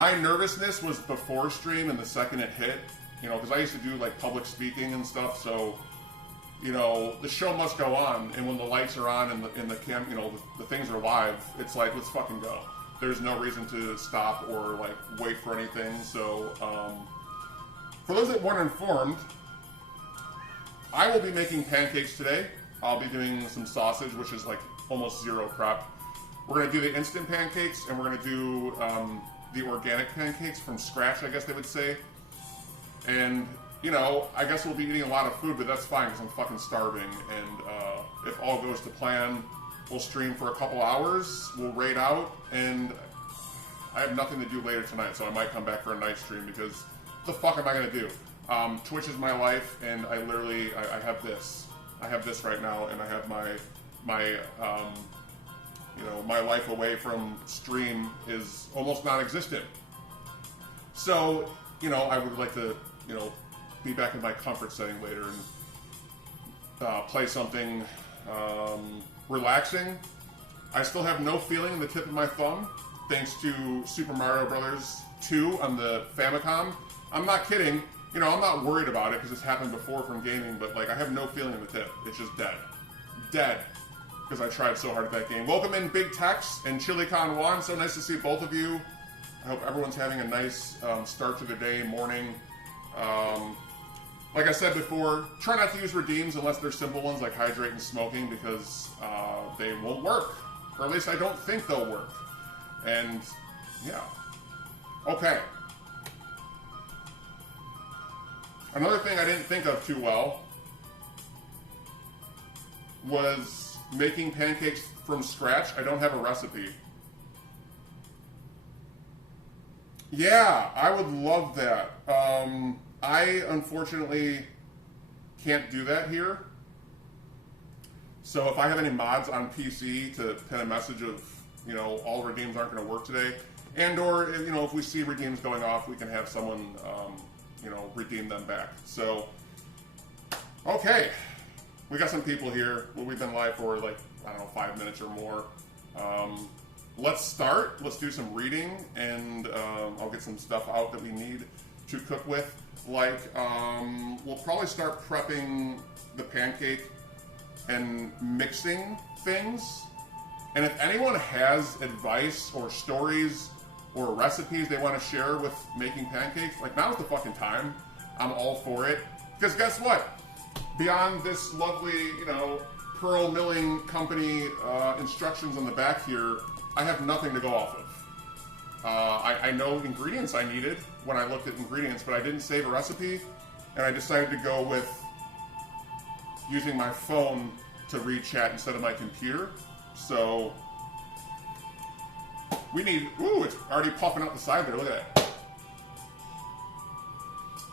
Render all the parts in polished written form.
My nervousness was before stream and the second it hit, you know, because I used to do like public speaking and stuff, so, you know, the show must go on, and when the lights are on and the cam, you know, the things are live, it's like, let's fucking go. There's no reason to stop or like wait for anything. So, for those that weren't informed, I will be making pancakes today. I'll be doing some sausage, which is like almost zero prep. We're gonna do the instant pancakes, and we're gonna do the organic pancakes from scratch, I guess they would say. And, you know, I guess we'll be eating a lot of food, but that's fine because I'm fucking starving. And if all goes to plan, we'll stream for a couple hours, we'll raid out, and I have nothing to do later tonight, so I might come back for a night stream because what the fuck am I gonna do? Twitch is my life, and I literally, I have this. I have this right now, and I have my you know, my life away from stream is almost non-existent. So, you know, I would like to, you know, be back in my comfort setting later and play something relaxing. I still have no feeling in the tip of my thumb, thanks to Super Mario Brothers 2 on the Famicom. I'm not kidding. You know, I'm not worried about it because it's happened before from gaming, but like I have no feeling in the tip. It's just dead. Dead. Because I tried so hard at that game. Welcome in Big Tex and ChiliCon Juan. So nice to see both of you. I hope everyone's having a nice start to their day, morning. Like I said before, try not to use redeems unless they're simple ones like hydrate and smoking because they won't work. Or at least I don't think they'll work. And, yeah. Okay. Another thing I didn't think of too well was making pancakes from scratch. I don't have a recipe. Yeah, I would love that. I unfortunately can't do that here. So if I have any mods on PC to pin a message of, you know, all redeems aren't going to work today, and or, you know, if we see redeems going off, we can have someone, you know, redeem them back. So, okay. We got some people here. Well, we've been live for like, I don't know, 5 minutes or more. Let's start. Let's do some reading, and I'll get some stuff out that we need to cook with. Like, we'll probably start prepping the pancake and mixing things. And if anyone has advice or stories or recipes they want to share with making pancakes, like now's the fucking time. I'm all for it. Because guess what? Beyond this lovely, you know, pearl milling company instructions on the back here, I have nothing to go off of. I know ingredients I needed when I looked at ingredients, but I didn't save a recipe, and I decided to go with using my phone to read chat instead of my computer. So, we need, ooh, it's already puffing out the side there, look at that.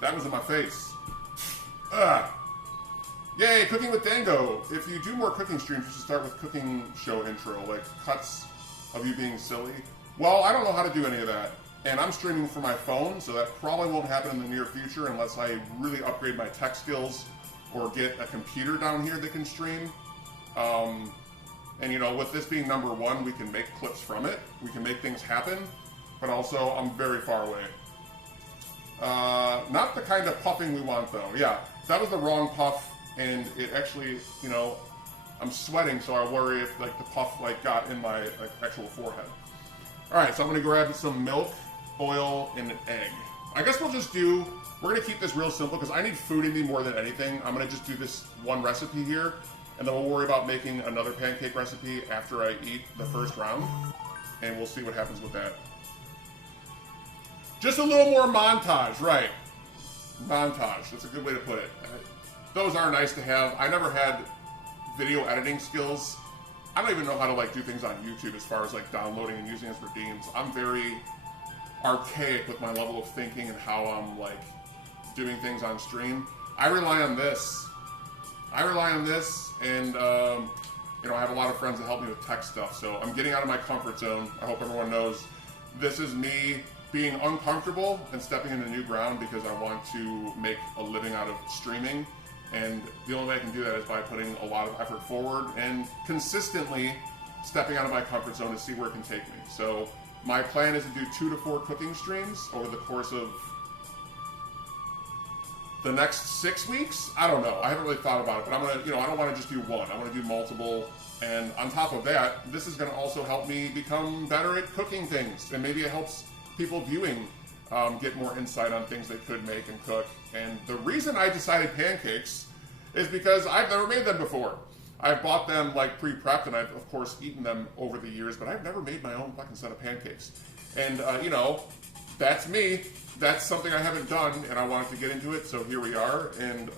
That was in my face. Ugh. Yay, cooking with Dango. If you do more cooking streams, you should start with cooking show intro, like cuts of you being silly. Well, I don't know how to do any of that. And I'm streaming from my phone, so that probably won't happen in the near future unless I really upgrade my tech skills or get a computer down here that can stream. And you know, with this being number one, we can make clips from it. We can make things happen, but also I'm very far away. Not the kind of puffing we want though. Yeah, that was the wrong puff. And it actually, you know, I'm sweating, so I worry if like the puff like got in my like, actual forehead. All right, so I'm gonna grab some milk, oil, and an egg. I guess we're gonna keep this real simple because I need food in me more than anything. I'm gonna just do this one recipe here, and then we'll worry about making another pancake recipe after I eat the first round, and we'll see what happens with that. Just a little more montage, right? Montage, that's a good way to put it. Those are nice to have. I never had video editing skills. I don't even know how to like do things on YouTube as far as like downloading and using as redeems. I'm very archaic with my level of thinking and how I'm like doing things on stream. I rely on this. And you know, I have a lot of friends that help me with tech stuff, so I'm getting out of my comfort zone. I hope everyone knows this is me being uncomfortable and stepping into new ground because I want to make a living out of streaming. And the only way I can do that is by putting a lot of effort forward and consistently stepping out of my comfort zone to see where it can take me. So My plan is to do 2 to 4 cooking streams over the course of the next 6 weeks. I don't know. I haven't really thought about it, but I'm gonna, I don't want to just do one. I want to do multiple. And on top of that, this is going to also help me become better at cooking things, and maybe it helps people viewing get more insight on things they could make and cook. And the reason I decided pancakes is because I've never made them before. I've bought them like pre-prepped, and I've of course eaten them over the years, but I've never made my own fucking set of pancakes. And that's me. That's something I haven't done, and I wanted to get into it, so here we are. And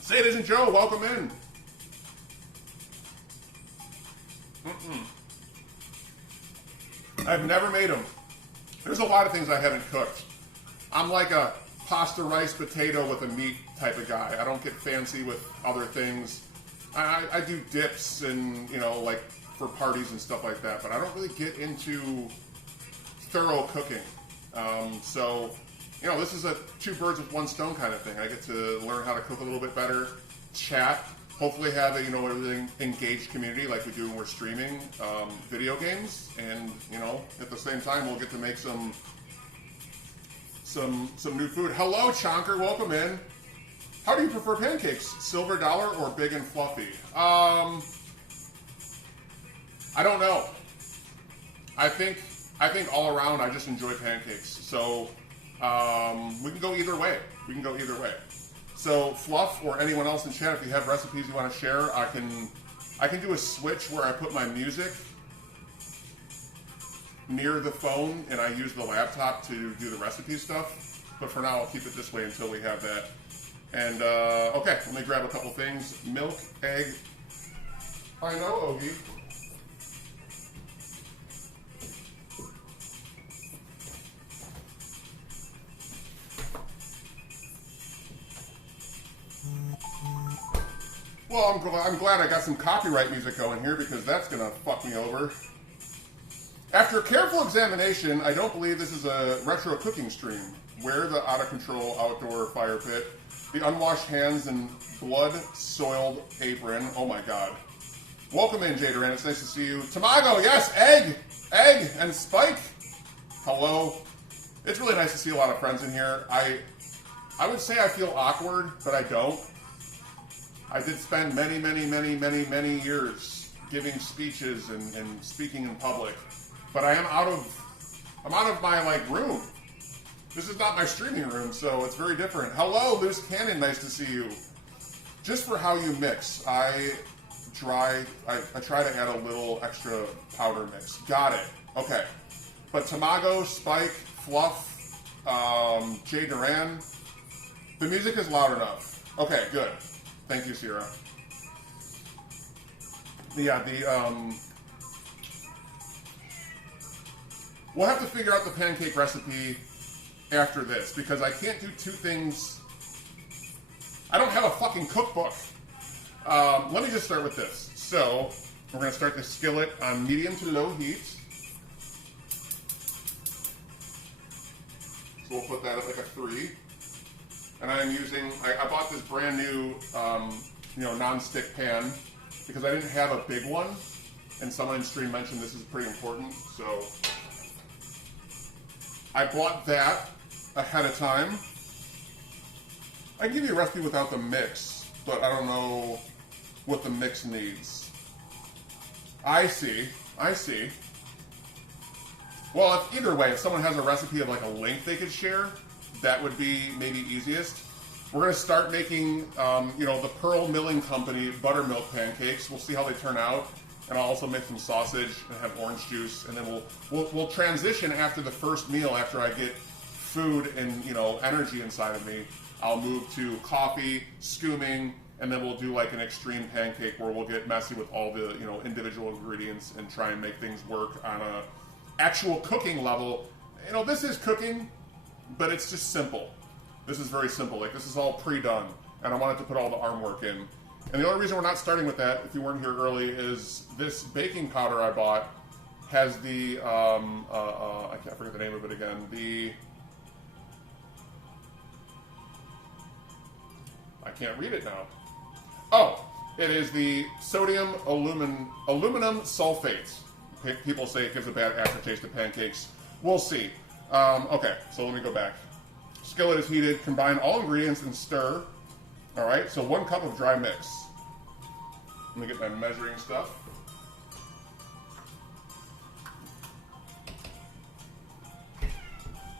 Say It Isn't Joe, welcome in. I've never made them. There's a lot of things I haven't cooked. I'm like a pasta, rice, potato with a meat type of guy. I don't get fancy with other things. I do dips and, like for parties and stuff like that, but I don't really get into thorough cooking. So, this is a 2 birds with 1 stone kind of thing. I get to learn how to cook a little bit better, chat, hopefully have a, an engaged community like we do when we're streaming video games. And, at the same time, we'll get to make some new food. Hello, Chonker, welcome in. How do you prefer pancakes? Silver dollar or big and fluffy? I don't know. I think all around I just enjoy pancakes. So we can go either way. So Fluff or anyone else in chat, if you have recipes you want to share, I can do a switch where I put my music near the phone and I use the laptop to do the recipe stuff. But for now, I'll keep it this way until we have that. And okay, let me grab a couple things. Milk, egg. I know, Ogie. Well, I'm glad I got some copyright music going here because that's going to fuck me over. After careful examination, I don't believe this is a retro cooking stream. Where the out-of-control outdoor fire pit, the unwashed hands and blood-soiled apron. Oh my god. Welcome in, Jay Duran. It's nice to see you. Tamago, yes, egg, and Spike. Hello. It's really nice to see a lot of friends in here. I would say I feel awkward, but I don't. I did spend many years giving speeches and speaking in public, but I'm out of my room. This is not my streaming room, so it's very different. Hello, Loose Cannon, nice to see you. Just for how you mix, I try to add a little extra powder mix. Got it. Okay. But Tamago, Spike, Fluff, Jay Duran, the music is loud enough. Okay, good. Thank you, Sierra. Yeah, we'll have to figure out the pancake recipe after this, because I can't do 2 things. I don't have a fucking cookbook. Let me just start with this. So, we're going to start the skillet on medium to low heat. So we'll put that at like a 3. And I'm using, I bought this brand new, non-stick pan because I didn't have a big one. And someone in stream mentioned this is pretty important. So, I bought that ahead of time. I can give you a recipe without the mix, but I don't know what the mix needs. I see. Well, either way, if someone has a recipe of like a link they could share, that would be maybe easiest. We're going to start making, the Pearl Milling Company buttermilk pancakes. We'll see how they turn out. And I'll also make some sausage and have orange juice. And then we'll transition after the first meal, after I get food and, energy inside of me. I'll move to coffee, scooming, and then we'll do like an extreme pancake where we'll get messy with all the, individual ingredients and try and make things work on a actual cooking level. This is cooking, but it's just simple. This is very simple. Like, this is all pre-done, and I wanted to put all the arm work in. And the only reason we're not starting with that, if you weren't here early, is this baking powder I bought has the, I can't forget the name of it again, I can't read it now. Oh, it is the sodium aluminum sulfate. People say it gives a bad aftertaste to pancakes. We'll see. Okay, so let me go back. Skillet is heated. Combine all ingredients and stir. All right, so 1 cup of dry mix. Let me get my measuring stuff.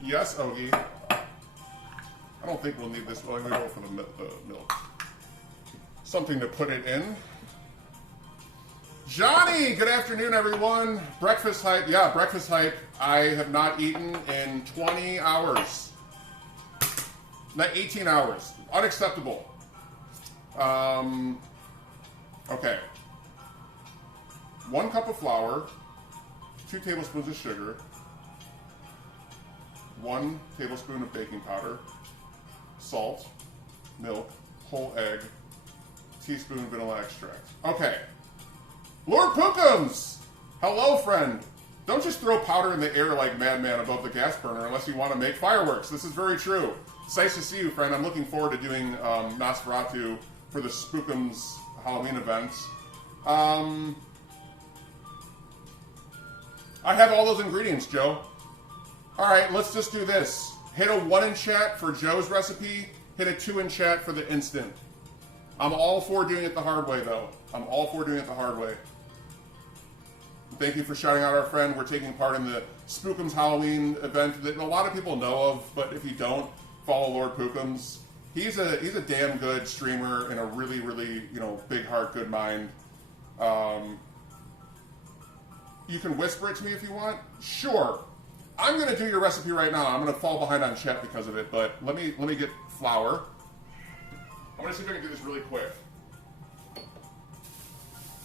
Yes, Ogie. I don't think we'll need this. Well, I'm going to go for the milk. Something to put it in. Johnny, good afternoon, everyone. Breakfast hype. Yeah, breakfast hype. I have not eaten in 20 hours. Not 18 hours. Unacceptable. Okay. 1 cup of flour, 2 tablespoons of sugar, 1 tablespoon of baking powder, salt, milk, whole egg, teaspoon vanilla extract. Okay. Lord Pookums! Hello, friend. Don't just throw powder in the air like madman above the gas burner unless you want to make fireworks. This is very true. It's nice to see you, friend. I'm looking forward to doing Nosferatu for the Spookums Halloween event. I have all those ingredients, Joe. All right, let's just do this. Hit a 1 in chat for Joe's recipe. Hit a 2 in chat for the instant. I'm all for doing it the hard way, though. I'm all for doing it the hard way. Thank you for shouting out our friend. We're taking part in the Spookums Halloween event that a lot of people know of, but if you don't, follow Lord Pookums. He's a damn good streamer and a really, really, big heart, good mind. You can whisper it to me if you want. Sure. I'm going to do your recipe right now. I'm going to fall behind on chat because of it, but let me get flour. I'm going to see if I can do this really quick.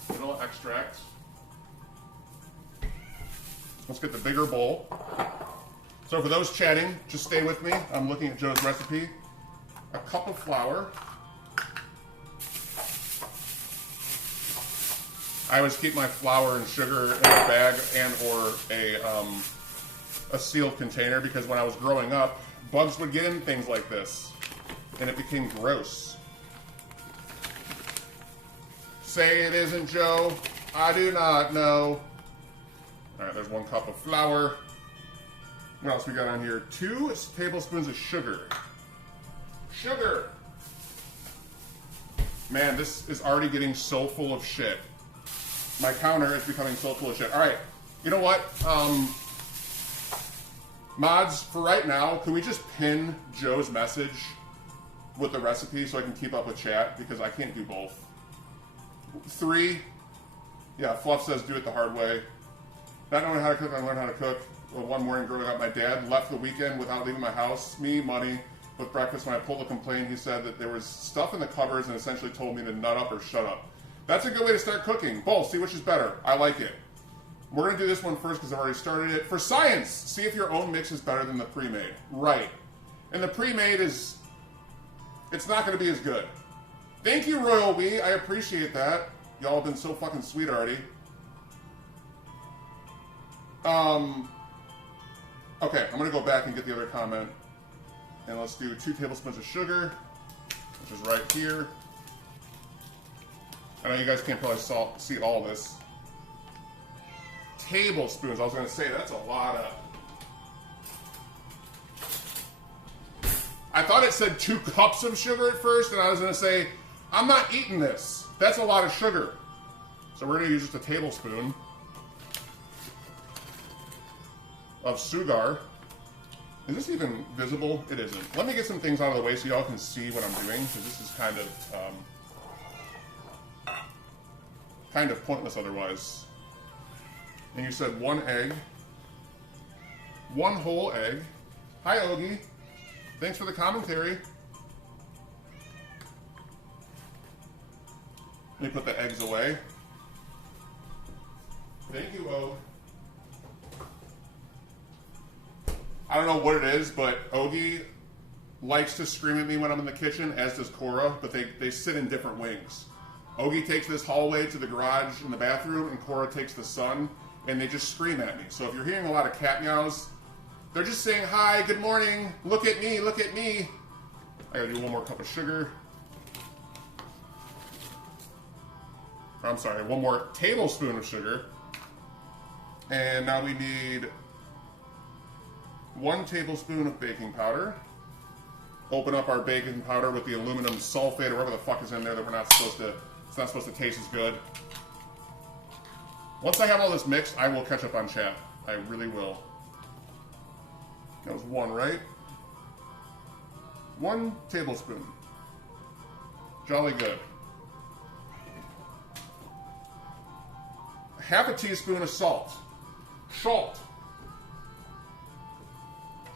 Vanilla extract. Let's get the bigger bowl. So for those chatting, just stay with me. I'm looking at Joe's recipe. A cup of flour. I always keep my flour and sugar in a bag and or a sealed container because when I was growing up, bugs would get in things like this, and it became gross. Say it isn't, Joe. I do not know. All right, there's 1 cup of flour. What else we got on here? 2 tablespoons of sugar. Sugar! Man, this is already getting so full of shit. My counter is becoming so full of shit. All right, you know what? Mods, for right now, can we just pin Joe's message with the recipe so I can keep up with chat? Because I can't do both. 3. Yeah, Fluff says do it the hard way. Not knowing how to cook, I learned how to cook. Well, one morning growing up, my dad left the weekend without leaving my house. Me, money, with breakfast. When I pulled a complaint, he said that there was stuff in the cupboards and essentially told me to nut up or shut up. That's a good way to start cooking. Both, see which is better. I like it. We're going to do this one first because I've already started it. For science, see if your own mix is better than the pre-made. Right. And the pre-made it's not going to be as good. Thank you, Royal Wee. I appreciate that. Y'all have been so fucking sweet already. Okay, I'm going to go back and get the other comment. And let's do 2 tablespoons of sugar, which is right here. I know you guys can't probably see all this. Tablespoons, I was going to say, that's a lot of... I thought it said 2 cups of sugar at first, and I was going to say, I'm not eating this. That's a lot of sugar. So we're going to use just a tablespoon of sugar. Is this even visible? It isn't. Let me get some things out of the way so y'all can see what I'm doing, because this is kind of pointless otherwise. And you said 1 egg. 1 whole egg. Hi, Ogie. Thanks for the commentary. Let me put the eggs away. Thank you, Og. I don't know what it is, but Ogie likes to scream at me when I'm in the kitchen, as does Cora, but they sit in different wings. Ogie takes this hallway to the garage in the bathroom, and Cora takes the sun, and they just scream at me. So if you're hearing a lot of cat meows, they're just saying, hi, good morning, look at me, look at me. I gotta do 1 more cup of sugar. I'm sorry, 1 more tablespoon of sugar. And now we need 1 tablespoon of baking powder. Open up our baking powder with the aluminum sulfate or whatever the fuck is in there that we're not supposed to, it's not supposed to taste as good. Once I have all this mixed, I will catch up on chat. I really will. That was 1, right? 1 tablespoon. Jolly good. Half a teaspoon of salt. Salt.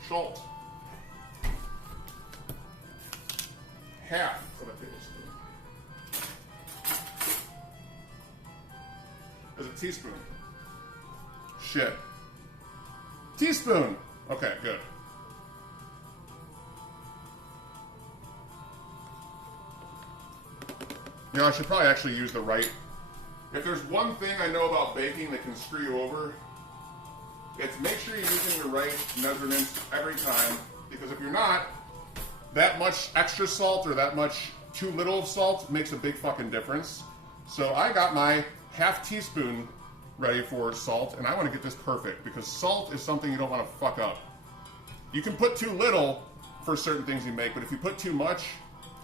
Salt. Half of a tablespoon. There's a teaspoon. Shit. Teaspoon. Okay, good. You know, I should probably actually use the right... If there's one thing I know about baking that can screw you over, it's make sure you're using the right measurements every time. Because if you're not, that much extra salt or that much too little of salt makes a big fucking difference. So I got my half teaspoon ready for salt, and I want to get this perfect because salt is something you don't want to fuck up. You can put too little for certain things you make, but if you put too much,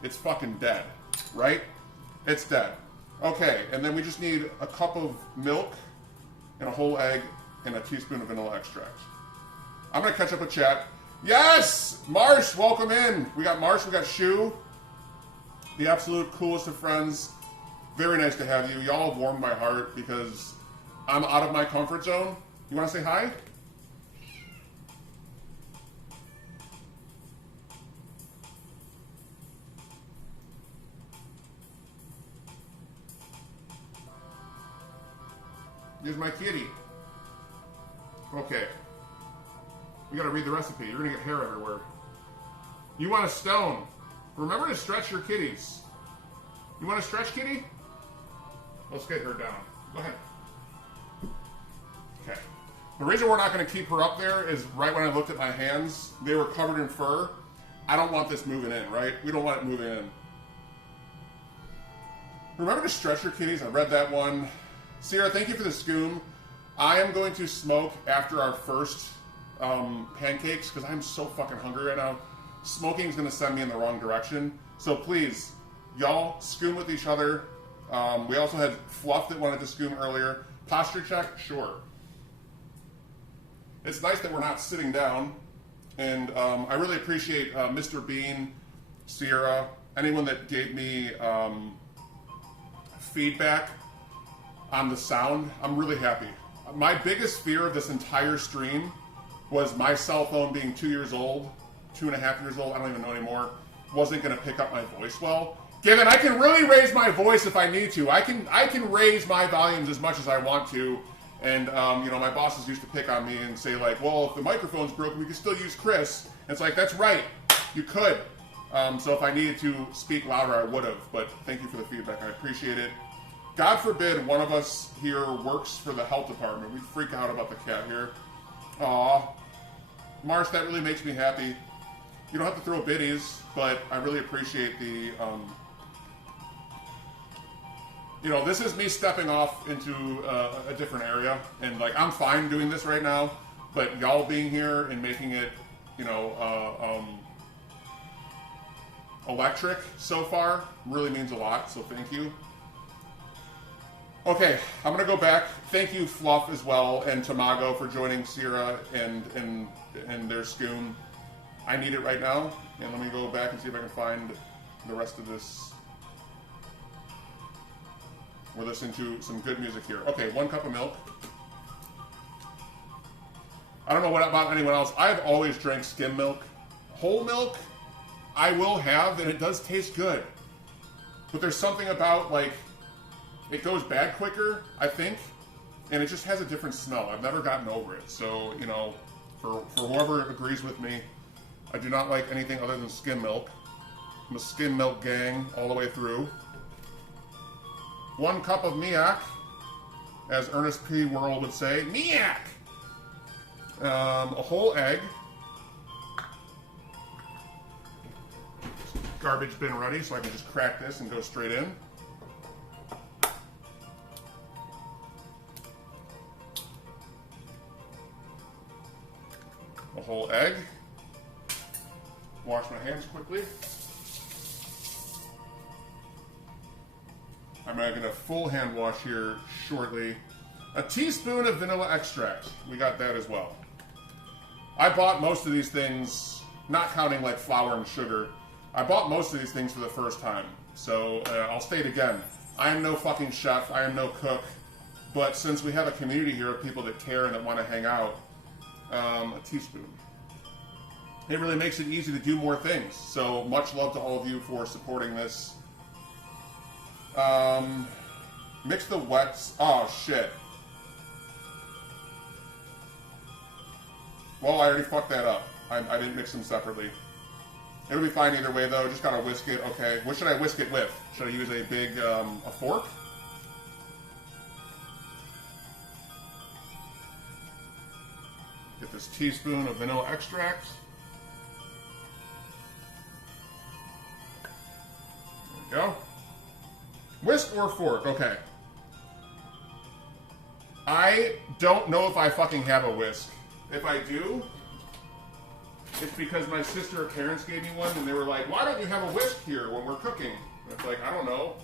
it's fucking dead, right? It's dead. Okay, and then we just need a cup of milk and a whole egg and a teaspoon of vanilla extract. I'm going to catch up with chat. Yes! Marsh, welcome in. We got Marsh, we got Shu. The absolute coolest of friends. Very nice to have you. Y'all have warmed my heart because I'm out of my comfort zone. You want to say hi? Here's my kitty. Okay. We gotta read the recipe. You're gonna get hair everywhere. You want a stone. Remember to stretch your kitties. You want to stretch, kitty? Let's get her down. Go ahead. Okay. The reason we're not gonna keep her up there is right when I looked at my hands, they were covered in fur. I don't want this moving in, right? We don't want it moving in. Remember to stretch your kitties. I read that one. Sierra, thank you for the scoom. I am going to smoke after our first pancakes because I'm so fucking hungry right now. Smoking is going to send me in the wrong direction. So please, y'all scoom with each other. We also had Fluff that wanted to scoom earlier. Posture check? Sure. It's nice that we're not sitting down. And I really appreciate Mr. Bean, Sierra, anyone that gave me feedback on the sound. I'm really happy. My biggest fear of this entire stream was my cell phone being 2 years old, 2.5 years old, I don't even know anymore, wasn't going to pick up my voice well. Given I can really raise my voice if I need to. I can raise my volumes as much as I want to. And, you know, my bosses used to pick on me and say, like, well, if the microphone's broken, we can still use Chris. And it's like, that's right. You could. So if I needed to speak louder, I would have. But thank you for the feedback. I appreciate it. God forbid one of us here works for the health department. We freak out about the cat here. Aw. Marsh, that really makes me happy. You don't have to throw biddies, but I really appreciate the, you know, this is me stepping off into a different area. And, like, I'm fine doing this right now, but y'all being here and making it, you know, electric so far really means a lot, so thank you. Okay, I'm going to go back. Thank you, Fluff, as well, and Tamago for joining Sierra and their scoom. I need it right now. And let me go back and see if I can find the rest of this. We're listening to some good music here. Okay, 1 cup of milk. I don't know what about anyone else. I've always drank skim milk. Whole milk, I will have, and it does taste good. But there's something about, like, it goes bad quicker, I think, and it just has a different smell. I've never gotten over it. So, you know, for whoever agrees with me, I do not like anything other than skim milk. I'm a skim milk gang all the way through. 1 cup of miak, as Ernest P. Worrell would say. Miak! A whole egg. Garbage bin ready, so I can just crack this and go straight in. whole egg. Wash my hands quickly. I'm making a full hand wash here shortly. A teaspoon of vanilla extract. We got that as well. I bought most of these things, not counting like flour and sugar. I bought most of these things for the first time. So I'll state again, I am no fucking chef, I am no cook. But since we have a community here of people that care and that want to hang out, a teaspoon. It really makes it easy to do more things. So much love to all of you for supporting this. Mix the wets. Oh shit. Well, I already fucked that up. I didn't mix them separately. It'll be fine either way though. Just gotta whisk it. Okay. What should I whisk it with? Should I use a big a fork? Get this teaspoon of vanilla extract. There we go. Whisk or fork? Okay. I don't know if I fucking have a whisk. If I do, it's because my sister or parents gave me one and they were like, why don't you have a whisk here when we're cooking? And it's like, I don't know.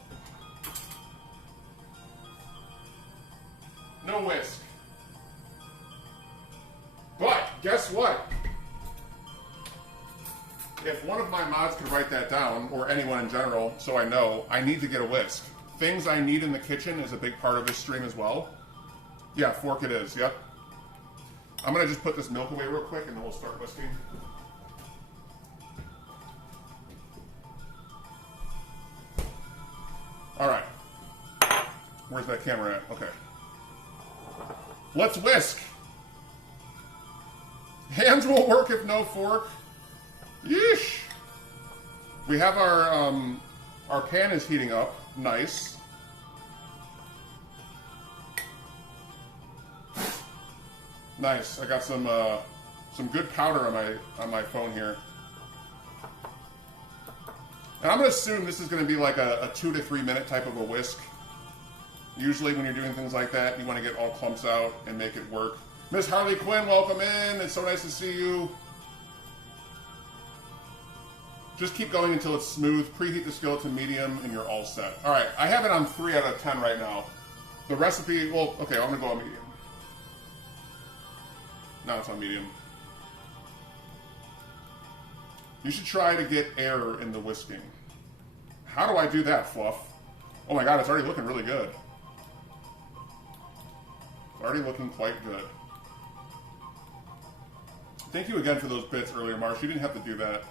No whisk. But, guess what? If one of my mods could write that down, or anyone in general, so I know, I need to get a whisk. Things I need in the kitchen is a big part of this stream as well. Yeah, fork it is, yep. I'm gonna just put this milk away real quick and then we'll start whisking. Alright. Where's that camera at? Okay. Let's whisk! Hands will work if no fork. Yeesh! We have our pan is heating up. Nice. Nice. I got some good powder on my phone here. And I'm gonna assume this is gonna be like a 2 to 3 minute type of a whisk. Usually when you're doing things like that, you want to get all clumps out and make it work. Miss Harley Quinn, welcome in. It's so nice to see you. Just keep going until it's smooth. Preheat the skillet to medium and you're all set. All right, I have it on 3 out of 10 right now. The recipe, well, okay, I'm gonna go on medium. Now it's on medium. You should try to get air in the whisking. How do I do that, Fluff? Oh my god, it's already looking really good. It's already looking quite good. Thank you again for those bits earlier, Marsh. You didn't have to do that.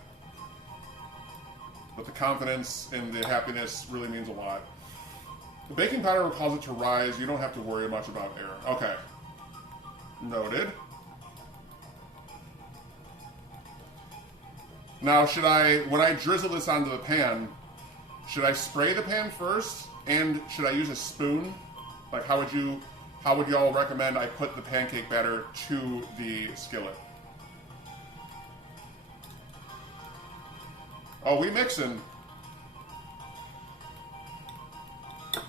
But the confidence and the happiness really means a lot. The baking powder will cause it to rise. You don't have to worry much about air. Okay. Noted. Now, should I, when I drizzle this onto the pan, should I spray the pan first? And should I use a spoon? Like, how would y'all recommend I put the pancake batter to the skillet? Oh, we mixing.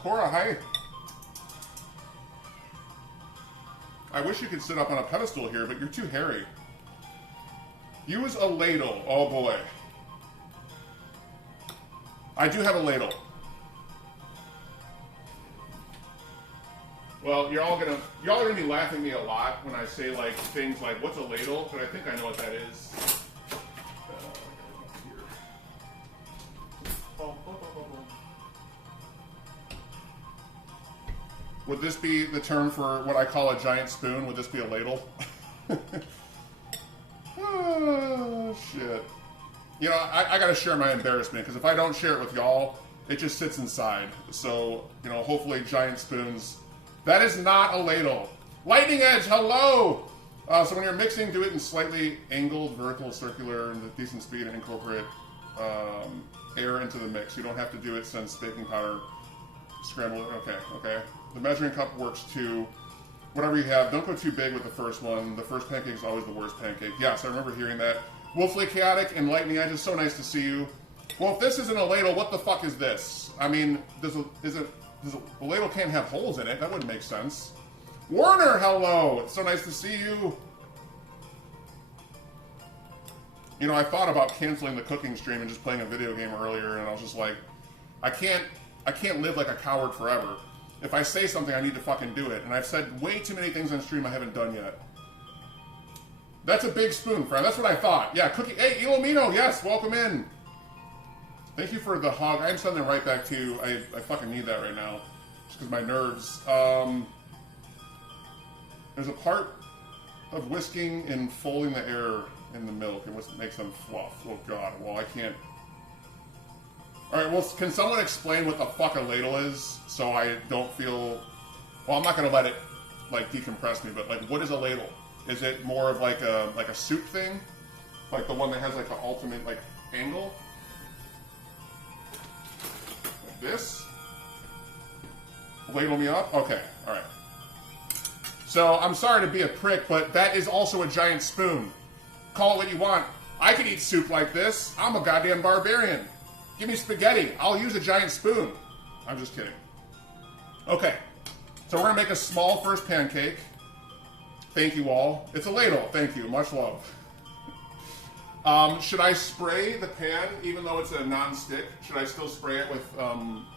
Cora, hi. I wish you could sit up on a pedestal here, but you're too hairy. Use a ladle. Oh boy. I do have a ladle. Well, y'all are gonna be laughing at me a lot when I say like things like, "What's a ladle?" But I think I know what that is. Would this be the term for what I call a giant spoon? Would this be a ladle? Oh, shit. You know, I gotta share my embarrassment, because if I don't share it with y'all, it just sits inside. So, you know, hopefully giant spoons. That is not a ladle. Lightning Edge, hello! So when you're mixing, do it in slightly angled, vertical, circular, and with decent speed, and incorporate air into the mix. You don't have to do it since baking powder scramble it. Okay, okay. The measuring cup works too. Whatever you have, don't go too big with the first one. The first pancake is always the worst pancake. Yes, I remember hearing that. Wolfly Chaotic and Lightning Edge, it's so nice to see you. Well, if this isn't a ladle, what the fuck is this? I mean, a ladle can't have holes in it. That wouldn't make sense. Warner, hello! It's so nice to see you. You know, I thought about canceling the cooking stream and just playing a video game earlier, and I was just like, I can't live like a coward forever. If I say something, I need to fucking do it. And I've said way too many things on stream I haven't done yet. That's a big spoon, friend. That's what I thought. Yeah, cookie. Hey, Ilomino, yes, welcome in. Thank you for the hug. I'm sending it right back to you. I fucking need that right now. Just because my nerves. There's a part of whisking and folding the air in the milk and what makes them fluff. Oh god, well I can't. Alright, well can someone explain what the fuck a ladle is so I don't feel... Well, I'm not going to let it like decompress me, but like what is a ladle? Is it more of like a soup thing? Like the one that has like the ultimate like angle? Like this? Ladle me up? Okay, alright. So, I'm sorry to be a prick, but that is also a giant spoon. Call it what you want. I can eat soup like this. I'm a goddamn barbarian. Give me spaghetti. I'll use a giant spoon. I'm just kidding. Okay. So we're going to make a small first pancake. Thank you all. It's a ladle. Thank you. Much love. Should I spray the pan, even though it's a non-stick? Should I still spray it with,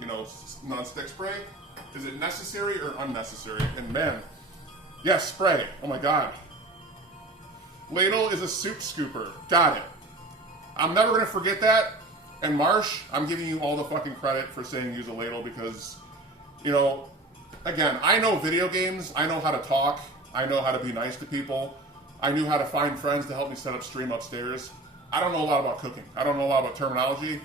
you know, non-stick spray? Is it necessary or unnecessary? And man... Yes, spray. Oh my god. Ladle is a soup scooper. Got it. I'm never going to forget that. And Marsh, I'm giving you all the fucking credit for saying use a ladle because, you know, again, I know video games. I know how to talk. I know how to be nice to people. I knew how to find friends to help me set up stream upstairs. I don't know a lot about cooking. I don't know a lot about terminology.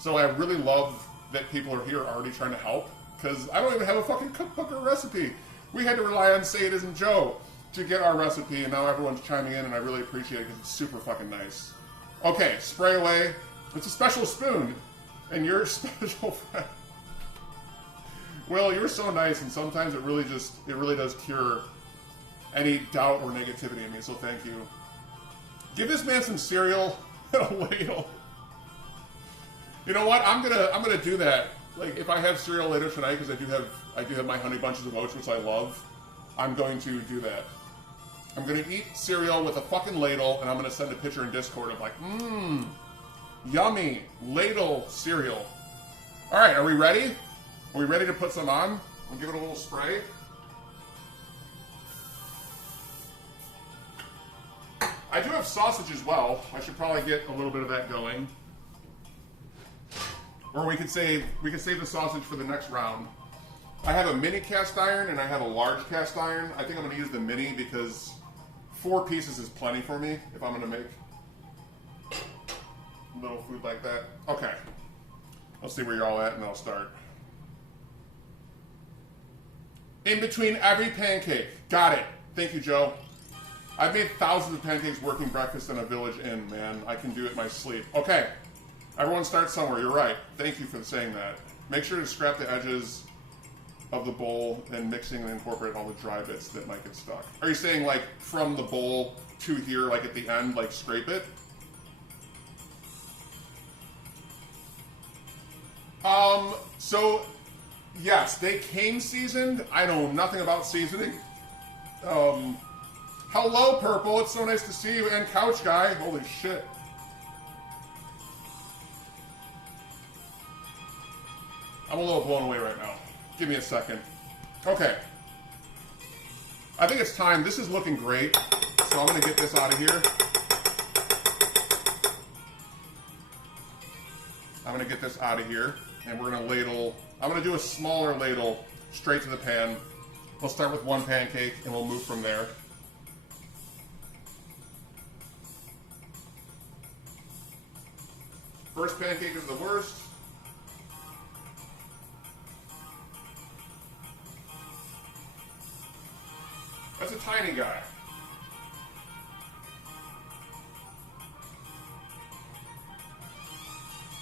So I really love that people are here already trying to help because I don't even have a fucking cookbook or recipe. We had to rely on Say It Isn't Joe to get our recipe, and now everyone's chiming in, and I really appreciate it because it's super fucking nice. Okay, spray away. It's a special spoon, and you're a special friend. Will, you're so nice, and sometimes it really does cure any doubt or negativity in me, so thank you. Give this man some cereal and a ladle. You know what? I'm gonna do that. Like, if I have cereal later tonight, because I do have my Honey Bunches of Oats, which I love, I'm going to do that. I'm going to eat cereal with a fucking ladle, and I'm going to send a picture in Discord of like, yummy, ladle cereal. Alright, are we ready? Are we ready to put some on? We'll give it a little spray. I do have sausage as well. I should probably get a little bit of that going. Or we could save the sausage for the next round. I have a mini cast iron and I have a large cast iron. I think I'm going to use the mini because 4 pieces is plenty for me if I'm going to make little food like that. Okay. Let's see where you're all at and I'll start. In between every pancake. Got it. Thank you, Joe. I've made thousands of pancakes working breakfast in a village inn, man. I can do it in my sleep. Okay. Everyone starts somewhere. You're right. Thank you for saying that. Make sure to scrap the edges of the bowl and mixing and incorporate all the dry bits that might get stuck. Are you saying like from the bowl to here, like at the end, like scrape it? So yes, they came seasoned. I know nothing about seasoning. Hello, Purple. It's so nice to see you. And Couch Guy. Holy shit. I'm a little blown away right now. Give me a second. Okay. I think it's time. This is looking great. So I'm going to get this out of here. I'm going to get this out of here. And we're going to ladle. I'm going to do a smaller ladle straight to the pan. We'll start with one pancake and we'll move from there. First pancake is the worst. That's a tiny guy.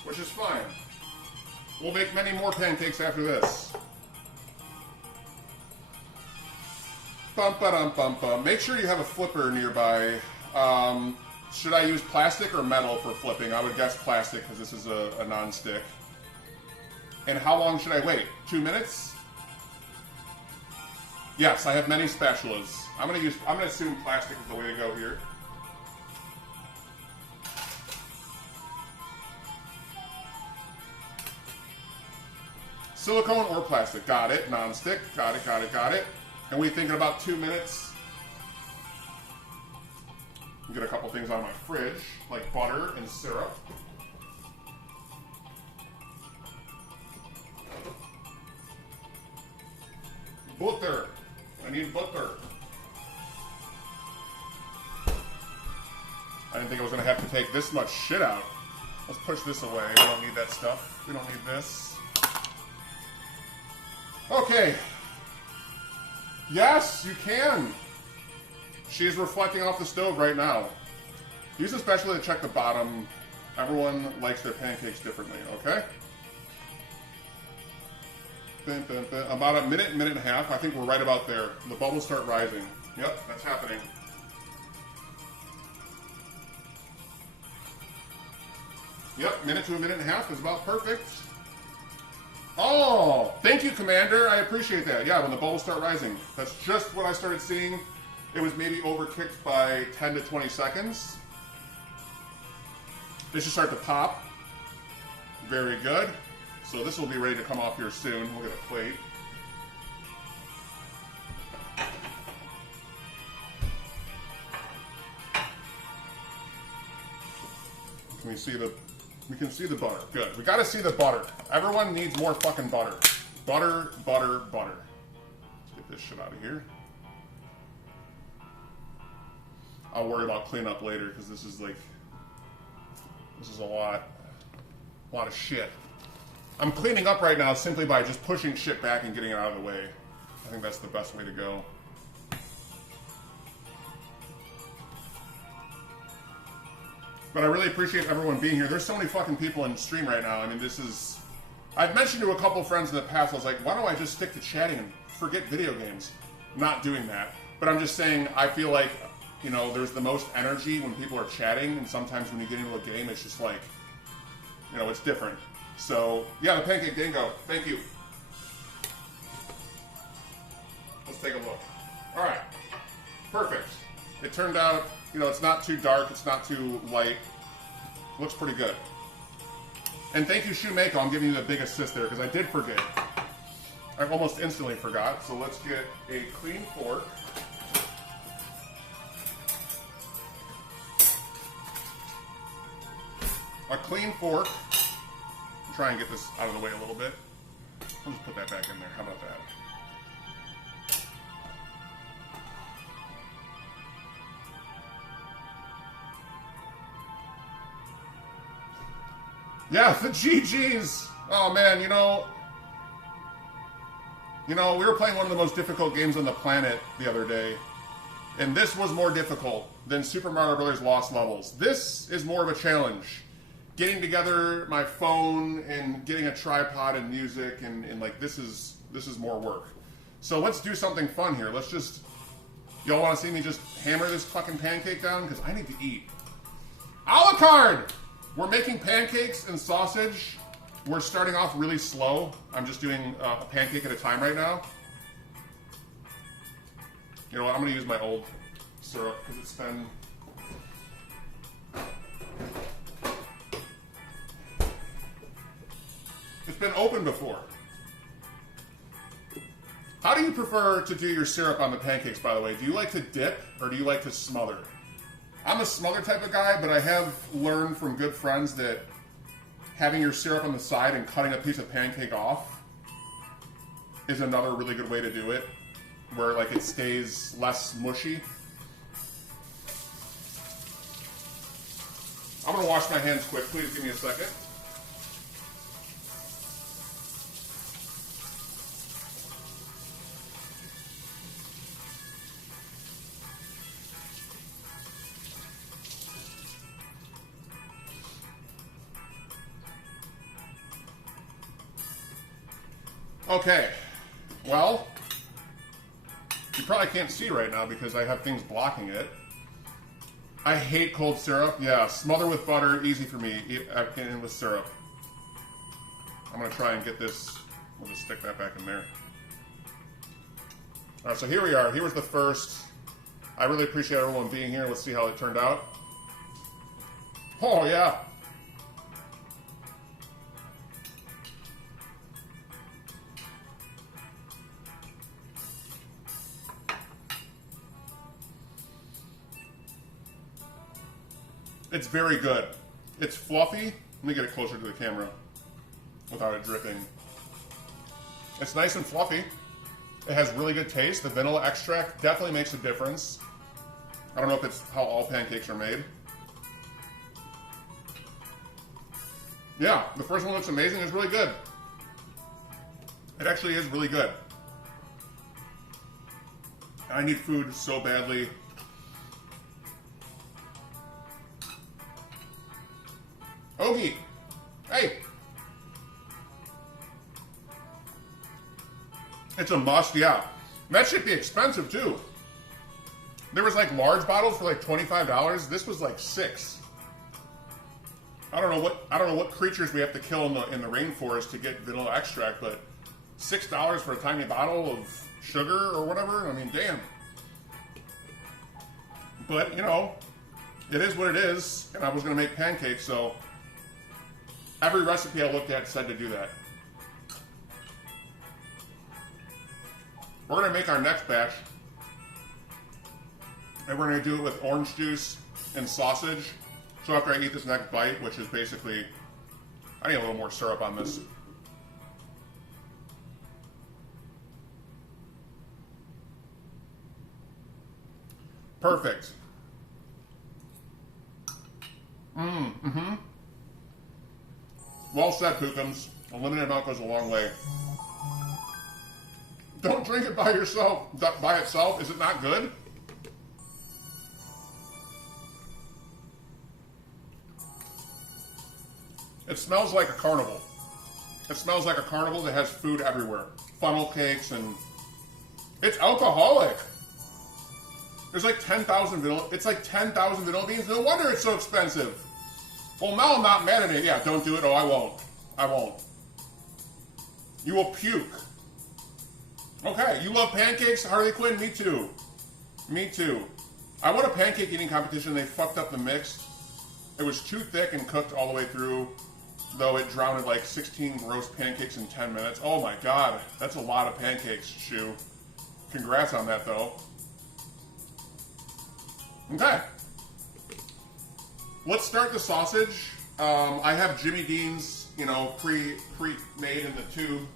Which is fine. We'll make many more pancakes after this. Bum ba dum bum bum. Make sure you have a flipper nearby. Should I use plastic or metal for flipping? I would guess plastic because this is a non-stick. And how long should I wait? 2 minutes? Yes, I have many spatulas. I'm gonna assume plastic is the way to go here. Silicone or plastic. Got it. Non-stick. Got it, got it, got it. And we think in about 2 minutes. Get a couple things out of my fridge, like butter and syrup. Butter. I need butter. I didn't think I was going to have to take this much shit out. Let's push this away. We don't need that stuff. We don't need this. Okay. Yes, you can. She's reflecting off the stove right now. Use a spatula to check the bottom. Everyone likes their pancakes differently, okay? About a minute and a half. I think we're right about there. The bubbles start rising. Yep, that's happening. Yep, minute to a minute and a half is about perfect. Oh, thank you, Commander. I appreciate that. Yeah, when the bubbles start rising. That's just what I started seeing. It was maybe overkicked by 10 to 20 seconds. They should start to pop. Very good. So this will be ready to come off here soon. We'll get a plate. We can see the butter. Good. We gotta see the butter. Everyone needs more fucking butter. Butter, butter, butter. Let's get this shit out of here. I'll worry about cleanup later because this is a lot of shit. I'm cleaning up right now simply by just pushing shit back and getting it out of the way. I think that's the best way to go. But I really appreciate everyone being here. There's so many fucking people in stream right now. I mean, I've mentioned to a couple friends in the past, I was like, why don't I just stick to chatting and forget video games? I'm not doing that. But I'm just saying, I feel like, you know, there's the most energy when people are chatting, and sometimes when you get into a game, it's just like, you know, it's different. So, yeah, the Pancake Dango, thank you. Let's take a look. All right, perfect. It turned out, you know, it's not too dark, it's not too light. Looks pretty good. And thank you, Shoemako. I'm giving you the big assist there because I did forget. I almost instantly forgot. So let's get a clean fork. A clean fork. Try and get this out of the way a little bit. I'll just put that back in there. How about that? Yeah, the GGs. Oh man, you know, we were playing one of the most difficult games on the planet the other day, and this was more difficult than Super Mario Bros. Lost Levels. This is more of a challenge. Getting together my phone and getting a tripod and music and like this is more work. So let's do something fun here. Let's just, y'all want to see me just hammer this fucking pancake down? Because I need to eat. A la carte! We're making pancakes and sausage. We're starting off really slow. I'm just doing a pancake at a time right now. You know what? I'm going to use my old syrup because it's been opened before. How do you prefer to do your syrup on the pancakes, by the way? Do you like to dip or do you like to smother? I'm a smother type of guy, but I have learned from good friends that having your syrup on the side and cutting a piece of pancake off is another really good way to do it, where like it stays less mushy. I'm gonna wash my hands quick. Please give me a second. Okay, well, you probably can't see right now because I have things blocking it. I hate cold syrup. Yeah, smother with butter, easy for me, and with syrup. I'm going to try and get this, we'll just stick that back in there. All right, so here we are. Here was the first. I really appreciate everyone being here. Let's see how it turned out. Oh, yeah. It's very good. It's fluffy. Let me get it closer to the camera without it dripping. It's nice and fluffy. It has really good taste. The vanilla extract definitely makes a difference. I don't know if it's how all pancakes are made. Yeah, the first one looks amazing. It's really good. It actually is really good. I need food so badly. Ogie, hey. It's a must, yeah. That should be expensive too. There was like large bottles for like $25. This was like $6. I don't know what creatures we have to kill in the rainforest to get vanilla extract, but $6 for a tiny bottle of sugar or whatever. I mean, damn. But you know, it is what it is, and I was gonna make pancakes, so every recipe I looked at said to do that. We're gonna make our next batch, and we're gonna do it with orange juice and sausage. So after I eat this next bite, which is basically, I need a little more syrup on this. Perfect. Mm-hmm. Well said, Pookums. A limited amount goes a long way. Don't drink it by yourself. By itself, is it not good? It smells like a carnival. It smells like a carnival that has food everywhere. Funnel cakes and... It's alcoholic! There's like 10,000 vanilla... It's like 10,000 vanilla beans. No wonder it's so expensive. Well, now I'm not mad at it. Yeah, don't do it. Oh, I won't. I won't. You will puke. Okay, you love pancakes? Harley Quinn? Me too. Me too. I won a pancake eating competition. They fucked up the mix. It was too thick and cooked all the way through, though it drowned like 16 gross pancakes in 10 minutes. Oh my god, that's a lot of pancakes, Shu. Congrats on that, though. Okay. Let's start the sausage. I have Jimmy Dean's, you know, pre-made in the tube.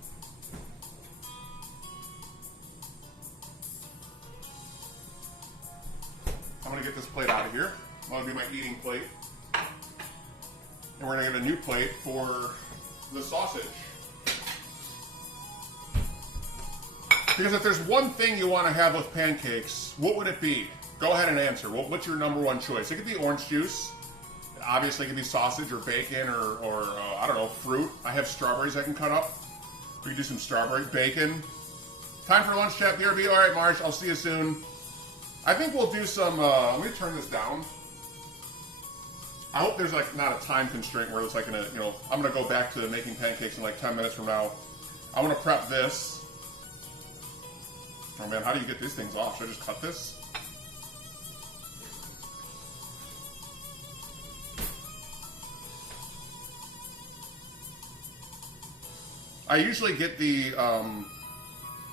I'm gonna get this plate out of here. That'll be my eating plate. And we're gonna get a new plate for the sausage. Because if there's one thing you want to have with pancakes, what would it be? Go ahead and answer. What's your number one choice? It could be orange juice. Obviously, it could be sausage or bacon or I don't know, fruit. I have strawberries I can cut up. We can do some strawberry bacon. Time for lunch, chat. BRB. All right, Marsh. I'll see you soon. I think we'll do some. Let me turn this down. I hope there's like not a time constraint where it's like gonna, you know, I'm gonna go back to making pancakes in like 10 minutes from now. I want to prep this. Oh man, how do you get these things off? Should I just cut this? I usually get the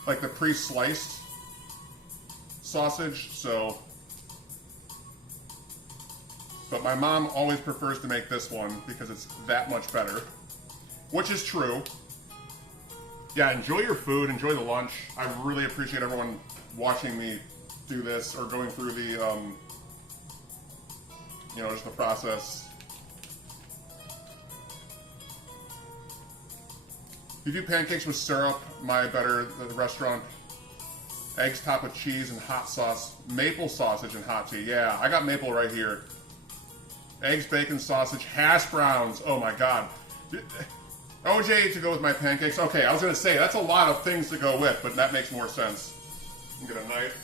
like the pre-sliced sausage, so. But my mom always prefers to make this one because it's that much better, which is true. Yeah, enjoy your food, enjoy the lunch. I really appreciate everyone watching me do this or going through the, you know, just the process. You do pancakes with syrup, my better, the restaurant. Eggs topped with cheese and hot sauce. Maple sausage and hot tea. Yeah, I got maple right here. Eggs, bacon, sausage, hash browns. Oh my god. OJ to go with my pancakes. Okay, I was going to say, that's a lot of things to go with, but that makes more sense. Get a knife.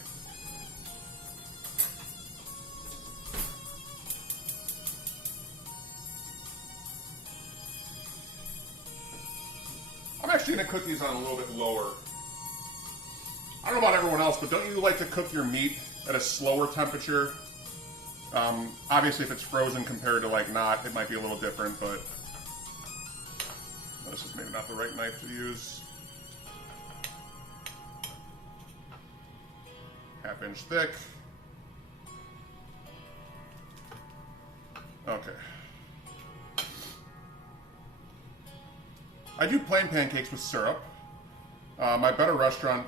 I'm actually going to cook these on a little bit lower. I don't know about everyone else, but don't you like to cook your meat at a slower temperature? Obviously, if it's frozen compared to like not, it might be a little different, but this is maybe not the right knife to use. ½ inch thick. Okay. I do plain pancakes with syrup. My better restaurant,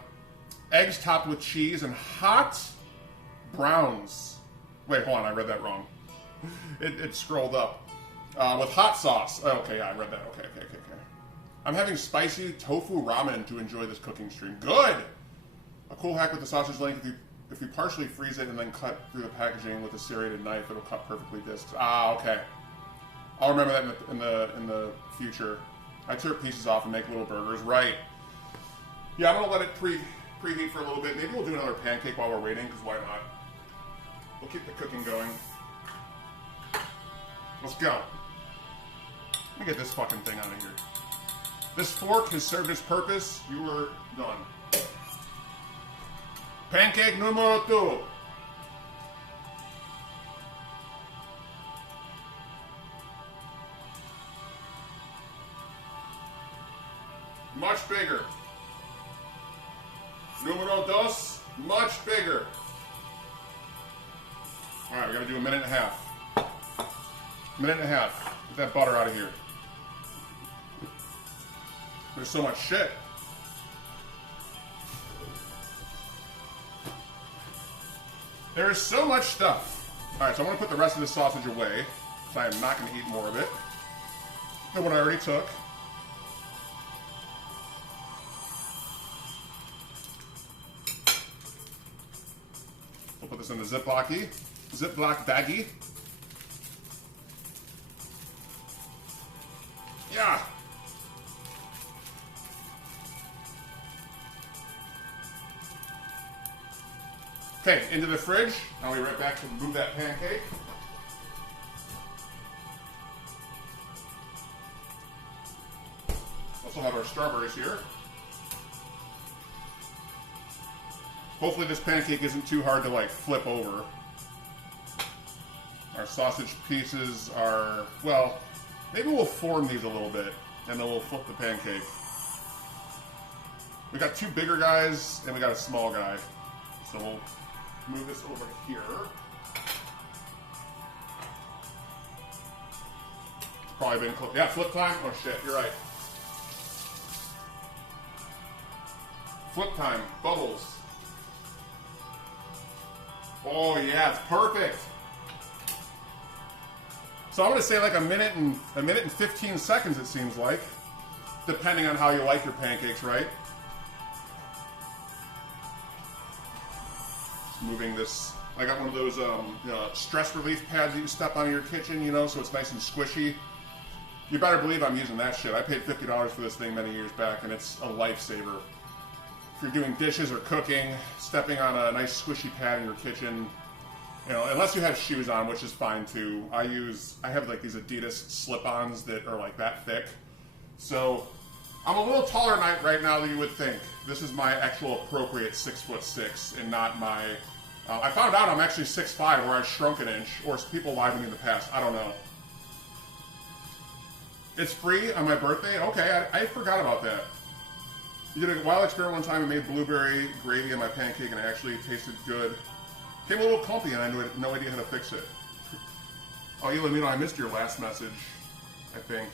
eggs topped with cheese and hot browns. Wait, hold on, I read that wrong. It scrolled up. With hot sauce. Oh, okay, yeah, I read that. Okay. I'm having spicy tofu ramen to enjoy this cooking stream. Good! A cool hack with the sausage link, if you partially freeze it and then cut through the packaging with a serrated knife, it'll cut perfectly discs. Ah, okay. I'll remember that in the future. I tear pieces off and make little burgers. Right. Yeah, I'm gonna let it preheat for a little bit. Maybe we'll do another pancake while we're waiting, because why not? We'll keep the cooking going. Let's go. Let me get this fucking thing out of here. This fork has served its purpose. You are done. Pancake numero 2. Much bigger. Numero 2, much bigger. Alright, we gotta do a minute and a half. Minute and a half. Get that butter out of here. There's so much shit. There is so much stuff. Alright, so I'm going to put the rest of this sausage away, because I am not going to eat more of it than what I already took. We'll put this in the Ziploc baggie. Yeah. Okay, into the fridge. I'll be right back to move that pancake. Also have our strawberries here. Hopefully this pancake isn't too hard to like flip over. Our sausage pieces are, well, maybe we'll form these a little bit and then we'll flip the pancake. We got two bigger guys and we got a small guy. So we'll move this over here. Probably been close. Yeah, flip time. Oh shit, you're right. Flip time. Bubbles. Oh yeah, it's perfect. So I'm gonna say like a minute and 15 seconds. It seems like, depending on how you like your pancakes, right? Moving this, I got one of those stress relief pads that you step on in your kitchen, you know, so it's nice and squishy. You better believe I'm using that shit. I paid $50 for this thing many years back, and it's a lifesaver. If you're doing dishes or cooking, stepping on a nice squishy pad in your kitchen, you know, unless you have shoes on, which is fine too. I have like these Adidas slip-ons that are like that thick. So I'm a little taller right now than you would think. This is my actual appropriate 6'6", and not my. I found out I'm actually 6'5", where I shrunk an inch, or people lied to me in the past. I don't know. It's free on my birthday. Okay, I forgot about that. You did a wild experiment one time and made blueberry gravy on my pancake, and it actually tasted good. Came a little clumpy, and I had no idea how to fix it. Oh, Elamino, I missed your last message. I think.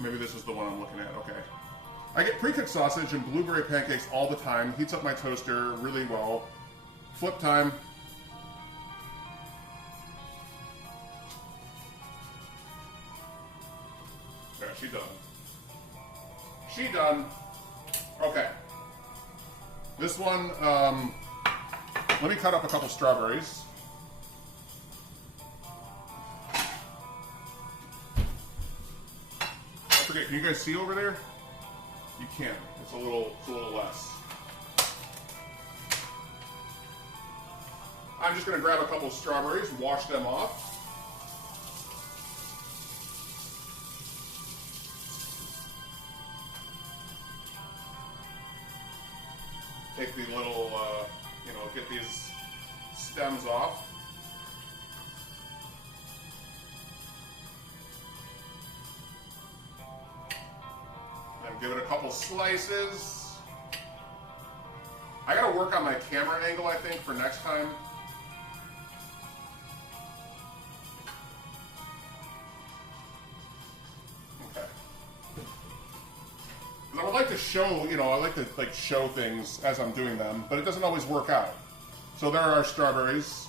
Maybe this is the one I'm looking at. Okay. I get pre-cooked sausage and blueberry pancakes all the time. Heats up my toaster really well. Flip time. Yeah, she done. She done. Okay. This one, let me cut up a couple strawberries. I forget, can you guys see over there? You can. It's a little less. I'm just going to grab a couple strawberries, wash them off. Take the little, get these stems off. And give it a couple slices. I gotta work on my camera angle, I think, for next time. to show, you know, I like to like show things as I'm doing them, but it doesn't always work out. So there are strawberries.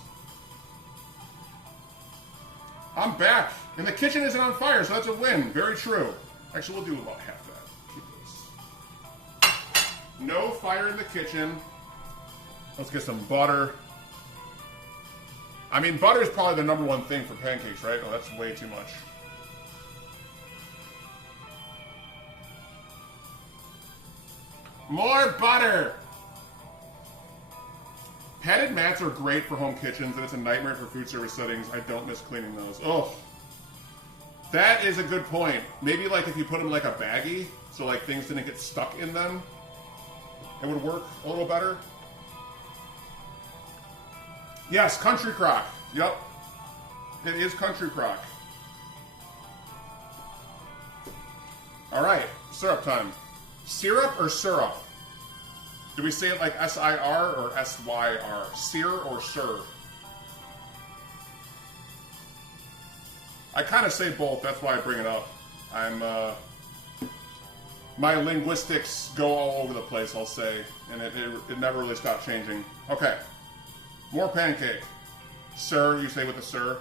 I'm back, and the kitchen isn't on fire, so that's a win. Very true. Actually, we'll do about half that. Keep this. No fire in the kitchen. Let's get some butter. I mean, butter is probably the number one thing for pancakes, right? Oh, that's way too much. More butter! Padded mats are great for home kitchens, and it's a nightmare for food service settings. I don't miss cleaning those. Oh, that is a good point. Maybe like if you put them in like a baggie, so like things didn't get stuck in them, it would work a little better. Yes, country crock. Yep, it is country crock. All right, syrup time. Syrup or syrup? Do we say it like S-I-R or S-Y-R? Sear or sir? I kind of say both. That's why I bring it up. My linguistics go all over the place, I'll say, and it never really stopped changing. Okay, more pancake. Sir, you say with a sir.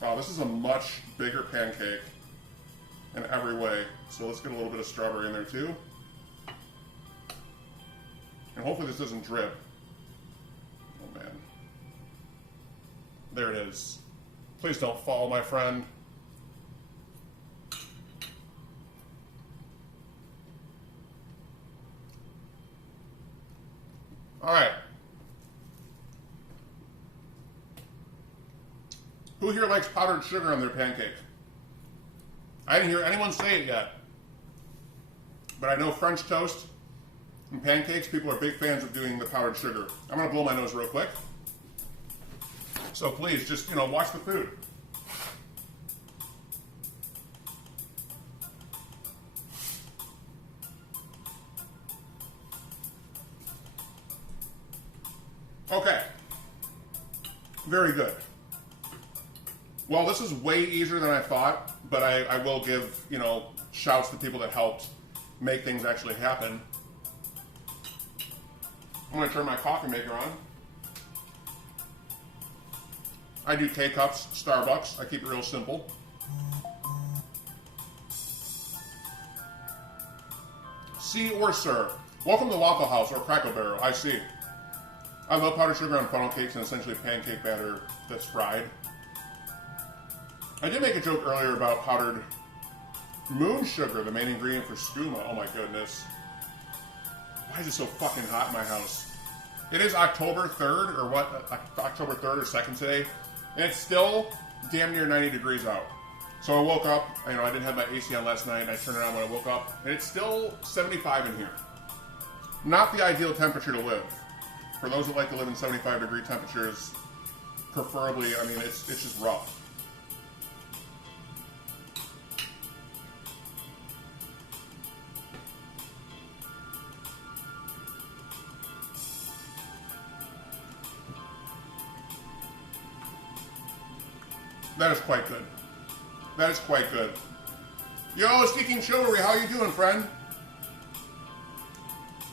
Wow, this is a much bigger pancake in every way. So let's get a little bit of strawberry in there too. And hopefully this doesn't drip. Oh man. There it is. Please don't fall, my friend. All right. Who here likes powdered sugar on their pancake? I didn't hear anyone say it yet. But I know French toast and pancakes, people are big fans of doing the powdered sugar. I'm going to blow my nose real quick. So please, just, you know, watch the food. Okay. Very good. Well, this is way easier than I thought, but I will give, you know, shouts to people that helped make things actually happen. I'm going to turn my coffee maker on. I do K-Cups, Starbucks. I keep it real simple. See or sir. Welcome to Waffle House or Crackle Barrel. I see. I love powdered sugar on funnel cakes and essentially pancake batter that's fried. I did make a joke earlier about powdered moon sugar, the main ingredient for skooma. Oh my goodness. Why is it so fucking hot in my house? It is October 3rd, or what? October 3rd or 2nd today. And it's still damn near 90 degrees out. So I woke up, you know, I didn't have my AC on last night, and I turned it on when I woke up, and it's still 75 in here. Not the ideal temperature to live. For those that like to live in 75 degree temperatures, preferably, I mean, it's just rough. That is quite good. That is quite good. Yo, Sneaking Chivalry, how you doing, friend?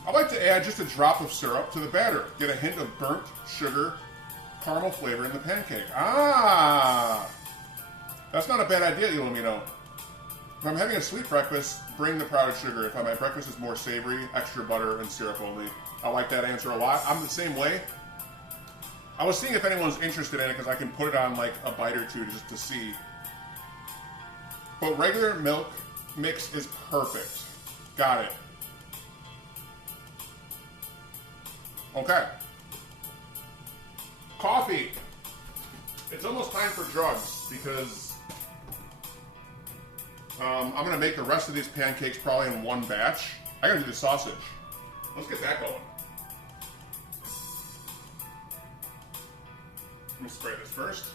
I like to add just a drop of syrup to the batter. Get a hint of burnt sugar, caramel flavor in the pancake. Ah! That's not a bad idea, you let me know. If I'm having a sweet breakfast, bring the powdered sugar. If my breakfast is more savory, extra butter and syrup only. I like that answer a lot. I'm the same way. I was seeing if anyone's interested in it because I can put it on like a bite or two just to see. But regular milk mix is perfect. Got it. Okay. Coffee. It's almost time for drugs because I'm going to make the rest of these pancakes probably in one batch. I got to do the sausage. Let's get that going. Let me spray this first.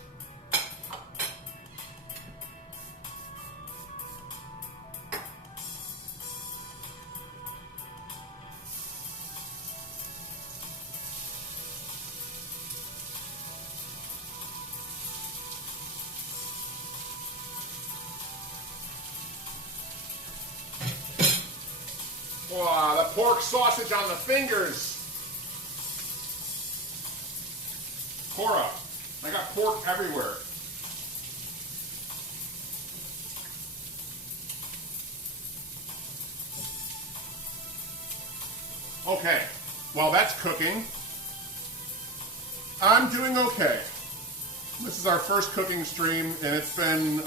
pork sausage on the fingers. Cora, I got pork everywhere. Okay, while that's cooking, I'm doing okay. This is our first cooking stream, and it's been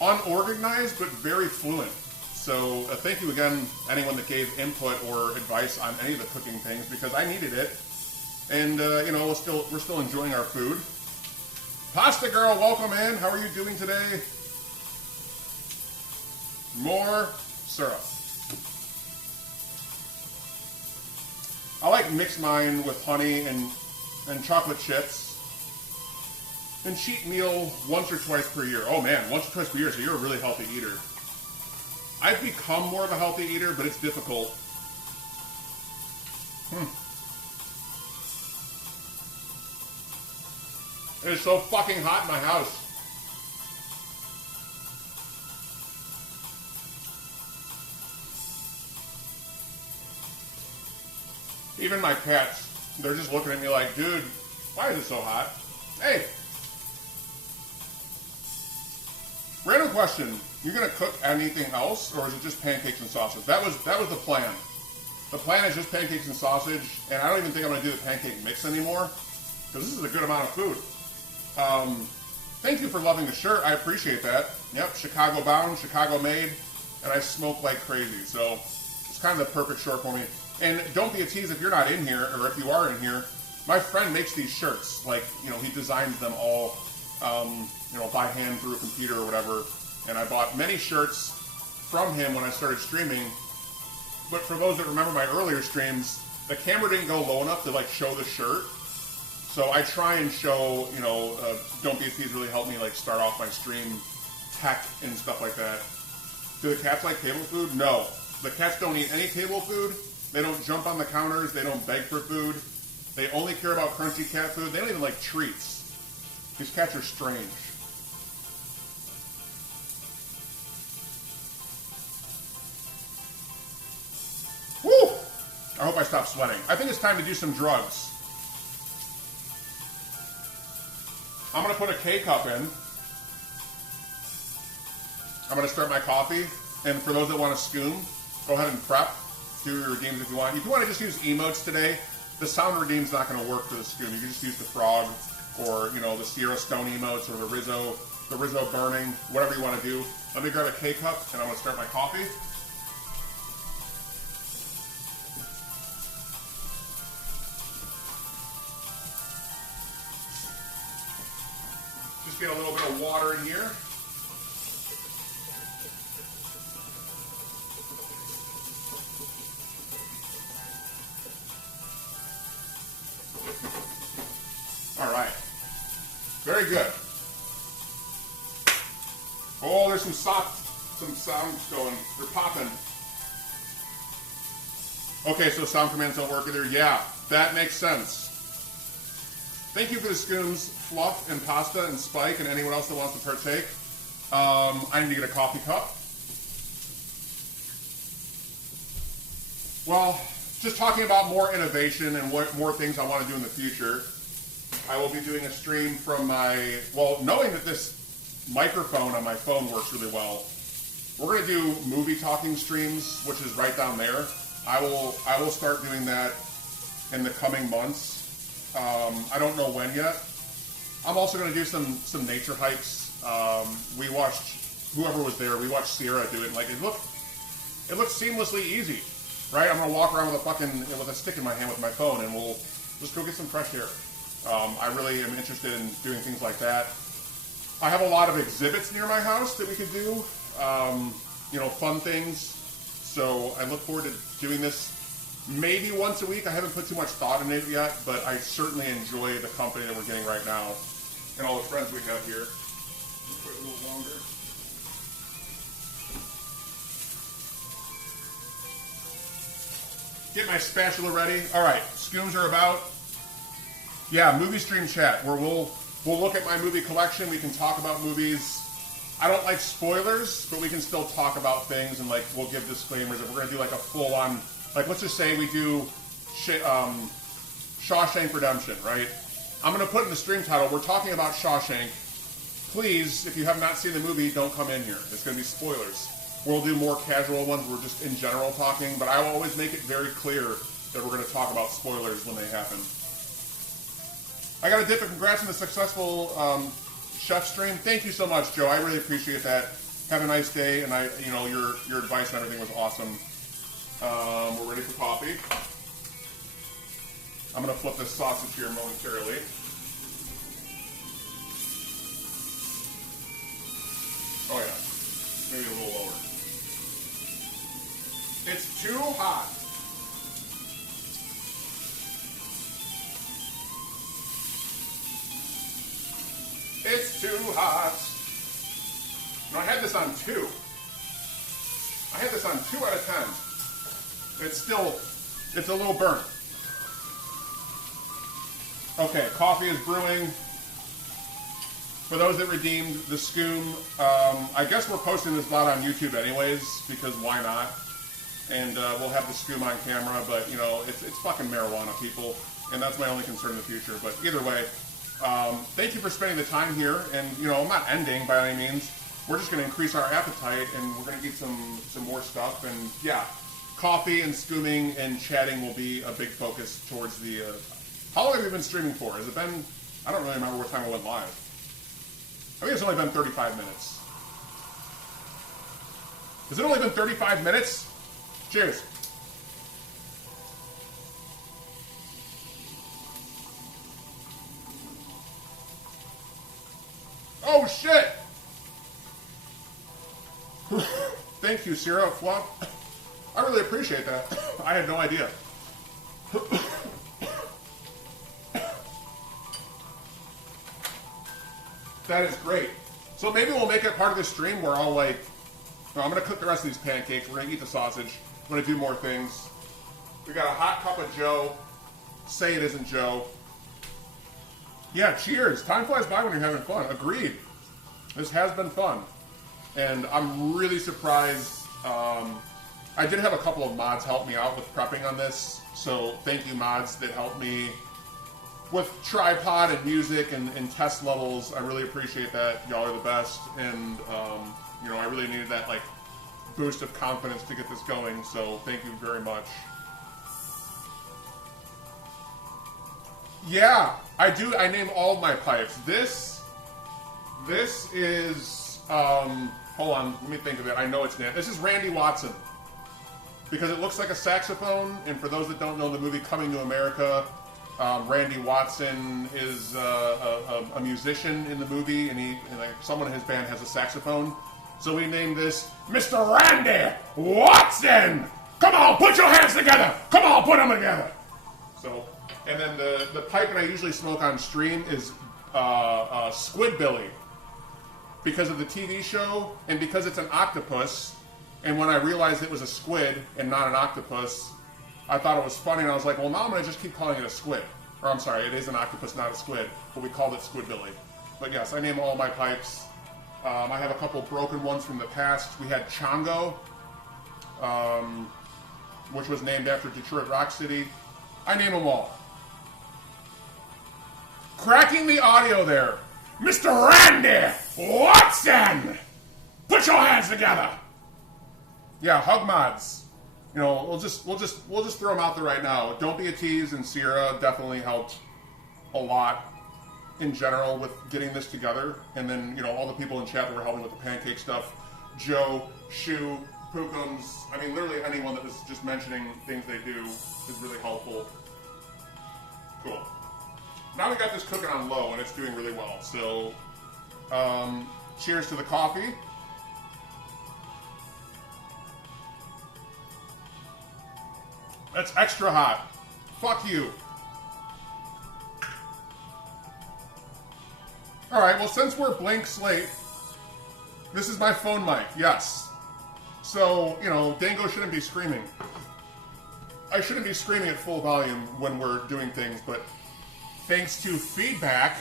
unorganized but very fluent. So thank you again, anyone that gave input or advice on any of the cooking things, because I needed it. And you know, we're still enjoying our food. Pasta Girl, welcome in. How are you doing today? More syrup. I like mix mine with honey and chocolate chips. And cheat meal once or twice per year. Oh man, once or twice per year, so you're a really healthy eater. I've become more of a healthy eater, but it's difficult. It is so fucking hot in my house. Even my cats, they're just looking at me like, dude, why is it so hot? Hey! Random question. You're gonna cook anything else, or is it just pancakes and sausage? That was the plan. The plan is just pancakes and sausage, and I don't even think I'm gonna do the pancake mix anymore, because this is a good amount of food. Thank you for loving the shirt. I appreciate that. Yep, Chicago bound, Chicago made, and I smoke like crazy. So it's kind of the perfect shirt for me. And don't be a tease if you're not in here, or if you are in here. My friend makes these shirts. Like, you know, he designs them all, you know, by hand through a computer or whatever. And I bought many shirts from him when I started streaming. But for those that remember my earlier streams, the camera didn't go low enough to like show the shirt. So I try and show, you know, Don't Be a Tease really helped me like start off my stream tech and stuff like that. Do the cats like table food? No. The cats don't eat any table food. They don't jump on the counters. They don't beg for food. They only care about crunchy cat food. They don't even like treats. These cats are strange. Woo! I hope I stop sweating. I think it's time to do some drugs. I'm going to put a K-cup in. I'm going to start my coffee. And for those that want to scoom, go ahead and prep. Do your redeems if you want. If you want to just use emotes today, the sound redeem's not going to work for the scoom. You can just use the frog, or you know, the Sierra Stone emotes, or the Rizzo burning, whatever you want to do. Let me grab a K-cup, and I'm going to start my coffee. Just get a little bit of water in here. All right. Very good. Oh, there's some sounds going. They're popping. Okay, so sound commands don't work either. Yeah, that makes sense. Thank you for the scoons, Fluff and Pasta and Spike and anyone else that wants to partake. I need to get a coffee cup. Well, just talking about more innovation and what more things I want to do in the future. I will be doing a stream from my, well, knowing that this microphone on my phone works really well, we're going to do movie talking streams, which is right down there. I will start doing that in the coming months. I don't know when yet. I'm also going to do some nature hikes. We watched, whoever was there, we watched Sierra do it, and like it looked seamlessly easy, right? I'm going to walk around with with a stick in my hand with my phone, and we'll just go get some fresh air. I really am interested in doing things like that. I have a lot of exhibits near my house that we could do, you know, fun things. So I look forward to doing this maybe once a week. I haven't put too much thought in it yet, but I certainly enjoy the company that we're getting right now and all the friends we have here. Put it a little longer. Get my spatula ready. All right, scooms are about. Yeah, movie stream chat where we'll look at my movie collection. We can talk about movies. I don't like spoilers, but we can still talk about things and like we'll give disclaimers. If we're gonna do like a full-on, like let's just say we do Shawshank Redemption, right? I'm gonna put in the stream title, we're talking about Shawshank. Please, if you have not seen the movie, don't come in here. It's gonna be spoilers. We'll do more casual ones, we're just in general talking, but I will always make it very clear that we're gonna talk about spoilers when they happen. I got a dip, and congrats on the successful chef stream. Thank you so much, Joe. I really appreciate that. Have a nice day, and your advice and everything was awesome. We're ready for coffee. I'm gonna flip this sausage here momentarily. Oh yeah, maybe a little lower. It's too hot. It's too hot. No, I had this on 2. I had this on 2 out of 10. It's a little burnt. Okay, coffee is brewing. For those that redeemed the Scoom, I guess we're posting this lot on YouTube anyways, because why not? And we'll have the Scoom on camera, but it's fucking marijuana, people, and that's my only concern in the future. But either way, thank you for spending the time here, and I'm not ending by any means. We're just going to increase our appetite, and we're going to eat some more stuff, and yeah, coffee and Scooming and chatting will be a big focus towards the. How long have we been streaming for? Has it been? I don't really remember what time I went live. I think it's only been 35 minutes. Has it only been 35 minutes? Cheers. Oh shit! Thank you, Sierra Flop. I really appreciate that. I had no idea. That is great. So maybe we'll make it part of the stream where I'll I'm gonna cook the rest of these pancakes. We're gonna eat the sausage. I'm gonna do more things. We got a hot cup of Joe. Say it isn't Joe. Yeah, cheers. Time flies by when you're having fun. Agreed. This has been fun. And I'm really surprised. I did have a couple of mods help me out with prepping on this. So thank you, mods, that helped me with tripod and music and test levels. I really appreciate that. Y'all are the best. And, I really needed that, boost of confidence to get this going. So thank you very much. Yeah, I do. I name all of my pipes. This is, hold on, let me think of it. I know it's Nan. This is Randy Watson. Because it looks like a saxophone, and for those that don't know the movie Coming to America, Randy Watson is a musician in the movie, and someone in his band has a saxophone. So we named this Mr. Randy Watson! Come on, put your hands together! Come on, put them together! So, and then the pipe that I usually smoke on stream is Squidbilly. Because of the TV show, and because it's an octopus, and when I realized it was a squid and not an octopus, I thought it was funny, and I was like, well, now I'm going to just keep calling it a squid. Or I'm sorry, it is an octopus, not a squid, but we called it Squidbilly. But yes, I name all my pipes. I have a couple broken ones from the past. We had Chongo, which was named after Detroit Rock City. I name them all. Cracking the audio there. Mr. Randy Watson! Put your hands together! Yeah, hug mods. We'll just throw them out there right now. Don't Be a Tease and Sierra definitely helped a lot in general with getting this together. And then, all the people in chat that were helping with the pancake stuff. Joe, Shu, Pookums. I mean, literally anyone that was just mentioning things they do is really helpful. Cool. Now we got this cooking on low and it's doing really well. So, cheers to the coffee. That's extra hot. Fuck you. Alright, well, since we're blank slate, this is my phone mic, yes. So, Dango shouldn't be screaming. I shouldn't be screaming at full volume when we're doing things, but thanks to feedback,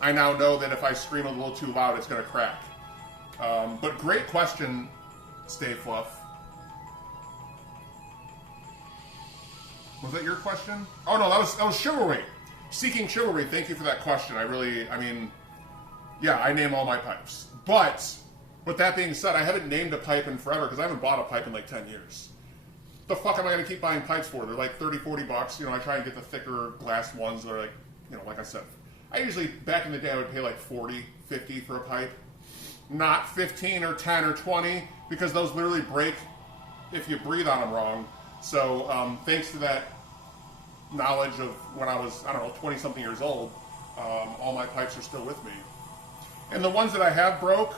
I now know that if I scream a little too loud, it's going to crack. But great question, Stay Fluff. Was that your question? Oh no, that was chivalry. Seeking chivalry. Thank you for that question. Yeah, I name all my pipes. But with that being said, I haven't named a pipe in forever because I haven't bought a pipe in like 10 years. The fuck am I going to keep buying pipes for? They're like 30, 40 bucks. You know, I try and get the thicker glass ones that are like, you know, like I said, I usually, back in the day, I would pay like 40, 50 for a pipe. Not 15 or 10 or 20, because those literally break if you breathe on them wrong. So thanks to that knowledge of when I was, I don't know, 20-something years old, all my pipes are still with me. And the ones that I have broke,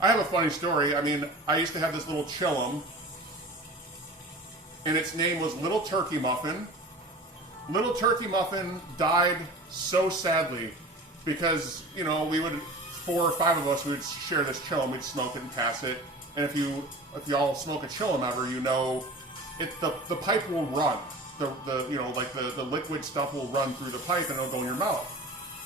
I have a funny story. I mean, I used to have this little chillum, and its name was Little Turkey Muffin. Little Turkey Muffin died so sadly because, you know, we would, 4 or 5 of us, we would share this chillum, we'd smoke it and pass it. And if you all smoke a chillum ever, you know, the pipe will run. The liquid stuff will run through the pipe and it'll go in your mouth.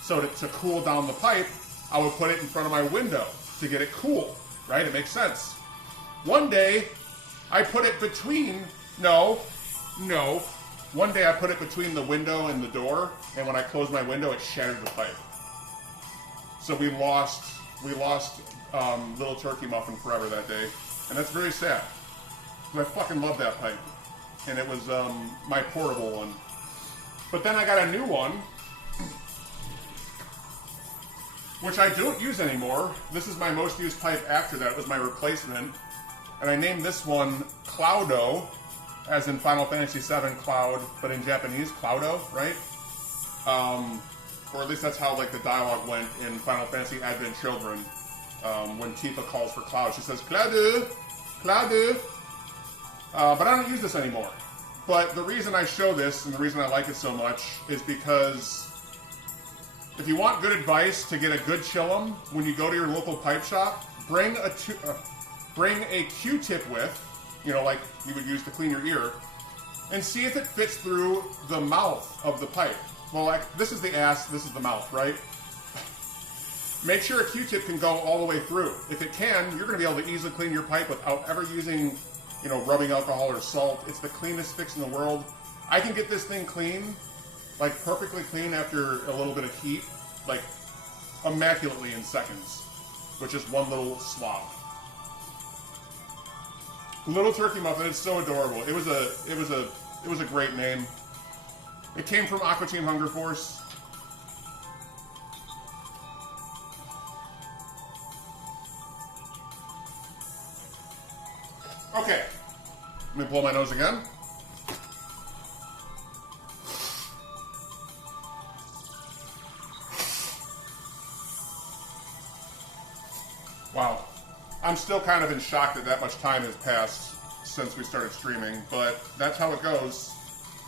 So to cool down the pipe, I would put it in front of my window to get it cool, right? It makes sense. One day, I put it between, one day I put it between the window and the door, and when I closed my window, it shattered the pipe. So we lost Little Turkey Muffin forever that day, and that's very sad. But I fucking love that pipe, and it was my portable one. But then I got a new one, which I don't use anymore. This is my most used pipe after that. It was my replacement. And I named this one Cloudo, as in Final Fantasy VII Cloud, but in Japanese, Cloudo, right? Or at least that's how like the dialogue went in Final Fantasy Advent Children. When Tifa calls for Cloud, she says, Cloudo, Cloudo. But I don't use this anymore. But the reason I show this, and the reason I like it so much, is because if you want good advice to get a good chillum, when you go to your local pipe shop, bring a Q-tip with, you know, like you would use to clean your ear, and see if it fits through the mouth of the pipe. Well, like, this is the ass, this is the mouth, right? Make sure a Q-tip can go all the way through. If it can, you're going to be able to easily clean your pipe without ever using, you know, rubbing alcohol or salt. It's the cleanest fix in the world. I can get this thing clean, like perfectly clean after a little bit of heat, like immaculately in seconds, with just one little swab. Little Turkey Muffin, it's so adorable. It was a great name. It came from Aqua Team Hunger Force. Okay, let me blow my nose again. Wow. I'm still kind of in shock that much time has passed since we started streaming, but that's how it goes.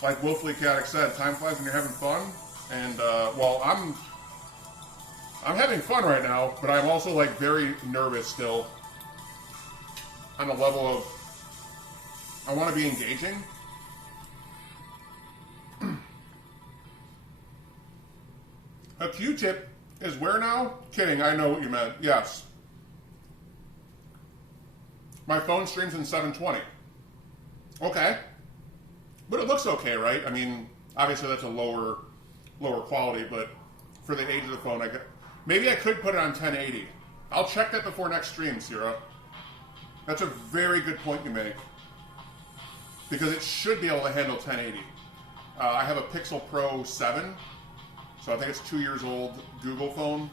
Like Willfully Chaotic said, time flies when you're having fun, and, well, I'm having fun right now, but I'm also, like, very nervous still on the level of I want to be engaging. A Q-tip is where now? Kidding, I know what you meant. Yes. My phone streams in 720. Okay. But it looks okay, right? I mean, obviously that's a lower quality, but for the age of the phone, maybe I could put it on 1080. I'll check that before next stream, Sierra. That's a very good point you make. Because it should be able to handle 1080. I have a Pixel Pro 7, so I think it's 2 years old Google phone.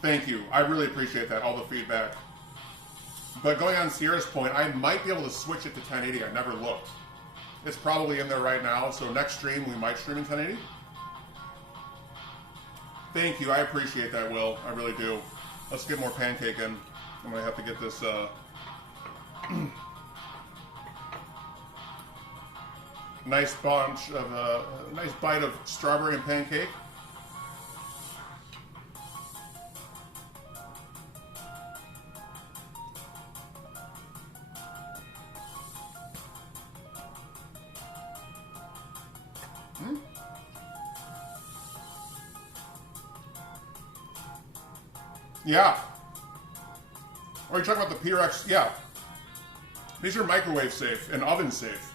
Thank you. I really appreciate that, all the feedback. But going on Sierra's point, I might be able to switch it to 1080. I never looked. It's probably in there right now, so next stream we might stream in 1080. Thank you. I appreciate that, Will. I really do. Let's get more pancake in. I'm going to have to get this... nice bunch of a nice bite of strawberry and pancake. Yeah. Or you talking about the Pyrex? Yeah. These are microwave safe and oven safe.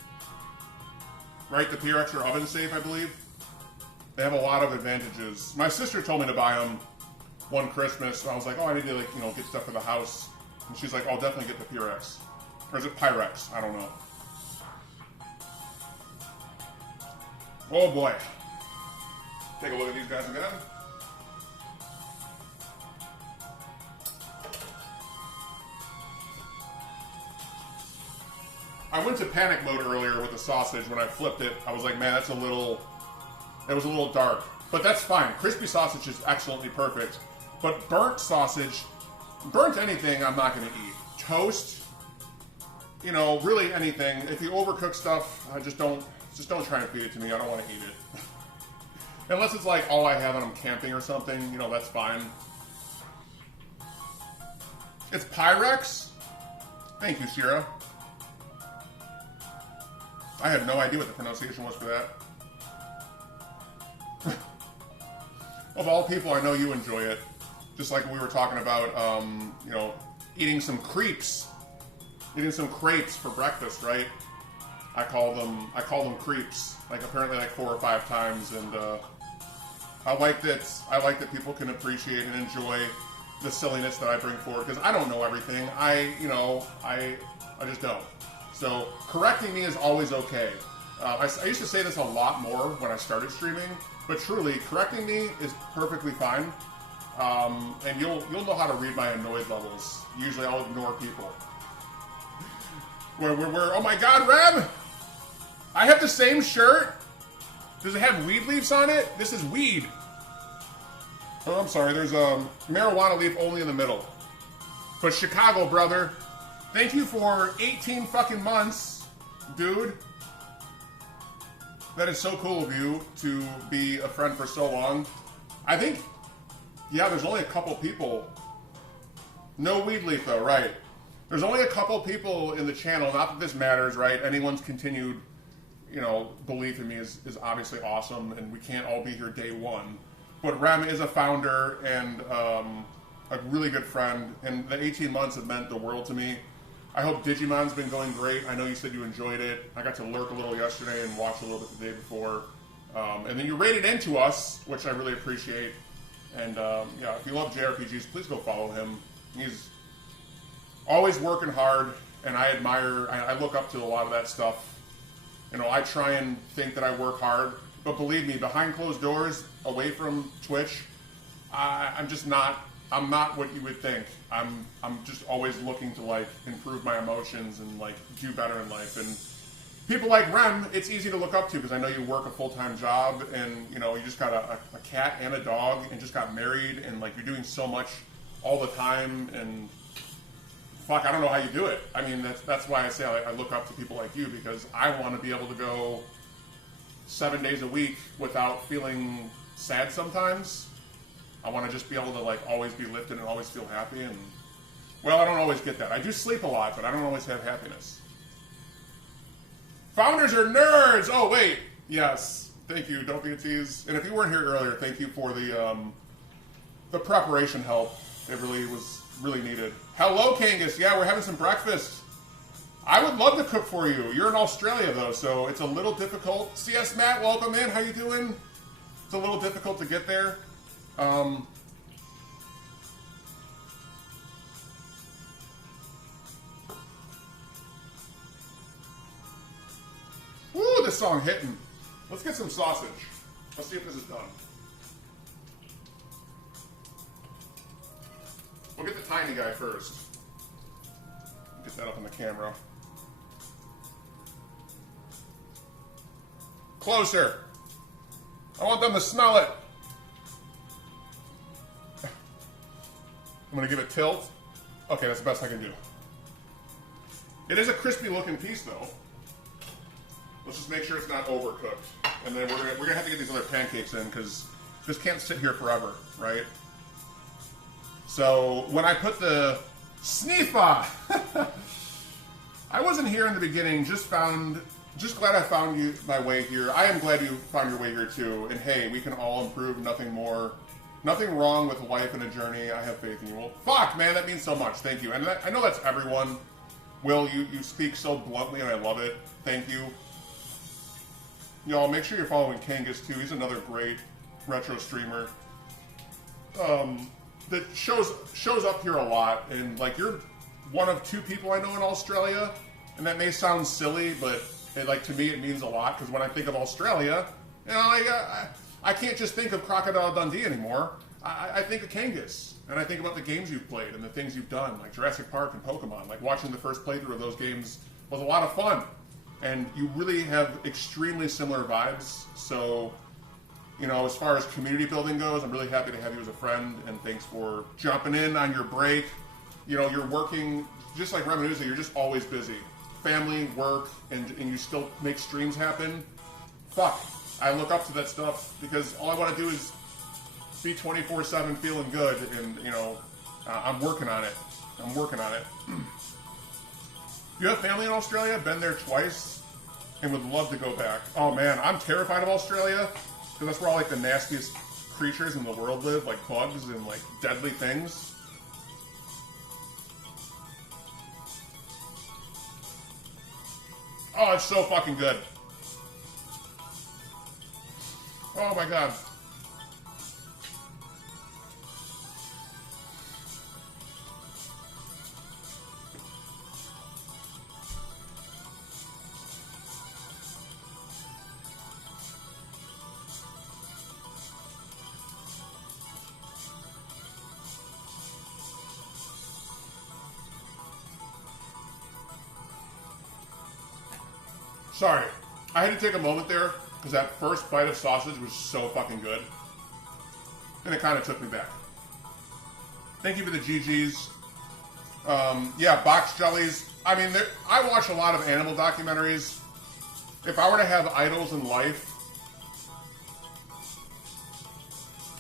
Right? The Pyrex are oven safe, I believe. They have a lot of advantages. My sister told me to buy them one Christmas. So I was like, oh, I need to get stuff for the house. And she's like, I'll definitely get the Pyrex. Or is it Pyrex? I don't know. Oh boy. Take a look at these guys again. I went to panic mode earlier with the sausage. When I flipped it, I was like, man, it was a little dark. But that's fine. Crispy sausage is excellently perfect. But burnt sausage, burnt anything, I'm not going to eat. Toast, really anything. If you overcook stuff, just don't try and feed it to me. I don't want to eat it. Unless it's like all I have and I'm camping or something, that's fine. It's Pyrex? Thank you, Shira. I had no idea what the pronunciation was for that. Of all people, I know you enjoy it. Just like we were talking about, eating some crepes. Eating some crepes for breakfast, right? I call them crepes. Like apparently like 4 or 5 times, and I like that people can appreciate and enjoy the silliness that I bring forward, because I don't know everything. I just don't. So correcting me is always okay. I used to say this a lot more when I started streaming, but truly, correcting me is perfectly fine. And you'll know how to read my annoyed levels. Usually I'll ignore people. Where oh my god, Rem! I have the same shirt? Does it have weed leaves on it? This is weed. Oh, I'm sorry, there's a marijuana leaf only in the middle. But Chicago, brother, thank you for 18 fucking months, dude. That is so cool of you to be a friend for so long. I think, yeah, there's only a couple people. No weed leaf though, right. There's only a couple people in the channel, not that this matters, right? Anyone's continued, belief in me is obviously awesome, and we can't all be here day one. But Rem is a founder and a really good friend, and the 18 months have meant the world to me. I hope Digimon's been going great. I know you said you enjoyed it. I got to lurk a little yesterday and watch a little bit the day before. And then you rated into us, which I really appreciate. And if you love JRPGs, please go follow him. He's always working hard, and I look up to a lot of that stuff. I try and think that I work hard, but believe me, behind closed doors, away from Twitch, I'm not what you would think. I'm just always looking to improve my emotions and do better in life. And people like Rem, it's easy to look up to because I know you work a full-time job, and you just got a cat and a dog, and just got married, and you're doing so much all the time, and fuck, I don't know how you do it. I mean, that's why I say I look up to people like you, because I want to be able to go 7 days a week without feeling sad sometimes. I want to just be able to always be lifted and always feel happy. And well, I don't always get that. I do sleep a lot, but I don't always have happiness. Founders are nerds. Oh wait, yes. Thank you. Don't be a tease. And if you weren't here earlier, thank you for the preparation help. It really was really needed. Hello, Kangas. Yeah, we're having some breakfast. I would love to cook for you. You're in Australia though, so it's a little difficult. CS Matt, welcome in. How you doing? It's a little difficult to get there. Woo, this song hitting. Let's get some sausage. Let's see if this is done. We'll get the tiny guy first. Get that up on the camera. Closer. I want them to smell it. I'm going to give it tilt. Okay, that's the best I can do. It is a crispy looking piece though. Let's just make sure it's not overcooked. And then we're gonna have to get these other pancakes in because this can't sit here forever, right? So when I put the Sneefa, I wasn't here in the beginning, just glad I found my way here. I am glad you found your way here too. And hey, we can all improve, nothing more Nothing wrong with life and a journey. I have faith in you. Well, fuck, man, that means so much. Thank you. And I know that's everyone. Will, you speak so bluntly, and I love it. Thank you. Y'all, make sure you're following Kangas, too. He's another great retro streamer. That shows up here a lot. And, like, you're one of 2 people I know in Australia. And that may sound silly, but, to me, it means a lot. Because when I think of Australia, you know, I can't just think of Crocodile Dundee anymore. I think of Kangas. And I think about the games you've played and the things you've done, like Jurassic Park and Pokemon. Like, watching the first playthrough of those games was a lot of fun. And you really have extremely similar vibes. So, you know, as far as community building goes, I'm really happy to have you as a friend. And thanks for jumping in on your break. You know, you're working, just like Reminuza, you're just always busy. Family, work, and you still make streams happen. Fuck. I look up to that stuff because all I want to do is be 24/7 feeling good, and, you know, I'm working on it. I'm working on it. You have family in Australia? Been there twice and would love to go back. Oh, man, I'm terrified of Australia because that's where all, like, the nastiest creatures in the world live, like bugs and, like, deadly things. Oh, it's so fucking good. Oh my god. Sorry, I had to take a moment there because that first bite of sausage was so fucking good. And it kind of took me back. Thank you for the GGs. Yeah, box jellies. I mean, I watch a lot of animal documentaries. If I were to have idols in life,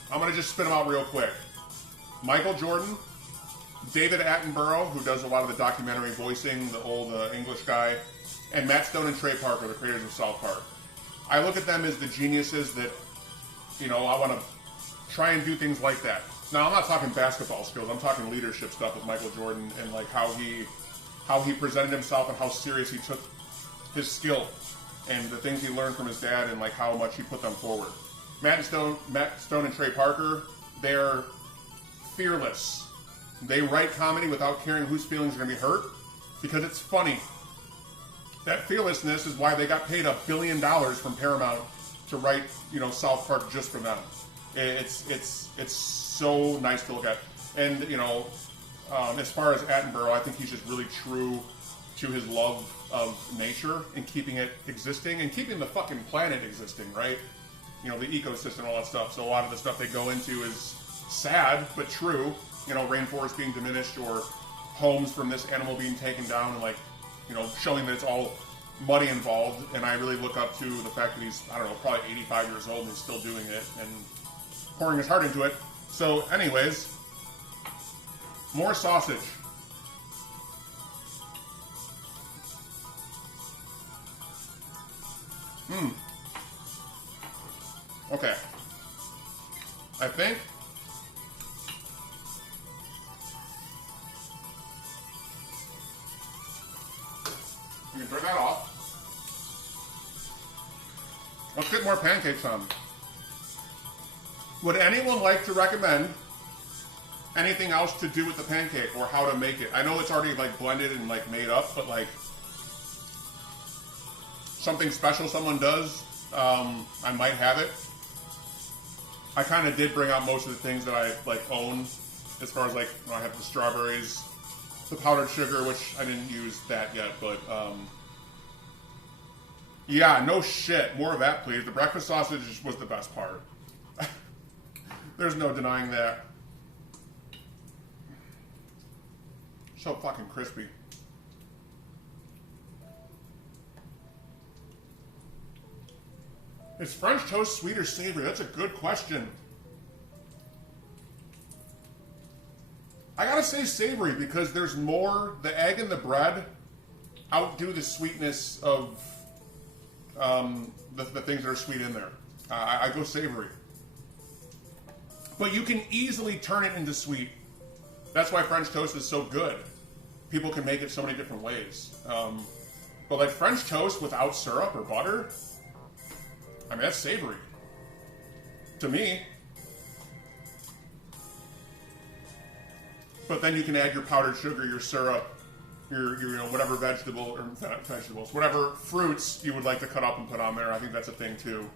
I'm going to just spit them out real quick. Michael Jordan, David Attenborough, who does a lot of the documentary voicing, the old English guy, and Matt Stone and Trey Parker, the creators of South Park. I look at them as the geniuses that, you know, I want to try and do things like that. Now, I'm not talking basketball skills. I'm talking leadership stuff with Michael Jordan and, like, how he presented himself and how serious he took his skill and the things he learned from his dad and, like, how much he put them forward. Matt Stone and Trey Parker, they're fearless. They write comedy without caring whose feelings are going to be hurt because it's funny. That fearlessness is why they got paid $1 billion from Paramount to write, you know, South Park just for them. It's so nice to look at. And, you know, as far as Attenborough, I think he's just really true to his love of nature and keeping it existing and keeping the fucking planet existing, right? You know, the ecosystem and all that stuff. So a lot of the stuff they go into is sad, but true. You know, rainforests being diminished or homes from this animal being taken down and, like, you know, showing that it's all money involved. And I really look up to the fact that he's, I don't know, probably 85 years old and he's still doing it and pouring his heart into it. So anyways, more sausage. Okay. I think you can turn that off. Let's get more pancakes on. Would anyone like to recommend anything else to do with the pancake or how to make it? I know it's already, like, blended and, like, made up, but, like, something special someone does, I might have it. I kind of did bring out most of the things that I, like, own, as far as, like, you know, I have the strawberries, the powdered sugar, which I didn't use that yet, but, yeah, no shit. More of that, please. The breakfast sausage was the best part. There's no denying that. So fucking crispy. Is French toast sweet or savory? That's a good question. I gotta say savory because there's more, the egg and the bread outdo the sweetness of the things that are sweet in there. I go savory. But you can easily turn it into sweet. That's why French toast is so good. People can make it so many different ways. But like French toast without syrup or butter, I mean, that's savory. To me. But then you can add your powdered sugar, your syrup, your you know, whatever vegetable, or not vegetables, whatever fruits you would like to cut up and put on there. I think that's a thing too.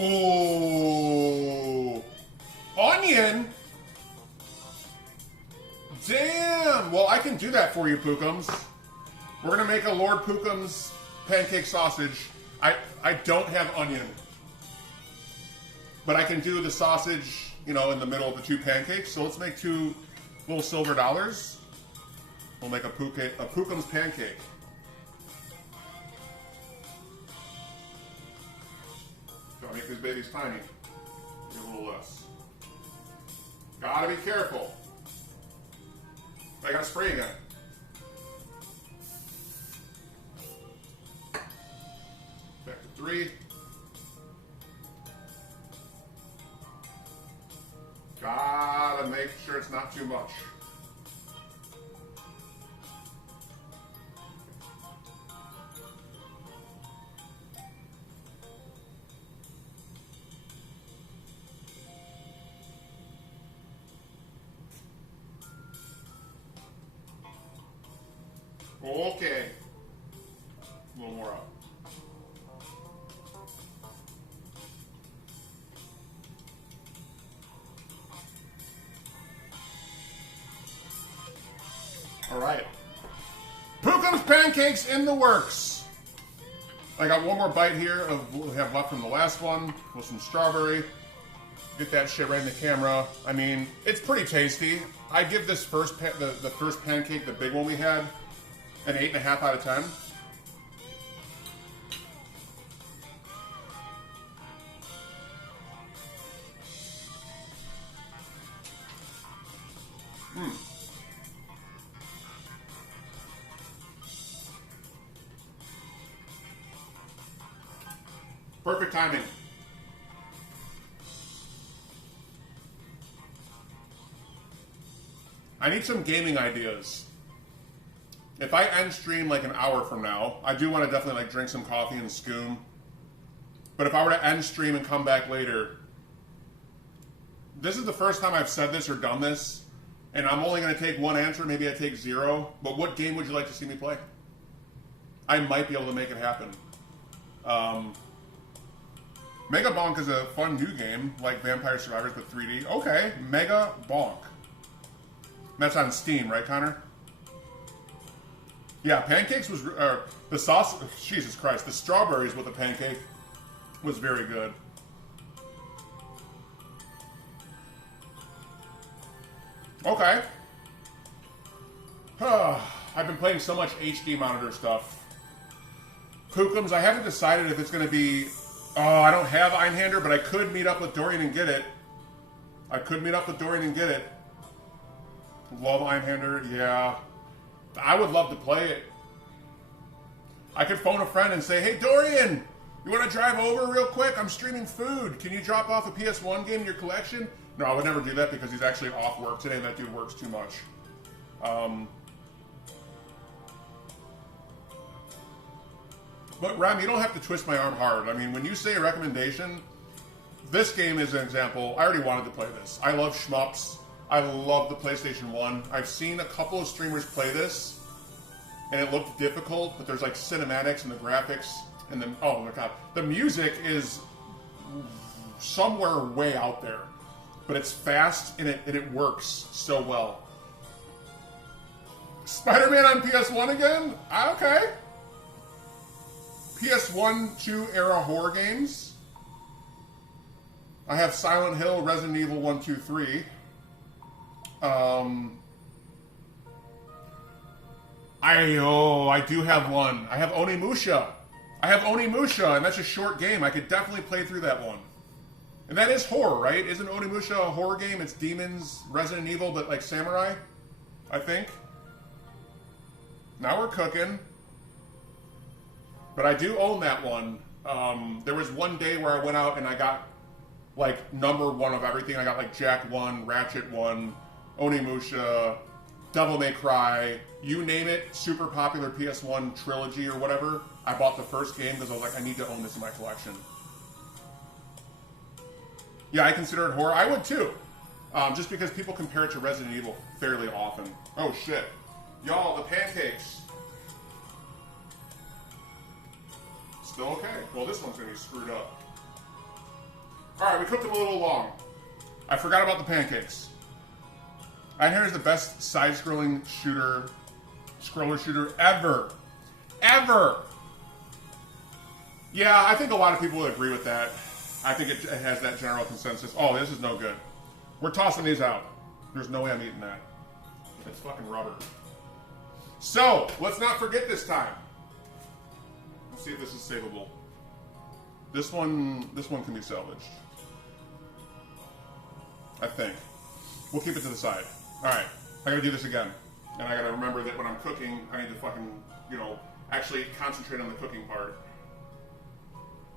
Oh, onion? Damn! Well, I can do that for you, Pookums. We're gonna make a Lord Pookums pancake sausage. I don't have onion, but I can do the sausage, you know, in the middle of the two pancakes. So let's make two little silver dollars. We'll make a Pookums pancake. Gotta make these babies tiny. Maybe a little less. Gotta be careful. I gotta spray again. Back to 3. Gotta make sure it's not too much. Okay. A little more up. All right. Pookums pancakes in the works. I got one more bite here of what we have left from the last one with some strawberry. Get that shit right in the camera. I mean, it's pretty tasty. I give this first the first pancake, the big one we had, an 8.5 out of 10. Perfect timing. I need some gaming ideas. If I end stream like an hour from now, I do want to definitely like drink some coffee and scoom. But if I were to end stream and come back later, this is the first time I've said this or done this, and I'm only going to take one answer. Maybe I take 0. But what game would you like to see me play? I might be able to make it happen. Mega Bonk is a fun new game, like Vampire Survivors but 3D. Okay, Mega Bonk. That's on Steam, right, Connor? Yeah, pancakes was the sauce. Jesus Christ, the strawberries with the pancake was very good. Okay. I've been playing so much HD monitor stuff. Pookums, I haven't decided if it's going to be. Oh, I don't have Einhander, but I could meet up with Dorian and get it. Love Einhander, yeah. I would love to play it. I could phone a friend and say, hey, Dorian, you want to drive over real quick? I'm streaming food. Can you drop off a PS1 game in your collection? No, I would never do that because he's actually off work today and that dude works too much. But Ram, you don't have to twist my arm hard. I mean, when you say a recommendation, this game is an example. I already wanted to play this. I love shmups. I love the PlayStation 1. I've seen a couple of streamers play this, and it looked difficult, but there's like cinematics and the graphics, and then, oh my god, the music is somewhere way out there, but it's fast and it works so well. Spider-Man on PS1 again? Okay. PS1, 2 era horror games. I have Silent Hill, Resident Evil 1, 2, 3. I do have one. I have Onimusha. And that's a short game. I could definitely play through that one. And that is horror, right? Isn't Onimusha a horror game? It's demons, Resident Evil, but like samurai, I think. Now we're cooking. But I do own that one. There was one day where I went out and I got like number one of everything. I got like Jak 1, Ratchet 1, Onimusha, Devil May Cry, you name it, super popular PS1 trilogy or whatever. I bought the first game because I was like, I need to own this in my collection. Yeah, I consider it horror. I would too. Just because people compare it to Resident Evil fairly often. Oh shit. Y'all, the pancakes. Still okay. Well, this one's going to be screwed up. Alright, we cooked them a little long. I forgot about the pancakes. I hear it's the best side-scrolling scroller shooter ever. Ever! Yeah, I think a lot of people would agree with that. I think it has that general consensus. Oh, this is no good. We're tossing these out. There's no way I'm eating that. It's fucking rubber. So, let's not forget this time. Let's see if this is savable. This one can be salvaged. I think. We'll keep it to the side. Alright, I gotta do this again. And I gotta remember that when I'm cooking, I need to fucking, actually concentrate on the cooking part.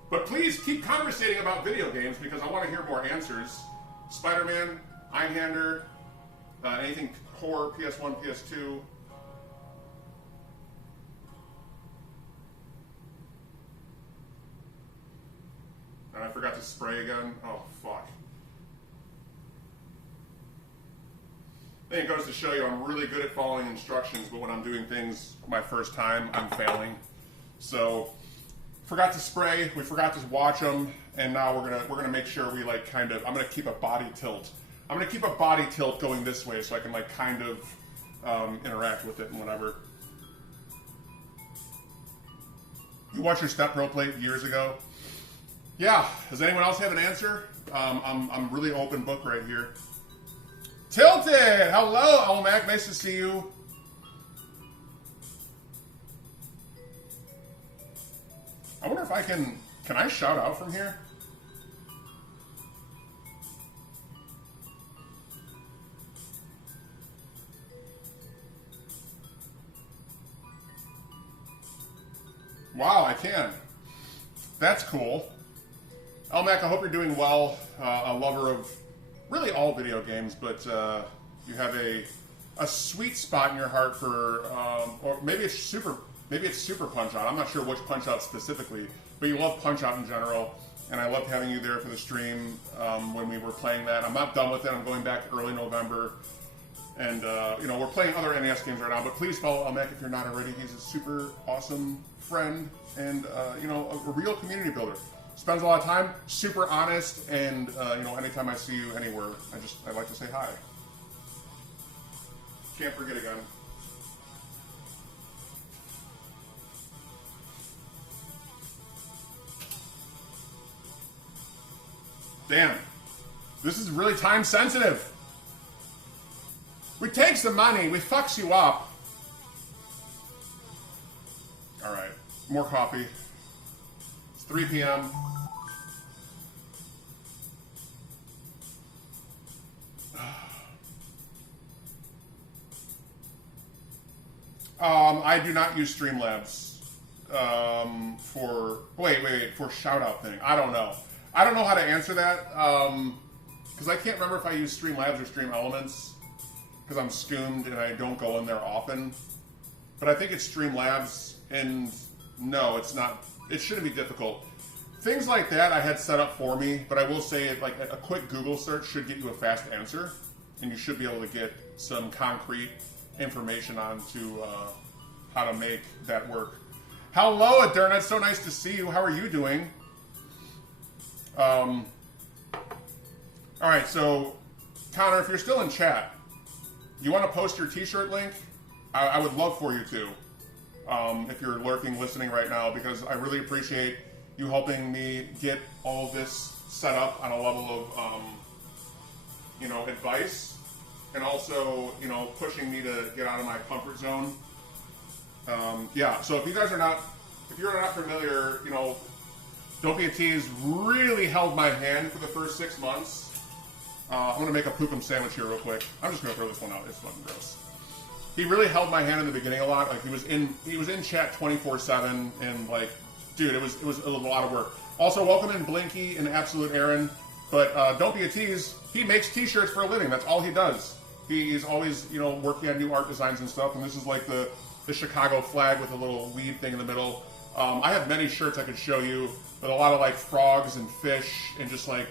But please keep conversating about video games because I want to hear more answers. Spider-Man, Einhander, anything horror, PS1, PS2. And I forgot to spray again. Oh, fuck. I think it goes to show you I'm really good at following instructions, but when I'm doing things my first time, I'm failing. So, forgot to spray, we forgot to watch them, and now we're gonna make sure we I'm gonna keep a body tilt. I'm gonna keep a body tilt going this way so I can interact with it and whatever. You watched your Step Pro plate years ago? Yeah. Does anyone else have an answer? I'm really open book right here. Tilted! Hello, Olmec. Nice to see you. I wonder if I can I shout out from here? Wow, I can. That's cool. Elmac, I hope you're doing well. A lover of really all video games, but you have a sweet spot in your heart for, or maybe it's Super Punch-Out. I'm not sure which Punch-Out specifically, but you love Punch-Out in general, and I loved having you there for the stream when we were playing that. I'm not done with it. I'm going back early November, and we're playing other NES games right now, but please follow Elmac if you're not already. He's a super awesome friend and, a real community builder. Spends a lot of time, super honest, and, anytime I see you anywhere, I like to say hi. Can't forget again. Damn. This is really time sensitive. We takes the money, we fucks you up. Alright, more coffee. It's 3 p.m. I do not use Streamlabs for shout-out thing. I don't know. I don't know how to answer that because I can't remember if I use Streamlabs or Stream Elements because I'm skoomed and I don't go in there often. But I think it's Streamlabs, and no, it's not. It shouldn't be difficult. Things like that I had set up for me, but I will say like a quick Google search should get you a fast answer, and you should be able to get some concrete information on to how to make that work. Hello, Adurna. It's so nice to see you. How are you doing? All right, so Connor, if you're still in chat, you want to post your t-shirt link? I would love for you to, if you're lurking, listening right now, because I really appreciate you helping me get all this set up on a level of, advice, and also, pushing me to get out of my comfort zone. So if you're not familiar, Don't Be a Tease really held my hand for the first 6 months. I'm going to make a Pookum sandwich here real quick. I'm just going to throw this one out. It's fucking gross. He really held my hand in the beginning a lot. Like he was in chat 24/7 and like dude, it was a lot of work. Also, welcome in Blinky and Absolute Aaron. But don't be a tease. He makes T-shirts for a living. That's all he does. He's always, you know, working on new art designs and stuff. And this is like the Chicago flag with a little weed thing in the middle. I have many shirts I could show you, with a lot of like frogs and fish and just like,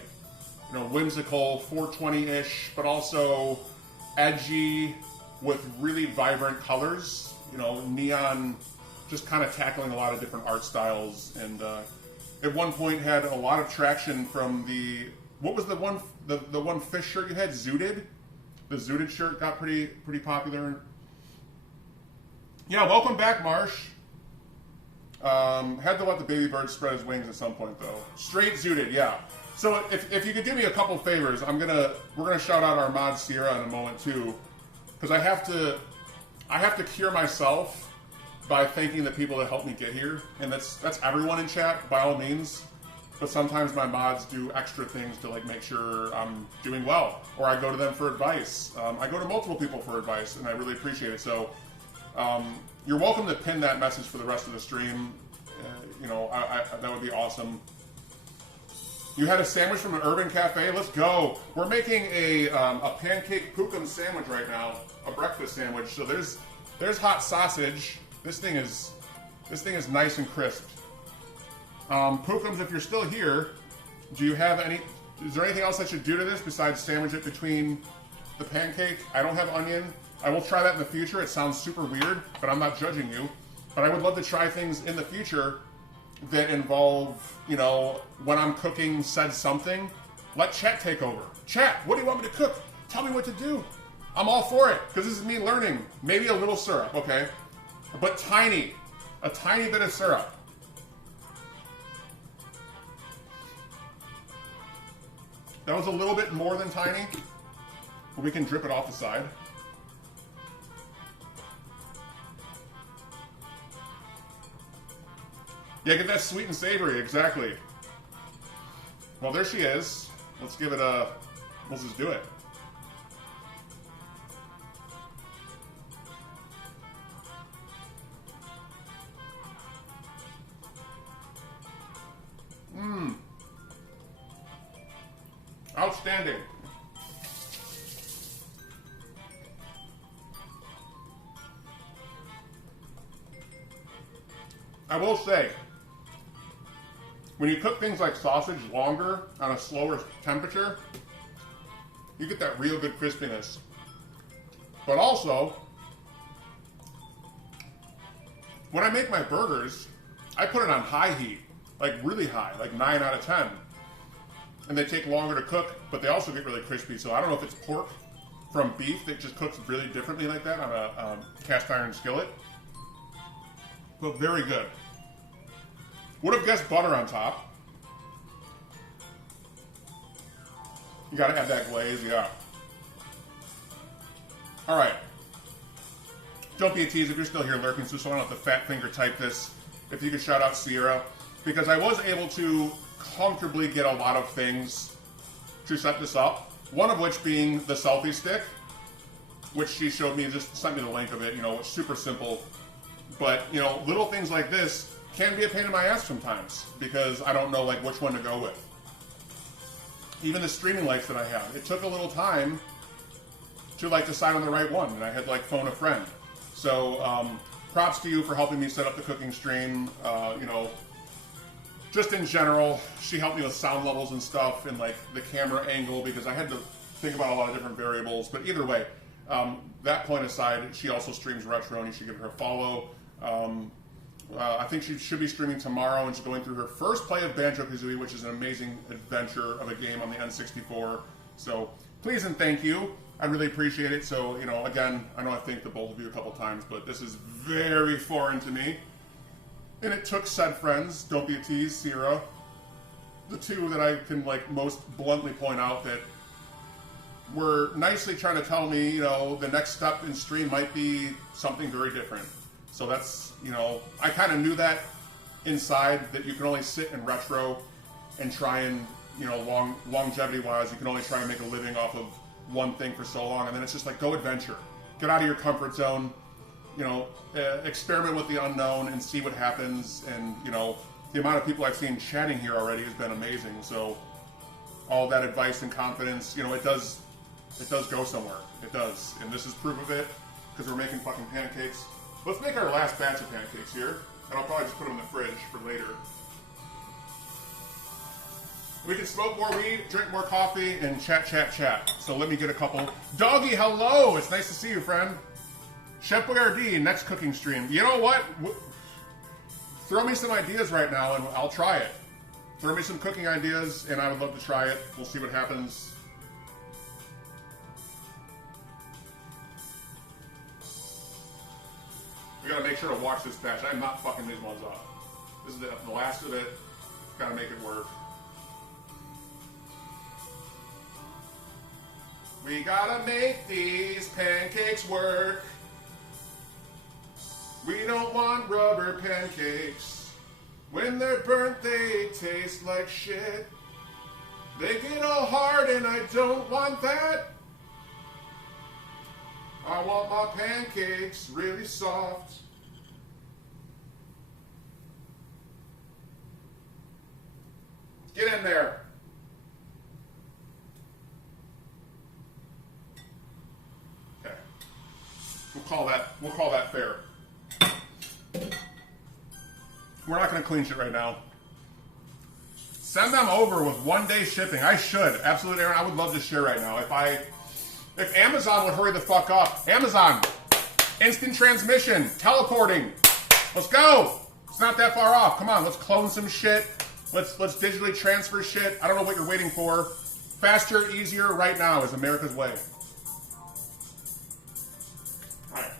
you know, whimsical 420-ish, but also edgy with really vibrant colors. You know, neon, just kind of tackling a lot of different art styles. And at one point had a lot of traction from the, what was the one fish shirt you had? Zooted? The Zooted shirt got pretty popular. Yeah, welcome back, Marsh. Had to let the baby bird spread his wings at some point, though. Straight Zooted, yeah. So if you could do me a couple favors, we're gonna shout out our mod Sierra in a moment too, because I have to cure myself by thanking the people that helped me get here, and that's everyone in chat by all means. But sometimes my mods do extra things to like make sure I'm doing well, or I go to them for advice. I go to multiple people for advice, and I really appreciate it. So you're welcome to pin that message for the rest of the stream. You know, that would be awesome. You had a sandwich from an urban cafe. Let's go. We're making a pancake pukum sandwich right now, a breakfast sandwich. So there's hot sausage. This thing is nice and crisp. Pukums, if you're still here, do you have any? Is there anything else I should do to this besides sandwich it between the pancake? I don't have onion. I will try that in the future. It sounds super weird, but I'm not judging you. But I would love to try things in the future that involve, you know, when I'm cooking said something. Let chat take over. Chat, what do you want me to cook? Tell me what to do. I'm all for it, because this is me learning. Maybe a little syrup, okay? But tiny. A tiny bit of syrup. That was a little bit more than tiny, but we can drip it off the side. Yeah, get that sweet and savory, exactly. Well, there she is. Let's give it a, let's just do it. Mmm. Outstanding. I will say, when you cook things like sausage longer on a slower temperature, you get that real good crispiness. But also, when I make my burgers, I put it on high heat, like really high, like 9 out of 10. And they take longer to cook, but they also get really crispy. So I don't know if it's pork from beef that just cooks really differently like that on a cast iron skillet. But very good. Would have guessed butter on top. You gotta add that glaze, yeah. All right. Don't be a tease if you're still here lurking, so I don't have to fat finger type this. If you could shout out Sierra, because I was able to comfortably get a lot of things to set this up. One of which being the selfie stick, which she showed me, just sent me the link of it. You know, it's super simple. But, you know, little things like this can be a pain in my ass sometimes because I don't know, like, which one to go with. Even the streaming lights that I have, it took a little time to, like, decide on the right one, and I had, like, phone a friend. So, props to you for helping me set up the cooking stream. You know, just in general, she helped me with sound levels and stuff, and, like, the camera angle, because I had to think about a lot of different variables. But either way, that point aside, she also streams retro, and you should give her a follow. I think she should be streaming tomorrow, and she's going through her first play of Banjo-Kazooie, which is an amazing adventure of a game on the N64. So please and thank you. I really appreciate it. So, you know, again, I know I thanked the both of you a couple times, but this is very foreign to me. And it took said friends, Don't Be a Tease, Sierra, the two that I can, like, most bluntly point out that were nicely trying to tell me, you know, the next step in stream might be something very different. So that's, you know, I kind of knew that inside, that you can only sit in retro and try and, you know, longevity-wise, you can only try and make a living off of one thing for so long. And then it's just like, go adventure. Get out of your comfort zone, you know, experiment with the unknown and see what happens. And, you know, the amount of people I've seen chatting here already has been amazing. So all that advice and confidence, you know, it does go somewhere. It does. And this is proof of it because we're making fucking pancakes. Let's make our last batch of pancakes here. And I'll probably just put them in the fridge for later. We can smoke more weed, drink more coffee, and chat, chat, chat. So let me get a couple. Doggy, hello! It's nice to see you, friend. Chef Boyardee, next cooking stream. You know what? Throw me some ideas right now, and I'll try it. Throw me some cooking ideas, and I would love to try it. We'll see what happens. We gotta make sure to watch this batch. I'm not fucking these ones up. This is the last of it. Gotta make it work. We gotta make these pancakes work. We don't want rubber pancakes. When they're burnt, they taste like shit. They get all hard and I don't want that. I want my pancakes really soft. Get in there. Okay. We'll call that fair. We're not going to clean shit right now. Send them over with 1-day shipping. I should. Absolutely, Aaron. I would love to share right now. If Amazon would hurry the fuck up. Amazon. Instant transmission. Teleporting. Let's go. It's not that far off. Come on. Let's clone some shit. Let's digitally transfer shit. I don't know what you're waiting for. Faster, easier, right now is America's way. All right.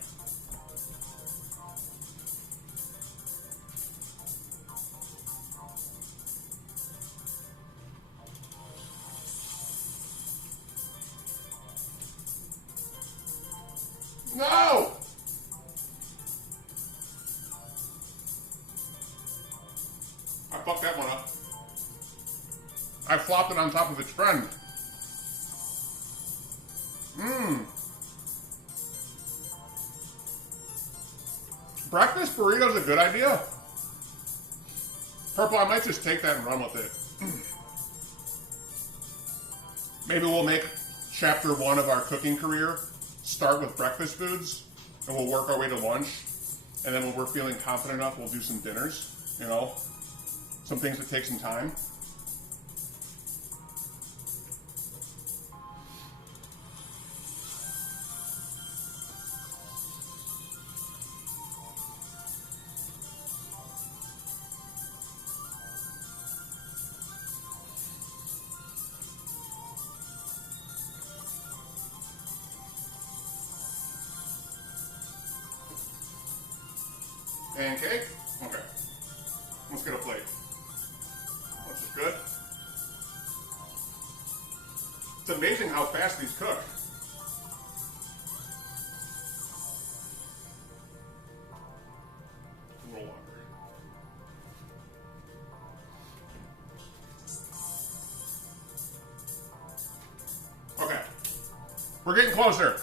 No! I fucked that one up. I flopped it on top of its friend. Breakfast burrito's a good idea. Purple, I might just take that and run with it. Maybe we'll make chapter 1 of our cooking career start with breakfast foods, and we'll work our way to lunch, and then when we're feeling confident enough, we'll do some dinners, you know? Some things that take some time. Pancake? Okay. Let's get a plate. This is good. It's amazing how fast these cook. A little longer. Okay. We're getting closer.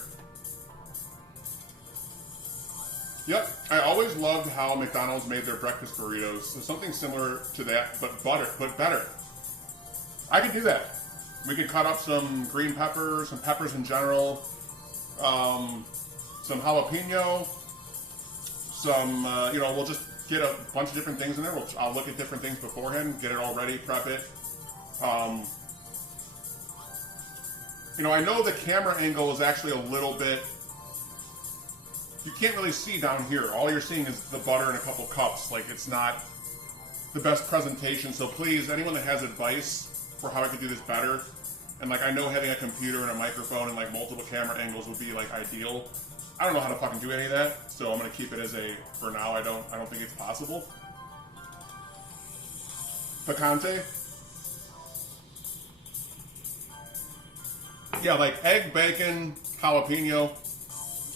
Yep, I always loved how McDonald's made their breakfast burritos. So something similar to that, but better. I could do that. We could cut up some green peppers, some peppers in general, some jalapeno, some, we'll just get a bunch of different things in there. I'll look at different things beforehand, get it all ready, prep it. I know the camera angle is actually a little bit. You can't really see down here. All you're seeing is the butter and a couple cups. Like, it's not the best presentation. So please, anyone that has advice for how I could do this better, and I know having a computer and a microphone and multiple camera angles would be ideal. I don't know how to fucking do any of that, so I'm gonna keep it as for now. I don't think it's possible. Picante. Yeah, egg, bacon, jalapeno.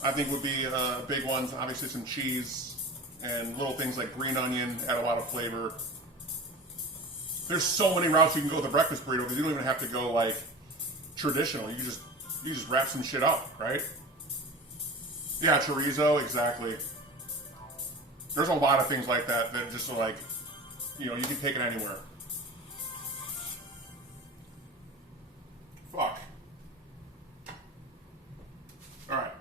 I think would be big ones. Obviously some cheese and little things like green onion add a lot of flavor. There's so many routes you can go with a breakfast burrito because you don't even have to go traditional. You just wrap some shit up, right? Yeah, chorizo, exactly. There's a lot of things like that that just are you know, you can take it anywhere. Fuck. Alright.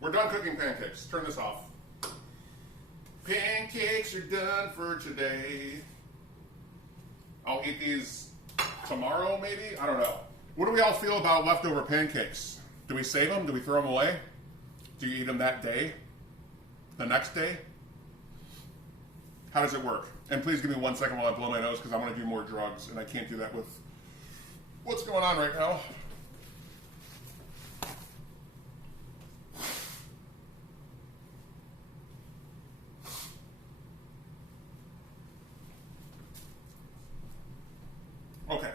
We're done cooking pancakes. Turn this off. Pancakes are done for today. I'll eat these tomorrow, maybe? I don't know. What do we all feel about leftover pancakes? Do we save them? Do we throw them away? Do you eat them that day? The next day? How does it work? And please give me 1 second while I blow my nose because I want to do more drugs and I can't do that with what's going on right now. Okay.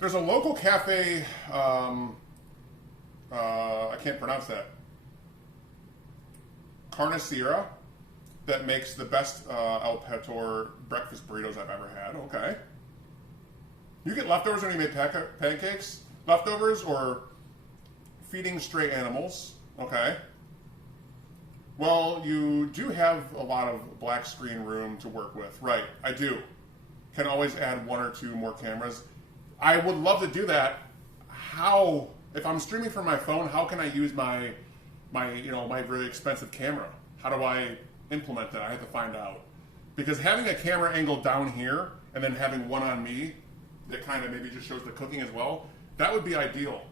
There's a local cafe, I can't pronounce that, Carne Sierra, that makes the best El Pastor breakfast burritos I've ever had. Okay. You get leftovers when you make pancakes? Leftovers or feeding stray animals? Okay. Well, you do have a lot of black screen room to work with. Right, I do. Can always add 1 or 2 more cameras. I would love to do that. How, if I'm streaming from my phone, how can I use my really expensive camera? How do I implement that? I have to find out. Because having a camera angle down here and then having one on me that kind of maybe just shows the cooking as well, that would be ideal.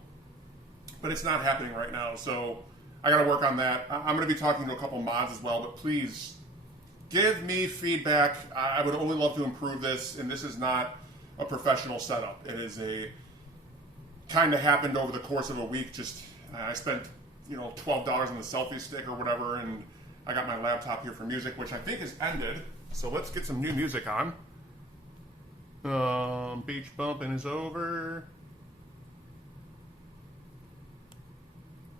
But it's not happening right now, so I got to work on that. I'm going to be talking to a couple mods as well, but please give me feedback. I would only love to improve this, and this is not a professional setup. It is a kind of happened over the course of a week. Just I spent $12 on the selfie stick or whatever, and I got my laptop here for music, which I think is ended. So let's get some new music on. Beach bumping is over.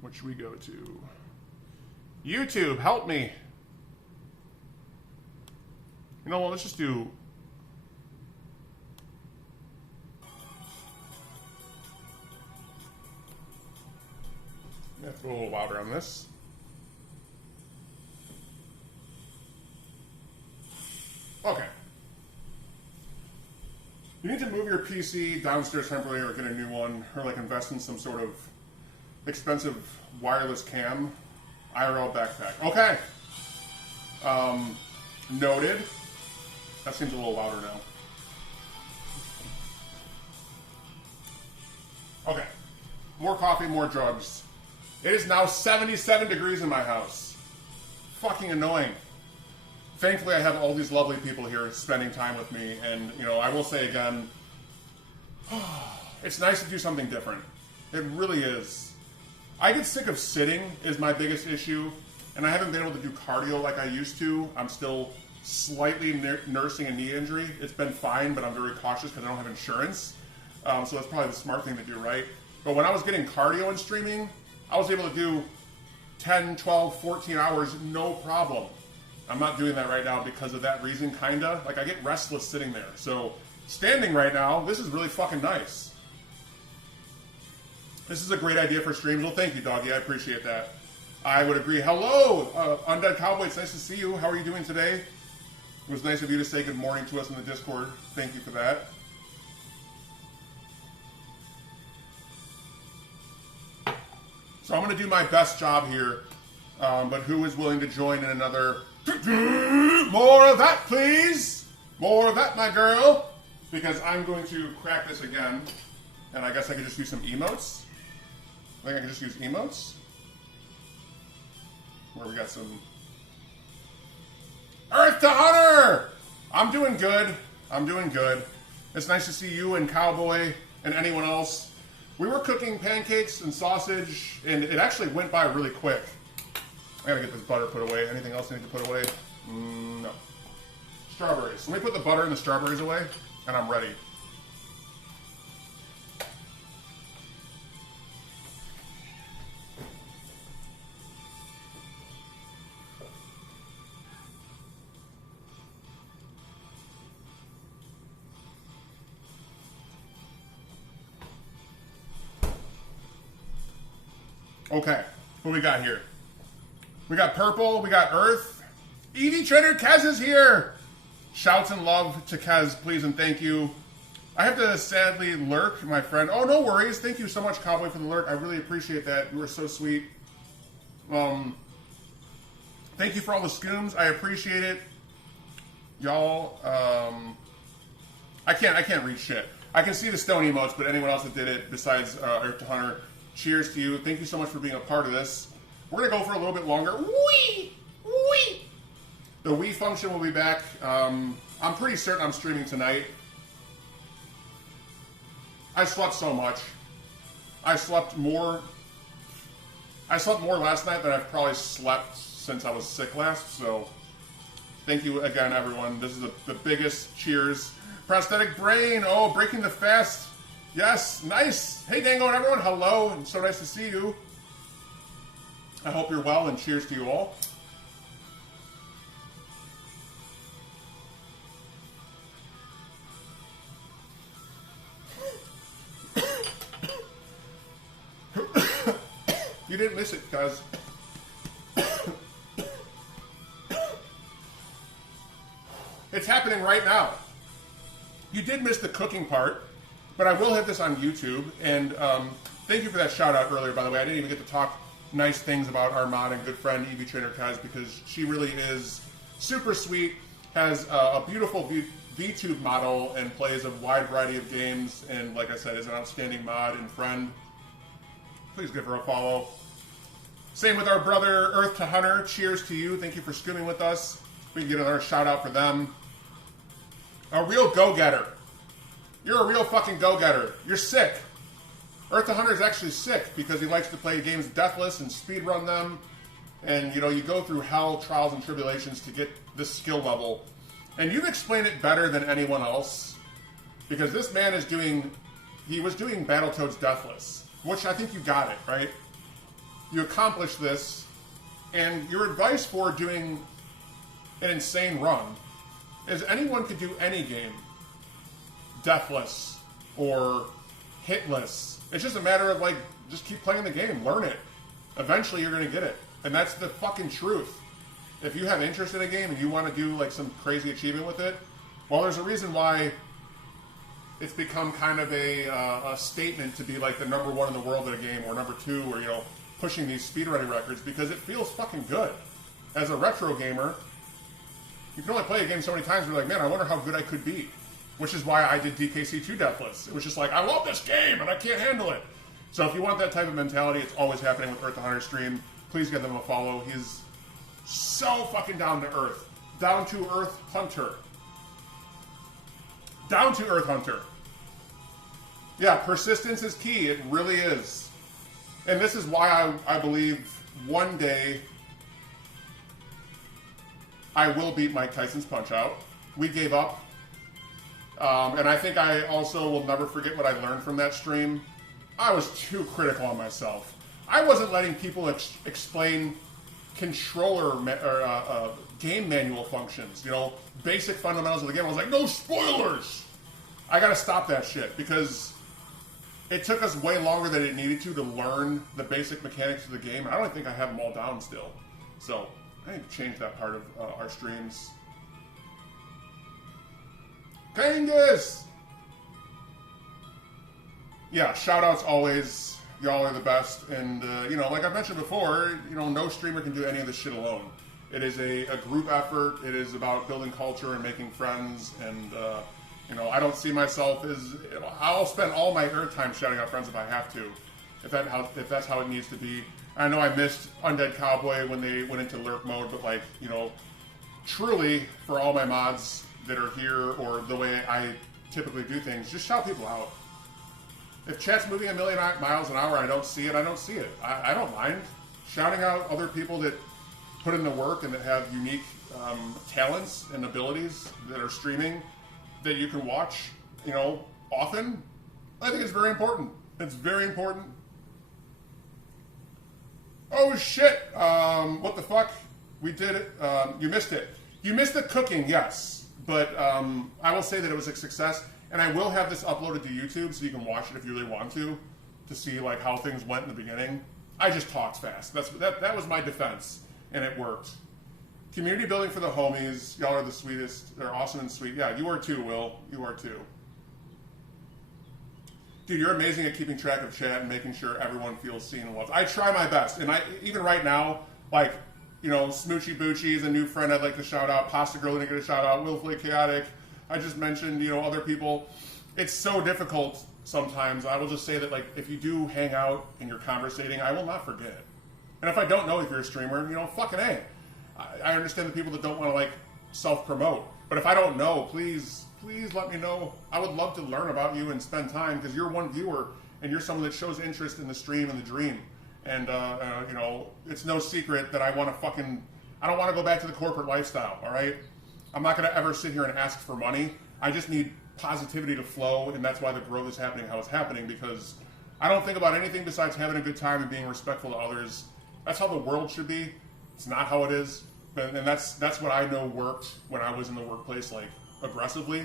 What should we go to? YouTube, help me. You know what, let's just do... Let's go a little louder on this. Okay. You need to move your PC downstairs temporarily or get a new one, or like invest in some sort of expensive wireless cam IRL backpack. Okay. Noted. That seems a little louder now. Okay. More coffee, more drugs. It is now 77 degrees in my house. Fucking annoying. Thankfully, I have all these lovely people here spending time with me, and, I will say again, it's nice to do something different. It really is. I get sick of sitting is my biggest issue, and I haven't been able to do cardio like I used to. I'm still slightly nursing a knee injury. It's been fine, but I'm very cautious because I don't have insurance. So that's probably the smart thing to do, right? But when I was getting cardio and streaming, I was able to do 10, 12, 14 hours, no problem. I'm not doing that right now because of that reason, kinda. Like, I get restless sitting there. So, standing right now, this is really fucking nice. This is a great idea for streams. Well, thank you, Doggy. I appreciate that. I would agree. Hello, Undead Cowboy. It's nice to see you. How are you doing today? It was nice of you to say good morning to us in the Discord. Thank you for that. So I'm going to do my best job here, but who is willing to join in another... More of that, please! More of that, my girl! Because I'm going to crack this again, and I guess I could just use some emotes. I think I can just use emotes. Where we got some... Earth to Hunter! I'm doing good. I'm doing good. It's nice to see you and Cowboy and anyone else. We were cooking pancakes and sausage, and it actually went by really quick. I gotta get this butter put away. Anything else I need to put away? No. Strawberries. Let me put the butter and the strawberries away, and I'm ready. Okay, what we got here? We got purple, we got earth. Evie Trader Kez is here! Shouts and love to Kez, please and thank you. I have to sadly lurk, my friend. Oh, no worries. Thank you so much, Cowboy, for the lurk. I really appreciate that. You were so sweet. Thank you for all the scooms. I appreciate it. Y'all, I can't read shit. I can see the stone emotes, but anyone else that did it besides Earth to Hunter, cheers to you. Thank you so much for being a part of this. We're going to go for a little bit longer. Wee! Wee! The Wii function will be back. I'm pretty certain I'm streaming tonight. I slept so much. I slept more last night than I've probably slept since I was sick last, so thank you again, everyone. This is the biggest cheers. Prosthetic Brain, oh, breaking the fast. Yes, nice. Hey, Dango and everyone, hello, and so nice to see you. I hope you're well, and cheers to you all. You didn't miss it, guys. It's happening right now. You did miss the cooking part, but I will hit this on YouTube. And thank you for that shout out earlier, by the way. I didn't even get to talk nice things about our mod and good friend EV Trainer Kaz, because she really is super sweet, has a beautiful VTube model, and plays a wide variety of games. And like I said, is an outstanding mod and friend. Please give her a follow. Same with our brother Earth to Hunter. Cheers to you. Thank you for scooming with us. We can get another shout out for them. A real go-getter. You're a real fucking go-getter. You're sick. Earth to Hunter is actually sick because he likes to play games deathless and speedrun them. And, you know, you go through hell, trials, and tribulations to get this skill level. And you've explained it better than anyone else, because this man is he was doing Battletoads deathless, which I think you got it, right? You accomplished this, and your advice for doing an insane run is anyone could do any game deathless or hitless. It's just a matter of, like, just keep playing the game, learn it. Eventually you're going to get it. And that's the fucking truth. If you have interest in a game and you want to do, like, some crazy achievement with it, well, there's a reason why it's become kind of a statement to be, like, the #1 in the world at a game, or #2, or, you know, pushing these speedrunning records, because it feels fucking good. As a retro gamer, you can only play a game so many times and you're like, man, I wonder how good I could be. Which is why I did DKC2 Deathless. It was just like, I love this game and I can't handle it. So if you want that type of mentality, it's always happening with Earth to Hunter stream. Please give them a follow. He's so fucking down to earth. Down to earth hunter. Down to earth hunter. Yeah, persistence is key. It really is. And this is why I believe one day I will beat Mike Tyson's Punch-Out. We gave up. And I think I also will never forget what I learned from that stream. I was too critical on myself. I wasn't letting people explain controller or game manual functions, you know, basic fundamentals of the game. I was like, no spoilers! I gotta stop that shit, because it took us way longer than it needed to learn the basic mechanics of the game. And I don't think I have them all down still. So I need to change that part of our streams. Kangas! Yeah, shout-outs always. Y'all are the best. And, you know, like I mentioned before, you know, no streamer can do any of this shit alone. It is a group effort. It is about building culture and making friends. And, you know, I don't see myself as... You know, I'll spend all my airtime shouting out friends if I have to. If that's how it needs to be. I know I missed Undead Cowboy when they went into lurk mode, but, like, you know, truly, for all my mods that are here, or the way I typically do things, just shout people out. If chat's moving a million miles an hour and I don't see it, I don't see it. I don't mind shouting out other people that put in the work and that have unique talents and abilities that are streaming that you can watch, you know, often. I think it's very important. It's very important. Oh shit! What the fuck? We did it. You missed it. You missed the cooking, yes. But I will say that it was a success. And I will have this uploaded to YouTube so you can watch it if you really want to see, like, how things went in the beginning. I just talked fast. That was my defense, and it worked. Community building for the homies. Y'all are the sweetest. They're awesome and sweet. Yeah, you are too, Will. You are too. Dude, you're amazing at keeping track of chat and making sure everyone feels seen and loved. I try my best. And even right now, like, you know, Smoochy Boochie is a new friend I'd like to shout out. Pasta Girl didn't get a shout out. Willfully Chaotic. I just mentioned, you know, other people. It's so difficult sometimes. I will just say that, like, if you do hang out and you're conversating, I will not forget. And if I don't know if you're a streamer, you know, fucking A. I understand the people that don't want to, like, self-promote. But if I don't know, please let me know. I would love to learn about you and spend time, because you're one viewer and you're someone that shows interest in the stream and the dream. And, you know, it's no secret that I don't want to go back to the corporate lifestyle, all right? I'm not going to ever sit here and ask for money. I just need positivity to flow, and that's why the growth is happening how it's happening, because I don't think about anything besides having a good time and being respectful to others. That's how the world should be. It's not how it is. And that's what I know worked when I was in the workplace, like, aggressively.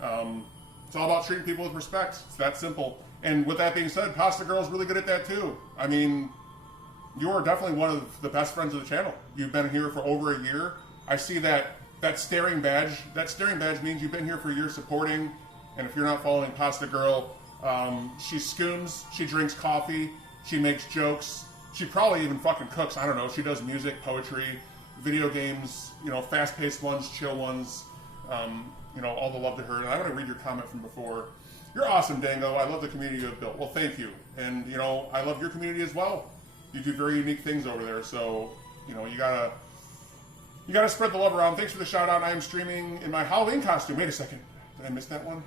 It's all about treating people with respect. It's that simple. And with that being said, Pasta Girl's really good at that too. I mean, you're definitely one of the best friends of the channel. You've been here for over a year. I see that staring badge. That staring badge means you've been here for a year supporting. And if you're not following Pasta Girl, she scoons, she drinks coffee, she makes jokes. She probably even fucking cooks. I don't know. She does music, poetry, video games, you know, fast-paced ones, chill ones. You know, all the love to her. And I'm going to read your comment from before. You're awesome, Dango. I love the community you have built. Well, thank you. And, you know, I love your community as well. You do very unique things over there. So, you know, you gotta spread the love around. Thanks for the shout out. I am streaming in my Halloween costume. Wait a second. Did I miss that one?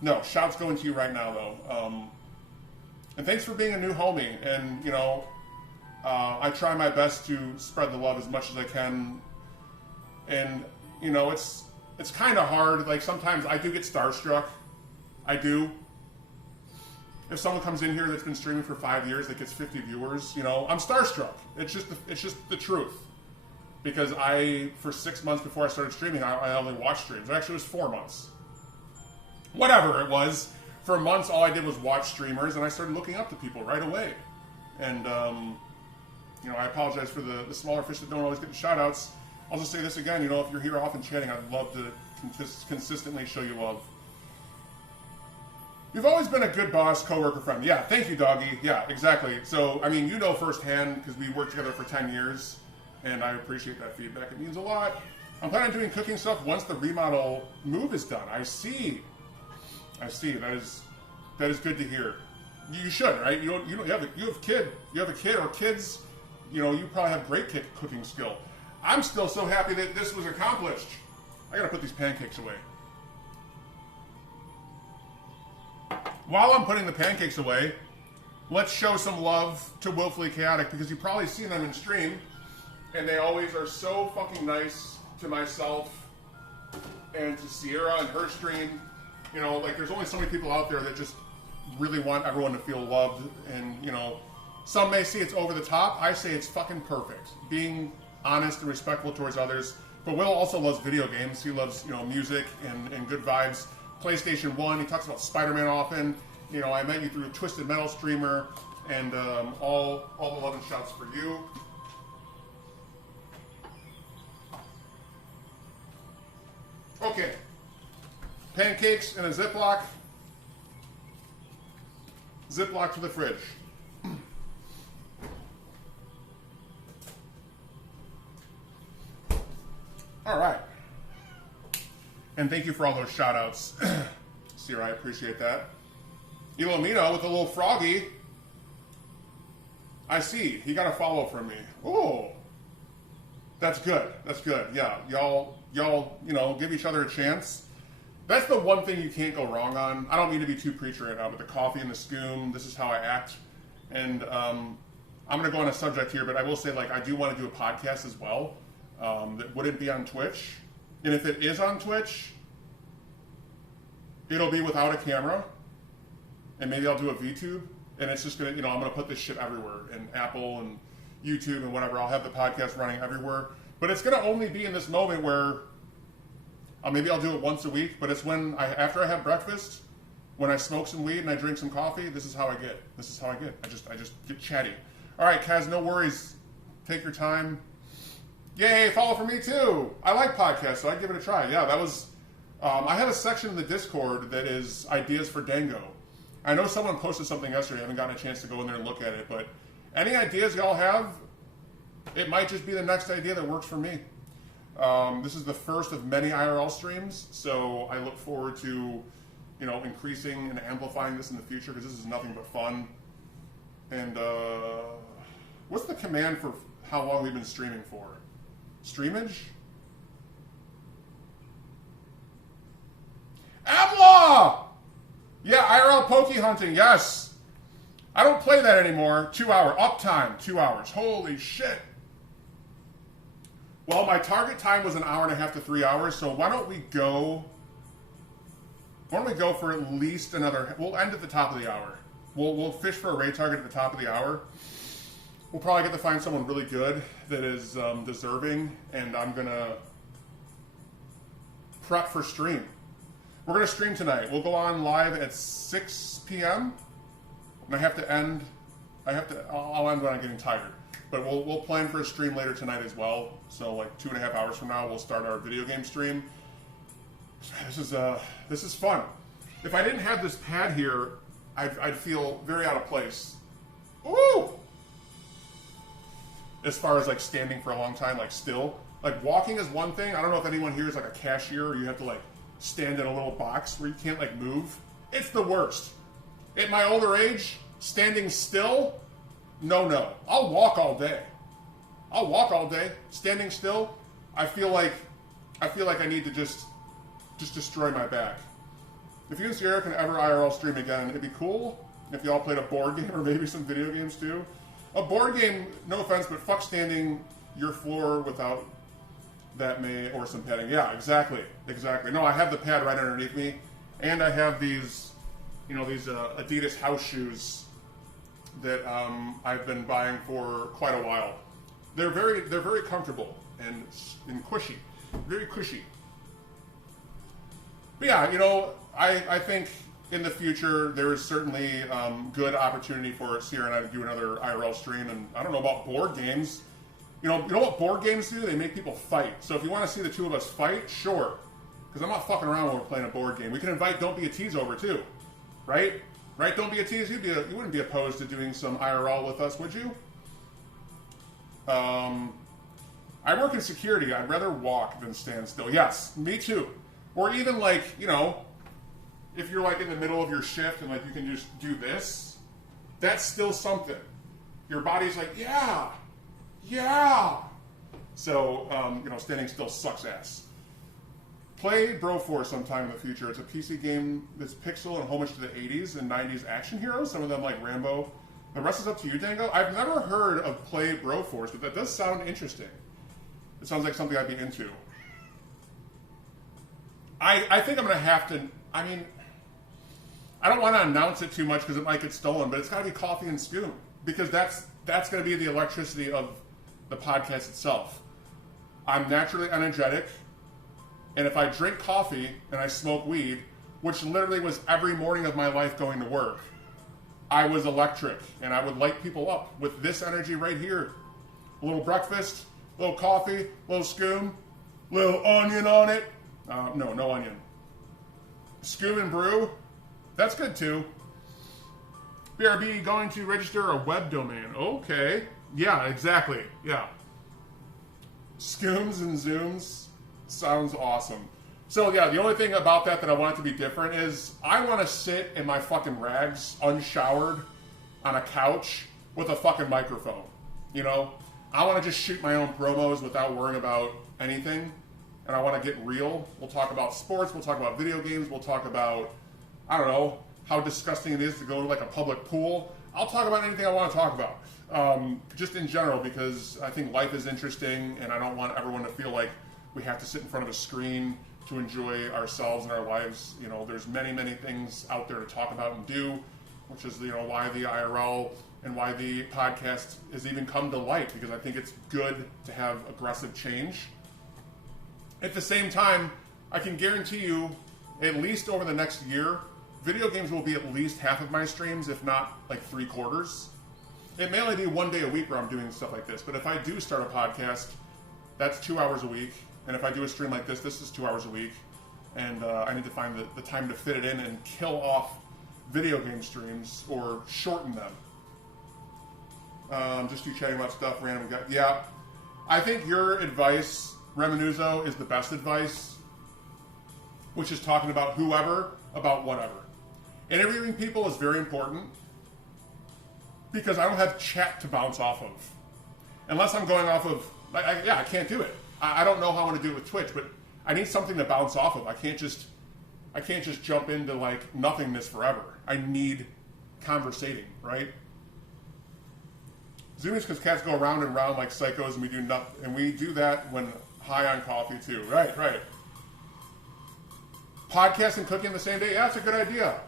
No, shout's going to you right now, though. And thanks for being a new homie. And, you know, I try my best to spread the love as much as I can. And, you know, it's kind of hard. Like, sometimes I do get starstruck. I do. If someone comes in here that's been streaming for 5 years that gets 50 viewers, you know, I'm starstruck. It's just the truth. Because for 6 months before I started streaming, I only watched streams. Actually, it was 4 months. Whatever it was. For months, all I did was watch streamers, and I started looking up to people right away. And, you know, I apologize for the smaller fish that don't always get the shout-outs. I'll just say this again, you know, if you're here often chatting, I'd love to consistently show you love. You've always been a good boss, coworker, friend. Yeah, thank you, doggy. Yeah, exactly. So, I mean, you know firsthand, because we worked together for 10 years, and I appreciate that feedback. It means a lot. I'm planning on doing cooking stuff once the remodel move is done. I see. That is good to hear. You should, right? You have a kid or kids. You know, you probably have great cooking skill. I'm still so happy that this was accomplished. I gotta put these pancakes away. While I'm putting the pancakes away, let's show some love to Willfully Chaotic, because you've probably seen them in stream, and they always are so fucking nice to myself and to Sierra and her stream. You know, like, there's only so many people out there that just really want everyone to feel loved, and, you know, some may say it's over the top. I say it's fucking perfect. Being honest and respectful towards others. But Will also loves video games. He loves, you know, music and good vibes. PlayStation 1, he talks about Spider-Man often. You know, I met you through Twisted Metal Streamer, and all the love and shouts for you. Okay. Pancakes in a Ziploc. Ziploc to the fridge. All right. And thank you for all those shout outs. Sierra, I appreciate that. Ilomino with a little froggy. I see. He got a follow from me. Oh. That's good. That's good. Yeah. Y'all, you know, give each other a chance. That's the one thing you can't go wrong on. I don't mean to be too preachy right now, but the coffee and the scoom, this is how I act. And I'm going to go on a subject here, but I will say, like, I do want to do a podcast as well. That wouldn't be on Twitch. And if it is on Twitch, it'll be without a camera. And maybe I'll do a VTube. And it's just going to, you know, I'm going to put this shit everywhere. And Apple and YouTube and whatever. I'll have the podcast running everywhere. But it's going to only be in this moment where maybe I'll do it once a week. But it's when after I have breakfast, when I smoke some weed and I drink some coffee, this is how I get. This is how I get. I just get chatty. All right, Kaz, no worries. Take your time. Yay, follow for me too. I like podcasts, so I'd give it a try. Yeah, that was... I have a section in the Discord that is ideas for Dango. I know someone posted something yesterday. I haven't gotten a chance to go in there and look at it, but any ideas y'all have, it might just be the next idea that works for me. This is the first of many IRL streams, so I look forward to, increasing and amplifying this in the future, because this is nothing but fun. And what's the command for how long we've been streaming for? Streamage? Amla! Yeah, IRL Poke hunting, yes. I don't play that anymore. 2 hour uptime, 2 hours. Holy shit. Well, my target time was 1.5 hours to 3 hours, so why don't we go for at least another... We'll end at the top of the hour. We'll fish for a raid target at the top of the hour. We'll probably get to find someone really good that is deserving, and I'm going to prep for stream. We're going to stream tonight. We'll go on live at 6 p.m. And I'll end when I'm getting tired. But we'll plan for a stream later tonight as well. So like 2.5 hours from now, we'll start our video game stream. This is fun. If I didn't have this pad here, I'd feel very out of place. Ooh! As far as like standing for a long time, like still. Like walking is one thing. I don't know if anyone here is like a cashier or you have to like stand in a little box where you can't like move. It's the worst. At my older age, standing still, no. I'll walk all day. Standing still, I feel like I need to just destroy my back. If you and Sierra can ever IRL stream again, it'd be cool if y'all played a board game or maybe some video games too. A board game, no offense, but fuck standing your floor without that or some padding. Yeah, exactly. No, I have the pad right underneath me, and I have these, these Adidas house shoes that I've been buying for quite a while. They're very comfortable and cushy, very cushy. But yeah, I think in the future there is certainly good opportunity for Sierra and I to do another IRL stream. And I don't know about board games. You know what board games do? They make people fight. So if you want to see the two of us fight, sure. Because I'm not fucking around when we're playing a board game. We can invite Don't Be a Tease over too, right? Right? Don't Be a Tease. You wouldn't be opposed to doing some IRL with us, would you? I work in security. I'd rather walk than stand still. Yes, me too. Or even like, if you're like in the middle of your shift and like you can just do this, that's still something. Your body's like, yeah. So, standing still sucks ass. Play Broforce sometime in the future. It's a PC game that's pixel and homage to the 80s and 90s action heroes, some of them like Rambo. The rest is up to you, Dango. I've never heard of Play Broforce, but that does sound interesting. It sounds like something I'd be into. I think I'm going to have to... I don't want to announce it too much because it might get stolen, but it's got to be coffee and scoop because that's going to be the electricity of the podcast itself. I'm naturally energetic, and if I drink coffee and I smoke weed, which literally was every morning of my life going to work, I was electric, and I would light people up with this energy right here. A little breakfast, a little coffee, a little scoom, a little onion on it. No onion. Scoom and brew, that's good too. BRB going to register a web domain. Okay. Yeah, exactly. Yeah. Scooms and Zooms sounds awesome. So yeah, the only thing about that I want it to be different is I want to sit in my fucking rags, unshowered, on a couch with a fucking microphone. I want to just shoot my own promos without worrying about anything. And I want to get real. We'll talk about sports. We'll talk about video games. We'll talk about, I don't know, how disgusting it is to go to like a public pool. I'll talk about anything I want to talk about. Just in general, because I think life is interesting and I don't want everyone to feel like we have to sit in front of a screen to enjoy ourselves and our lives. There's many, many things out there to talk about and do, which is, why the IRL and why the podcast has even come to light, because I think it's good to have aggressive change. At the same time, I can guarantee you, at least over the next year, video games will be at least half of my streams, if not like 3/4. It may only be one day a week where I'm doing stuff like this, but if I do start a podcast, That's 2 hours a week. And if I do a stream like this is 2 hours a week. And I need to find the time to fit it in and kill off video game streams or shorten them. Just you chatting about stuff, random guy. Yeah, I think your advice, Reminuzzo, is the best advice, which is talking about whoever, about whatever. Interviewing people is very important because I don't have chat to bounce off of. Unless I'm going off of, I can't do it. I don't know how I'm going to do it with Twitch, but I need something to bounce off of. I can't just jump into like nothingness forever. I need conversating, right? Zoomies because cats go around and round like psychos, and we do nothing, and we do that when high on coffee too. Right. Podcast and cooking the same day. Yeah, that's a good idea.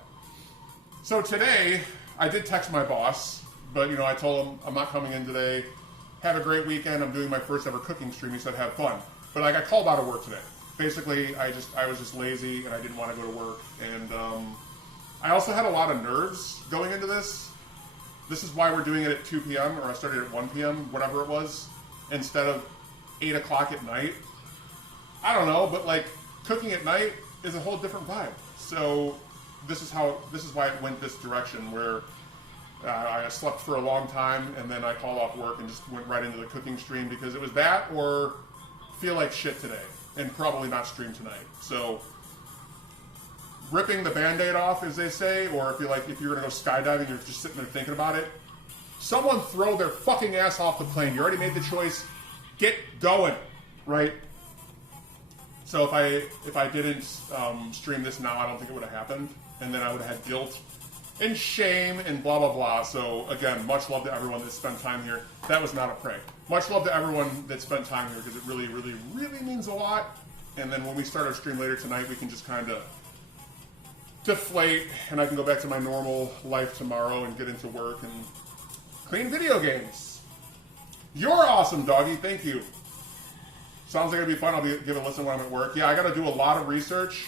So today I did text my boss, but I told him I'm not coming in today. Have a great weekend. I'm doing my first ever cooking stream. He said have fun, but I got called out of work today. Basically, I was just lazy and I didn't want to go to work, and I also had a lot of nerves going into this. This is why we're doing it at 2 p.m. or I started at 1 p.m., whatever it was, instead of 8 o'clock at night. I don't know, but like cooking at night is a whole different vibe. So this is why it went this direction, where I slept for a long time and then I called off work and just went right into the cooking stream because it was that or feel like shit today and probably not stream tonight. So ripping the Band-Aid off, as they say, or if you're gonna go skydiving, you're just sitting there thinking about it. Someone throw their fucking ass off the plane. You already made the choice. Get going, right? So if I didn't stream this now, I don't think it would have happened, and then I would have had guilt and shame and blah blah blah. So again, much love to everyone that spent time here. That was not a prank. Much love to everyone that spent time here because it really, really, really means a lot. And then when we start our stream later tonight, we can just kind of deflate, and I can go back to my normal life tomorrow and get into work and clean video games. You're awesome, doggy. Thank you. Sounds like it'll be fun. I'll give a listen when I'm at work. Yeah, I got to do a lot of research,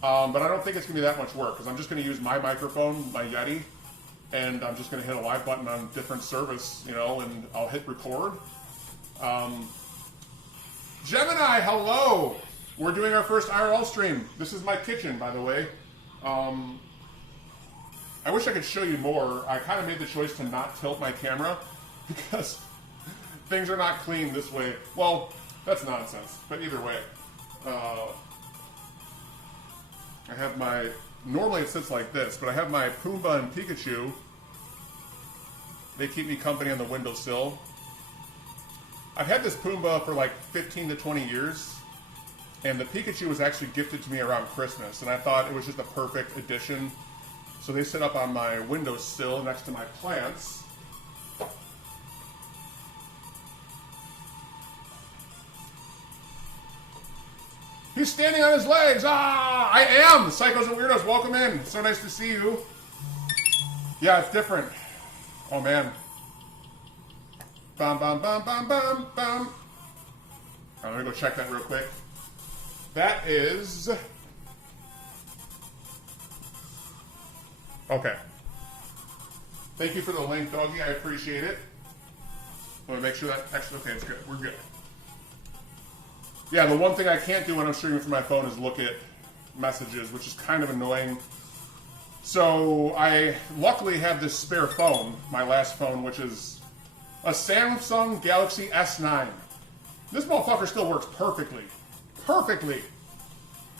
but I don't think it's going to be that much work because I'm just going to use my microphone, my Yeti, and I'm just going to hit a live button on different service, and I'll hit record. Gemini, hello. We're doing our first IRL stream. This is my kitchen, by the way. I wish I could show you more. I kind of made the choice to not tilt my camera because things are not clean this way. Well, that's nonsense, but either way. I have normally it sits like this, but I have my Pumbaa and Pikachu. They keep me company on the windowsill. I've had this Pumbaa for like 15 to 20 years. And the Pikachu was actually gifted to me around Christmas, and I thought it was just a perfect addition. So they sit up on my windowsill next to my plants. He's standing on his legs. Ah, I am. Psychos and Weirdos, welcome in. So nice to see you. Yeah, it's different. Oh, man. Bum, bum, bum, bum, bum, bum. All right, let me go check that real quick. That is... Okay. Thank you for the link, doggy. I appreciate it. Let me make sure that... Actually, okay, it's good. We're good. Yeah, the one thing I can't do when I'm streaming from my phone is look at messages, which is kind of annoying. So I luckily have this spare phone, my last phone, which is a Samsung Galaxy S9. This motherfucker still works perfectly. Perfectly.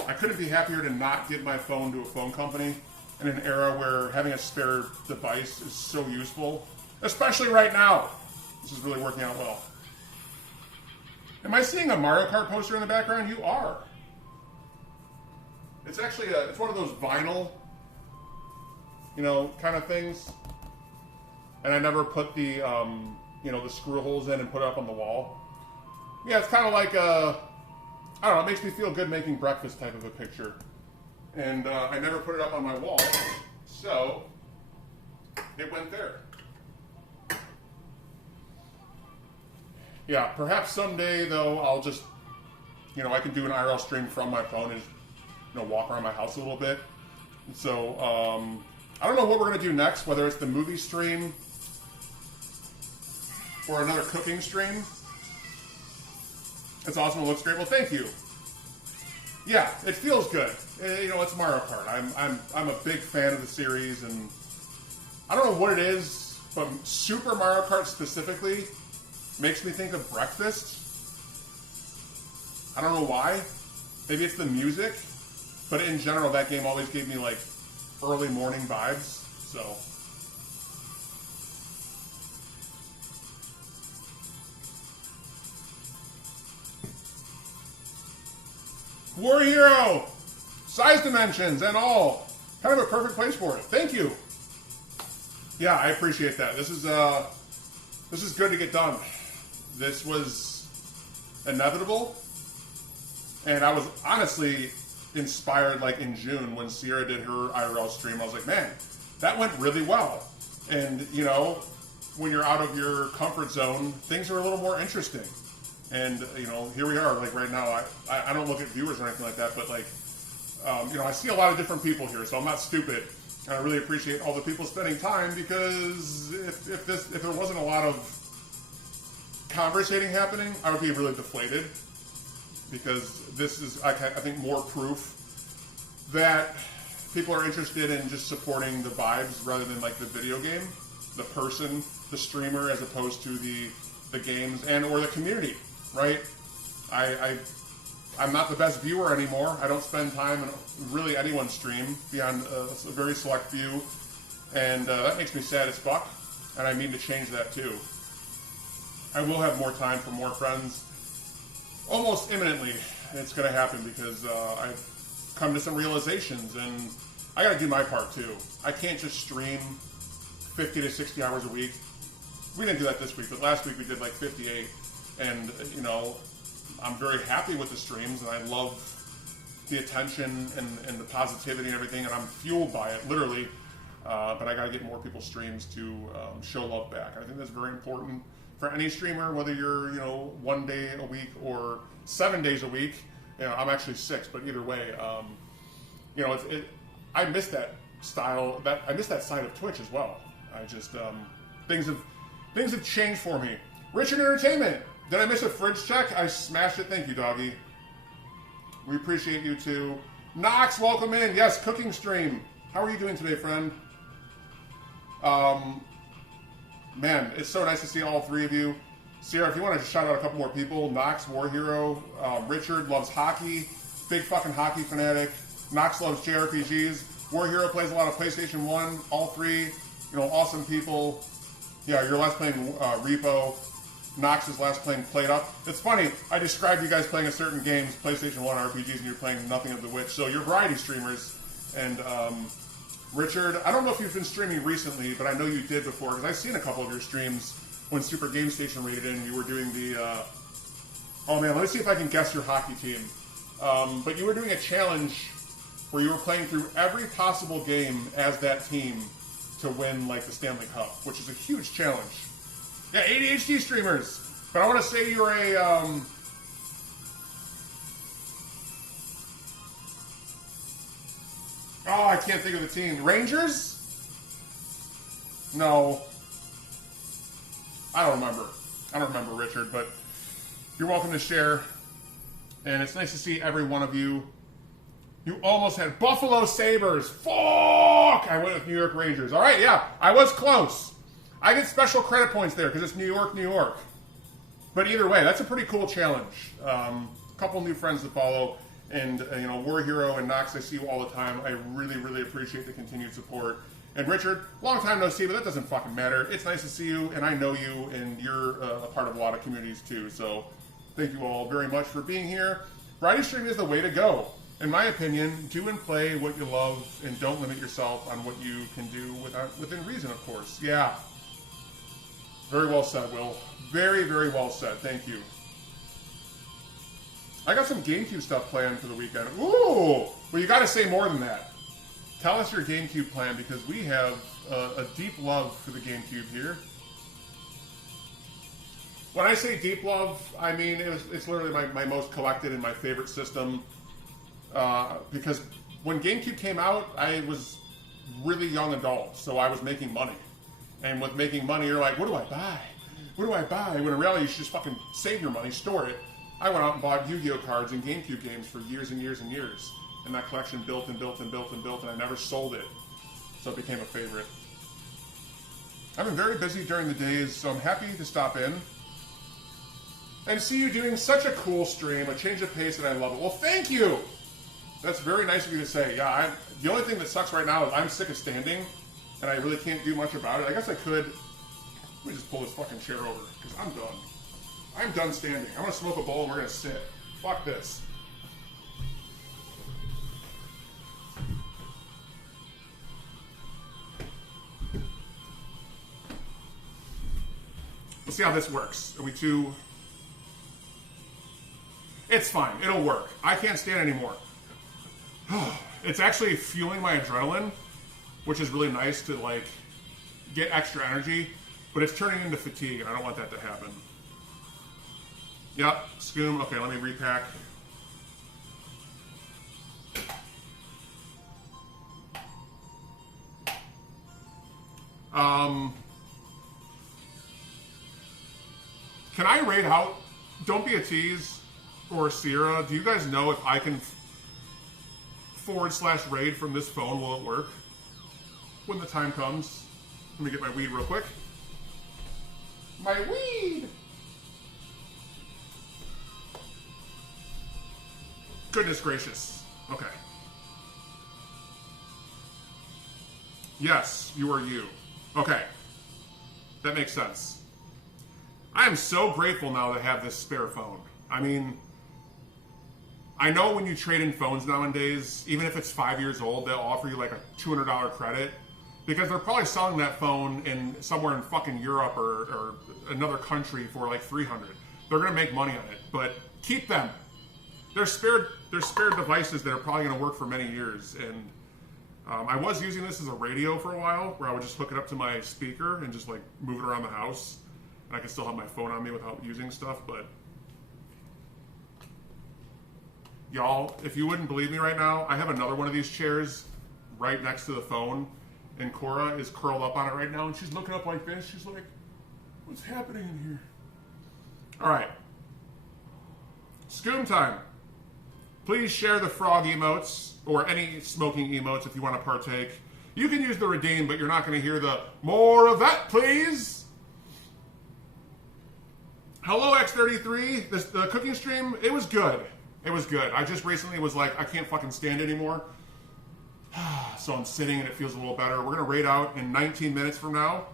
I couldn't be happier to not give my phone to a phone company in an era where having a spare device is so useful, especially right now. This is really working out well. Am I seeing a Mario Kart poster in the background? You are. It's actually it's one of those vinyl, kind of things. And I never put the, the screw holes in and put it up on the wall. Yeah, it's kind of like I don't know, it makes me feel good making breakfast type of a picture. And I never put it up on my wall. So, it went there. Yeah, perhaps someday, though, I'll just, I can do an IRL stream from my phone and just, walk around my house a little bit. So, I don't know what we're going to do next, whether it's the movie stream or another cooking stream. It's awesome. It looks great. Well, thank you. Yeah, it feels good. You know, it's Mario Kart. I'm a big fan of the series, and I don't know what it is, but Super Mario Kart specifically makes me think of breakfast. I don't know why. Maybe it's the music, but in general, that game always gave me like early morning vibes. So. War Hero! Size dimensions and all. Kind of a perfect place for it. Thank you. Yeah, I appreciate that. This is good to get done. This was inevitable. And I was honestly inspired like in June when Sierra did her IRL stream. I was like, man, that went really well. And, you know, when you're out of your comfort zone, things are a little more interesting. And, you know, here we are, like right now, I don't look at viewers or anything like that, but like, you know, I see a lot of different people here, so I'm not stupid. And I really appreciate all the people spending time, because if there wasn't a lot of conversating happening, I would be really deflated. Because this is, I think, more proof that people are interested in just supporting the vibes rather than like the video game, the person, the streamer, as opposed to the games and or the community. Right? I'm not the best viewer anymore. I don't spend time in really anyone's stream beyond a very select few. And that makes me sad as fuck. And I mean to change that too. I will have more time for more friends. Almost imminently, it's going to happen, because I've come to some realizations, and I got to do my part too. I can't just stream 50 to 60 hours a week. We didn't do that this week, but last week we did like 58. And, you know, I'm very happy with the streams, and I love the attention and the positivity and everything, and I'm fueled by it, literally. But I got to get more people's streams to show love back. I think that's very important for any streamer, whether you're, you know, 1 day a week or 7 days a week. You know, I'm actually 6, but either way, you know, I miss that style. I miss that side of Twitch as well. I just things have changed for me. Richard Entertainment. Did I miss a fridge check? I smashed it. Thank you, doggy. We appreciate you too. Knox, welcome in. Yes, cooking stream. How are you doing today, friend? Man, it's so nice to see all three of you. Sierra, if you want to shout out a couple more people. Knox, War Hero. Richard loves hockey. Big fucking hockey fanatic. Knox loves JRPGs. War Hero plays a lot of PlayStation 1. All three, you know, awesome people. Yeah, you're last playing Repo. Knox is last playing Played Up. It's funny, I described you guys playing a certain games, PlayStation 1 RPGs, and you're playing Nothing of the Witch. So you're variety streamers. And Richard, I don't know if you've been streaming recently, but I know you did before, because I've seen a couple of your streams when Super Game Station rated in. You were doing the, oh man, let me see if I can guess your hockey team. But you were doing a challenge where you were playing through every possible game as that team to win, like, the Stanley Cup, which is a huge challenge. Yeah, ADHD streamers. But I want to say you're a, oh, I can't think of the team. Rangers? No. I don't remember, Richard, but you're welcome to share. And it's nice to see every one of you. You almost had Buffalo Sabres. Fuck! I went with New York Rangers. All right, yeah, I was close. I get special credit points there because it's New York, New York. But either way, that's a pretty cool challenge. Couple new friends to follow. And, you know, War Hero and Knox, I see you all the time. I really, really appreciate the continued support. And Richard, long time no see, but that doesn't fucking matter. It's nice to see you, and I know you, and you're a part of a lot of communities too. So thank you all very much for being here. Variety streaming is the way to go. In my opinion, do and play what you love, and don't limit yourself on what you can do within reason, of course. Yeah. Very well said, Will. Very, very well said. Thank you. I got some GameCube stuff planned for the weekend. Ooh! Well, you got to say more than that. Tell us your GameCube plan, because we have a deep love for the GameCube here. When I say deep love, I mean it's literally my most collected and my favorite system. Because when GameCube came out, I was really young adult, so I was making money. And with making money, you're like, what do I buy? What do I buy? When in reality, you should just fucking save your money, store it. I went out and bought Yu-Gi-Oh cards and GameCube games for years and years and years. And that collection built and built and built and built, and I never sold it. So it became a favorite. I've been very busy during the days, so I'm happy to stop in and see you doing such a cool stream, a change of pace, and I love it. Well, thank you! That's very nice of you to say. Yeah, the only thing that sucks right now is I'm sick of standing, and I really can't do much about it. I guess I could. Let me just pull this fucking chair over, because I'm done. I'm done standing. I'm gonna smoke a bowl and we're gonna sit. Fuck this. We'll see how this works. Are we too... It's fine. It'll work. I can't stand anymore. It's actually fueling my adrenaline, which is really nice to, like, get extra energy, but it's turning into fatigue, and I don't want that to happen. Yep, Scoom. Okay, let me repack. Can I raid out? Don't be a tease or Sierra. Do you guys know if I can /raid from this phone? Will it work when the time comes? Let me get my weed real quick. My weed! Goodness gracious. Okay. Yes, you are you. Okay. That makes sense. I am so grateful now to have this spare phone. I mean, I know when you trade in phones nowadays, even if it's 5 years old, they'll offer you like a $200 credit because they're probably selling that phone in somewhere in fucking Europe or another country for like $300. They're gonna make money on it, but keep them. They're spare devices that are probably gonna work for many years. And I was using this as a radio for a while, where I would just hook it up to my speaker and just like move it around the house. I can still have my phone on me without using stuff, but y'all, if you wouldn't believe me right now, I have another one of these chairs right next to the phone, and Cora is curled up on it right now, and she's looking up like this. She's like, what's happening in here? All right. Scoom time. Please share the frog emotes, or any smoking emotes if you want to partake. You can use the redeem, but you're not going to hear the more of that, please. Hello, X33. The cooking stream, it was good. It was good. I just recently was like, I can't fucking stand anymore. So I'm sitting and it feels a little better. We're going to raid out in 19 minutes from now.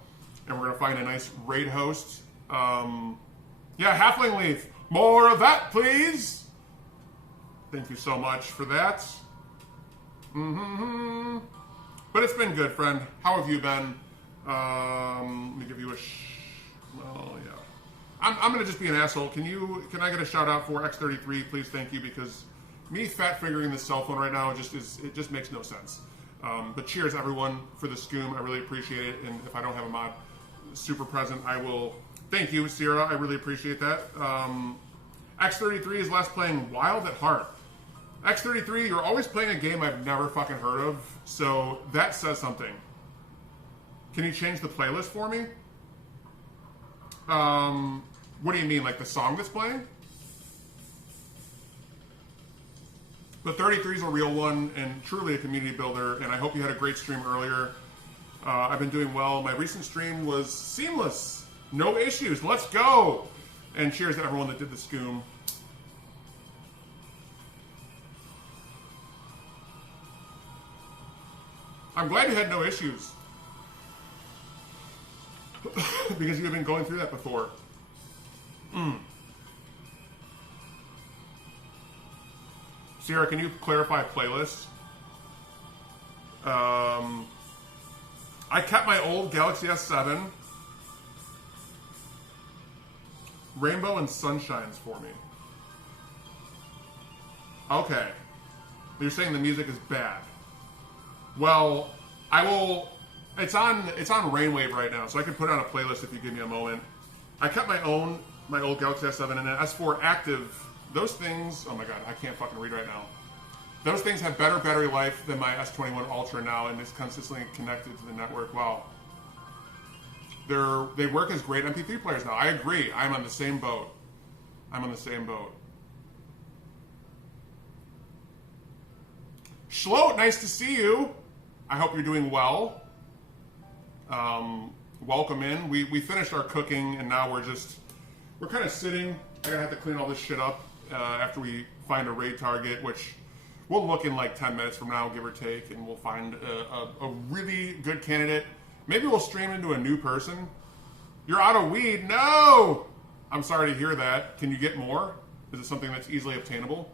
And we're going to find a nice raid host. Yeah, Halfling Leaf. More of that, please. Thank you so much for that. But it's been good, friend. How have you been? Let me give you a... well, yeah. I'm going to just be an asshole. Can I get a shout out for X33, please? Thank you, because me fat fingering this cell phone right now, it just makes no sense. But cheers, everyone, for the Scoom. I really appreciate it. And if I don't have a mod super present, I will. Thank you, Sierra. I really appreciate that. X33 is last playing Wild at Heart. X33, you're always playing a game I've never fucking heard of, so that says something. Can you change the playlist for me? What do you mean, like the song that's playing? But 33 is a real one and truly a community builder, and I hope you had a great stream earlier. I've been doing well. My recent stream was seamless. No issues. Let's go! And cheers to everyone that did the Scoom. I'm glad you had no issues. Because you've been going through that before. Sierra, can you clarify playlist? I kept my old Galaxy S7. Rainbow and Sunshines for me. Okay. You're saying the music is bad. Well, I will... It's on Rainwave right now, so I can put it on a playlist if you give me a moment. I kept my old Galaxy S7 and an S4 active. Those things, oh my god, I can't fucking read right now. Those things have better battery life than my S21 Ultra now, and it's consistently connected to the network. Wow. They work as great MP3 players now. I agree. I'm on the same boat. Schlote, nice to see you. I hope you're doing well. Welcome in. We finished our cooking, and now we're kind of sitting. I'm gonna have to clean all this shit up after we find a raid target, which we'll look in like 10 minutes from now, give or take, and we'll find a really good candidate. Maybe we'll stream into a new person. You're out of weed? No! I'm sorry to hear that. Can you get more? Is it something that's easily obtainable?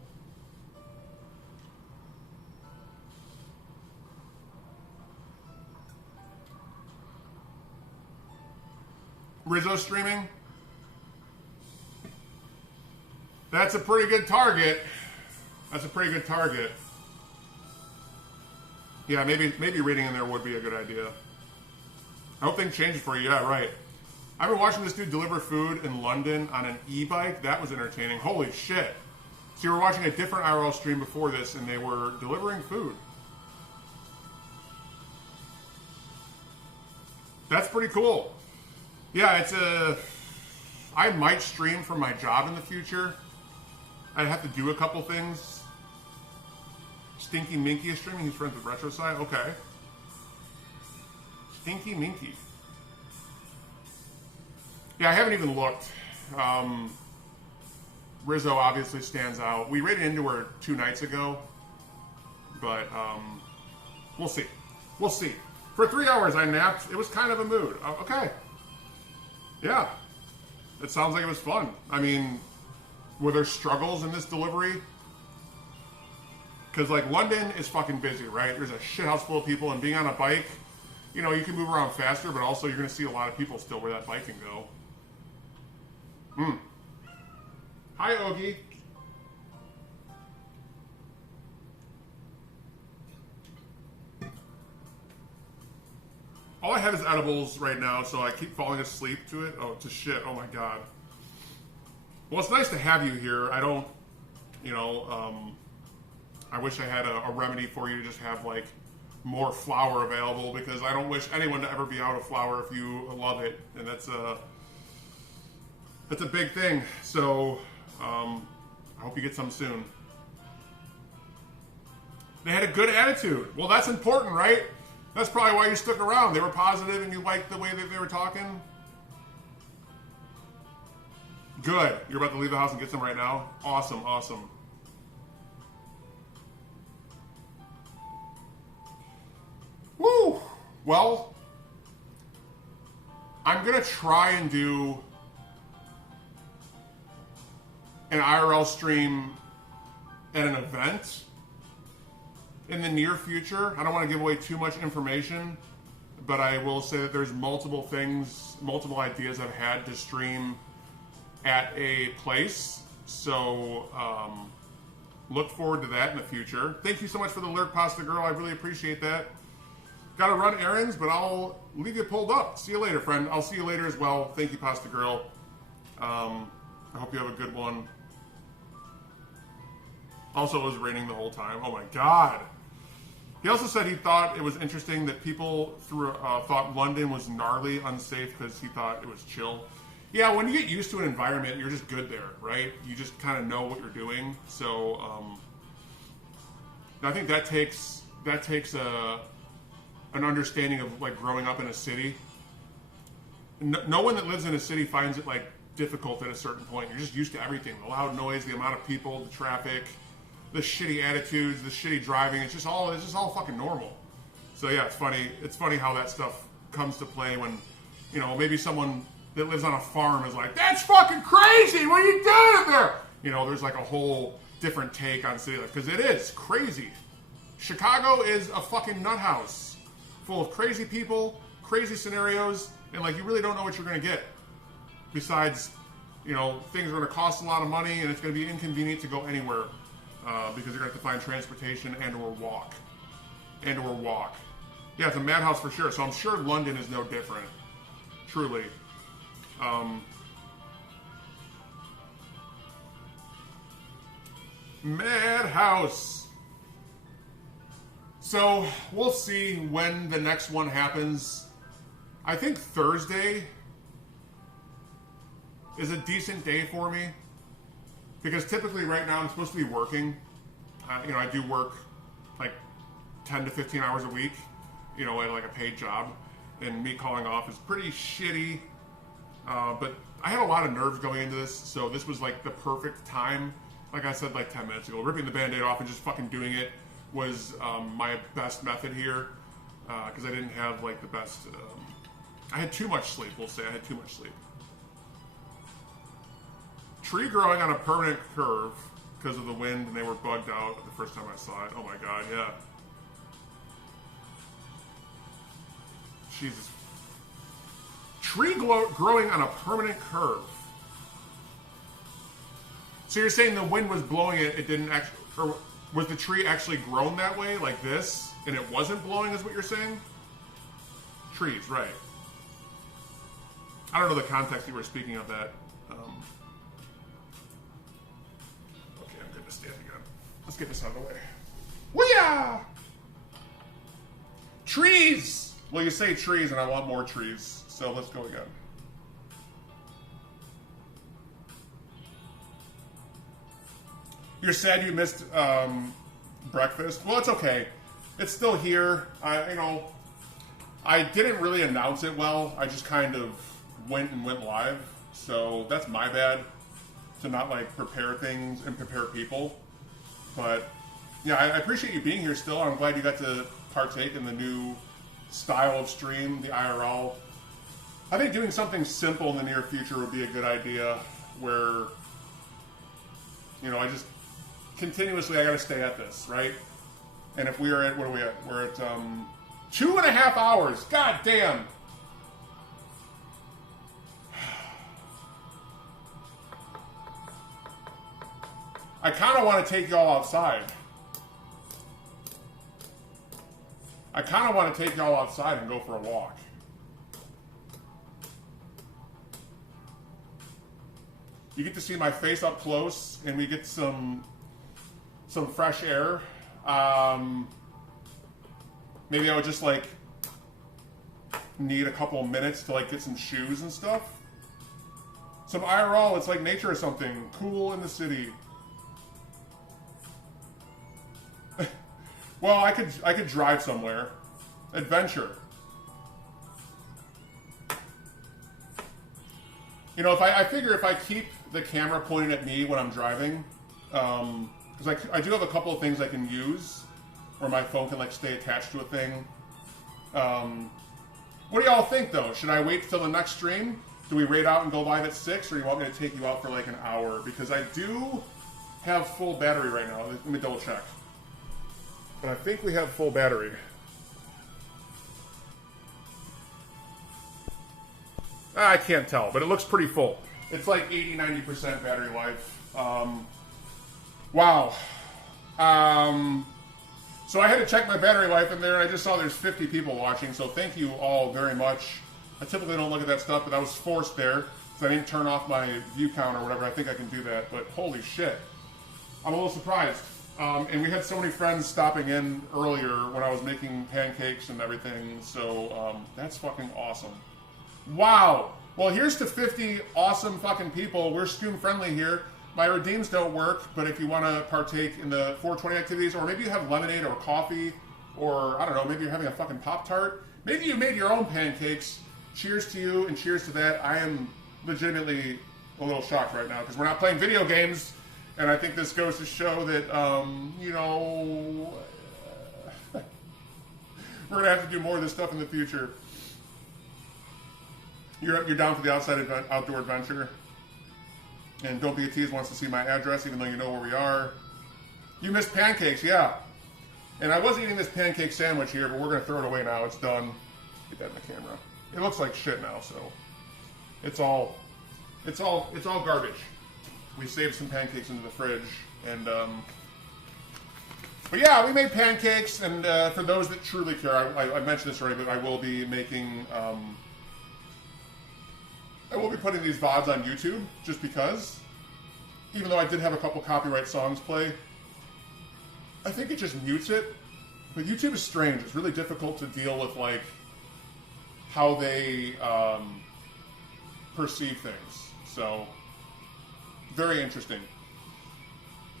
Rizzo streaming? That's a pretty good target. That's a pretty good target. Yeah, maybe reading in there would be a good idea. I hope things change for you. Yeah, right. I've been watching this dude deliver food in London on an e-bike. That was entertaining. Holy shit. So you were watching a different IRL stream before this, and they were delivering food. That's pretty cool. Yeah, I might stream from my job in the future. I'd have to do a couple things. Stinky Minky is streaming. He's friends with RetroSci. Okay. Stinky Minky. Yeah, I haven't even looked. Rizzo obviously stands out. We raided into her 2 nights ago, but we'll see. We'll see. For 3 hours I napped. It was kind of a mood. Okay. Yeah. It sounds like it was fun. I mean, were there struggles in this delivery? Because, like, London is fucking busy, right? There's a shithouse full of people, and being on a bike, you know, you can move around faster, but also you're going to see a lot of people still where that bike can go. Hi, Ogie. All I have is edibles right now, so I keep falling asleep to it. Oh, to shit. Oh, my God. Well, it's nice to have you here. I don't, you know, I wish I had a remedy for you to just have, like, more flour available, because I don't wish anyone to ever be out of flour if you love it. And that's a big thing. So, I hope you get some soon. They had a good attitude. Well, that's important, right? That's probably why you stuck around. They were positive and you liked the way that they were talking. Good. You're about to leave the house and get some right now? Awesome, awesome. Woo! Well, I'm going to try and do an IRL stream at an event in the near future. I don't want to give away too much information, but I will say that there's multiple ideas I've had to stream at a place. So look forward to that in the future. Thank you so much for the lurk, Pasta Girl. I really appreciate that. Got to run errands, but I'll leave you pulled up. See you later, friend. I'll see you later as well. Thank you, Pasta Girl. I hope you have a good one. Also, it was raining the whole time. Oh my God. He also said he thought it was interesting that people thought London was gnarly unsafe because he thought it was chill. Yeah, when you get used to an environment, you're just good there, right? You just kind of know what you're doing. So I think that takes an understanding of like growing up in a city. No one that lives in a city finds it like difficult at a certain point. You're just used to everything: the loud noise, the amount of people, the traffic, the shitty attitudes, the shitty driving. It's just all fucking normal. So yeah, it's funny. It's funny how that stuff comes to play when, you know, maybe someone that lives on a farm is like, "That's fucking crazy. What are you doing there?" You know, there's like a whole different take on city life because it is crazy. Chicago is a fucking nut house full of crazy people, crazy scenarios, and like you really don't know what you're gonna get. Besides, you know, things are gonna cost a lot of money and it's gonna be inconvenient to go anywhere because you're gonna have to find transportation and/or walk. Yeah, it's a madhouse for sure. So I'm sure London is no different. Truly. Madhouse. So we'll see when the next one happens. I think Thursday is a decent day for me because typically right now I'm supposed to be working. You know, I do work like 10 to 15 hours a week, you know, at like a paid job, and me calling off is pretty shitty. But I had a lot of nerves going into this, so this was like the perfect time. Like I said like 10 minutes ago, ripping the Band-Aid off and just fucking doing it was my best method here, because I didn't have like the best. I had too much sleep, we'll say. I had too much sleep. Tree growing on a permanent curve because of the wind, and they were bugged out the first time I saw it. Oh my god, yeah. Jesus. Tree growing on a permanent curve. So you're saying the wind was blowing it, it didn't actually, or was the tree actually grown that way, like this, and it wasn't blowing, is what you're saying? Trees, right. I don't know the context you were speaking of that. Okay, I'm good to stand again. Let's get this out of the way. Whee-ya! Trees! Well, you say trees, and I want more trees, so let's go again. You're sad you missed breakfast? Well, it's okay. It's still here. I didn't really announce it well. I just kind of went live, so that's my bad to not like prepare things and prepare people. But yeah, I appreciate you being here still. I'm glad you got to partake in the new style of stream, the IRL. I think doing something simple in the near future would be a good idea, where, you know, I just continuously, I gotta stay at this, right? And if we are at, what are we at? We're at 2.5 hours. God damn. I kind of want to take y'all outside. I kind of want to take y'all outside and go for a walk. You get to see my face up close, and we get some fresh air. Maybe I would just like need a couple of minutes to like get some shoes and stuff. Some IRL, it's like nature or something. Cool in the city. Well, I could drive somewhere. Adventure. You know, I figure if I keep the camera pointed at me when I'm driving, because I do have a couple of things I can use, or my phone can like stay attached to a thing. What do y'all think though? Should I wait till the next stream? Do we raid out and go live at 6, or do you want me to take you out for like an hour? Because I do have full battery right now. Let me double check. But I think we have full battery. I can't tell, but it looks pretty full. It's like 80-90% battery life. Wow. So I had to check my battery life in there, and I just saw there's 50 people watching, so thank you all very much. I typically don't look at that stuff, but I was forced there, so I didn't turn off my view count or whatever. I think I can do that, but holy shit. I'm a little surprised. And we had so many friends stopping in earlier when I was making pancakes and everything, so that's fucking awesome. Wow. Well, here's to 50 awesome fucking people. We're student friendly here. My redeems don't work, but if you want to partake in the 420 activities, or maybe you have lemonade or coffee, or I don't know, maybe you're having a fucking Pop-Tart. Maybe you made your own pancakes. Cheers to you and cheers to that. I am legitimately a little shocked right now because we're not playing video games, and I think this goes to show that, you know, we're going to have to do more of this stuff in the future. You're down for the outdoor adventure. And Don't Be a Tease wants to see my address, even though you know where we are. You missed pancakes, yeah. And I was eating this pancake sandwich here, but we're going to throw it away now. It's done. Get that in the camera. It looks like shit now, so it's all garbage. We saved some pancakes into the fridge, and but yeah, we made pancakes. And for those that truly care, I mentioned this already, but I will be making. I will be putting these VODs on YouTube, just because. Even though I did have a couple copyright songs play, I think it just mutes it. But YouTube is strange. It's really difficult to deal with, like, how they perceive things. So, very interesting.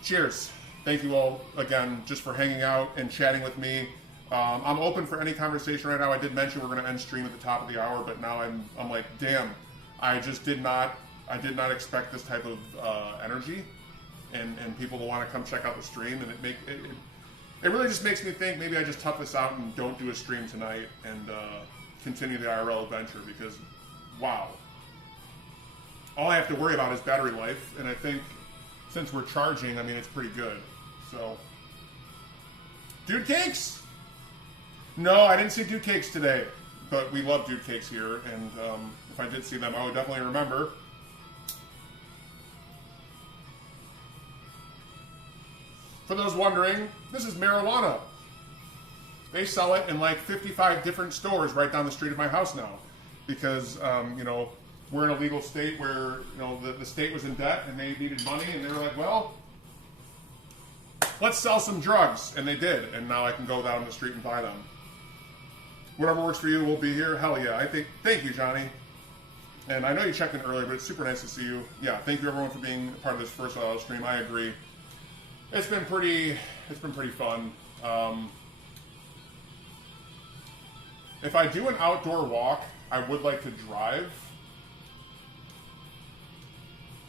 Cheers. thank you all again just for hanging out and chatting with me. I'm open for any conversation right now. I did mention we're going to end stream at the top of the hour, but now I'm like, damn, I did not expect this type of energy and people to want to come check out the stream, and it really just makes me think maybe I just tough this out and don't do a stream tonight and continue the IRL adventure, because wow, all I have to worry about is battery life, and I think since we're charging, I mean, it's pretty good. So, Dude Cakes? No, I didn't see Dude Cakes today, but we love Dude Cakes here, and if I did see them, I would definitely remember. For those wondering, this is marijuana. They sell it in like 55 different stores right down the street of my house now, because you know, we're in a legal state where, you know, the state was in debt and they needed money, and they were like, well, let's sell some drugs, and they did, and now I can go down the street and buy them. Whatever works for you will be here. Hell yeah! Thank you, Johnny. And I know you checked in earlier, but it's super nice to see you. Yeah, thank you everyone for being part of this first stream. I agree. It's been pretty fun. If I do an outdoor walk, I would like to drive.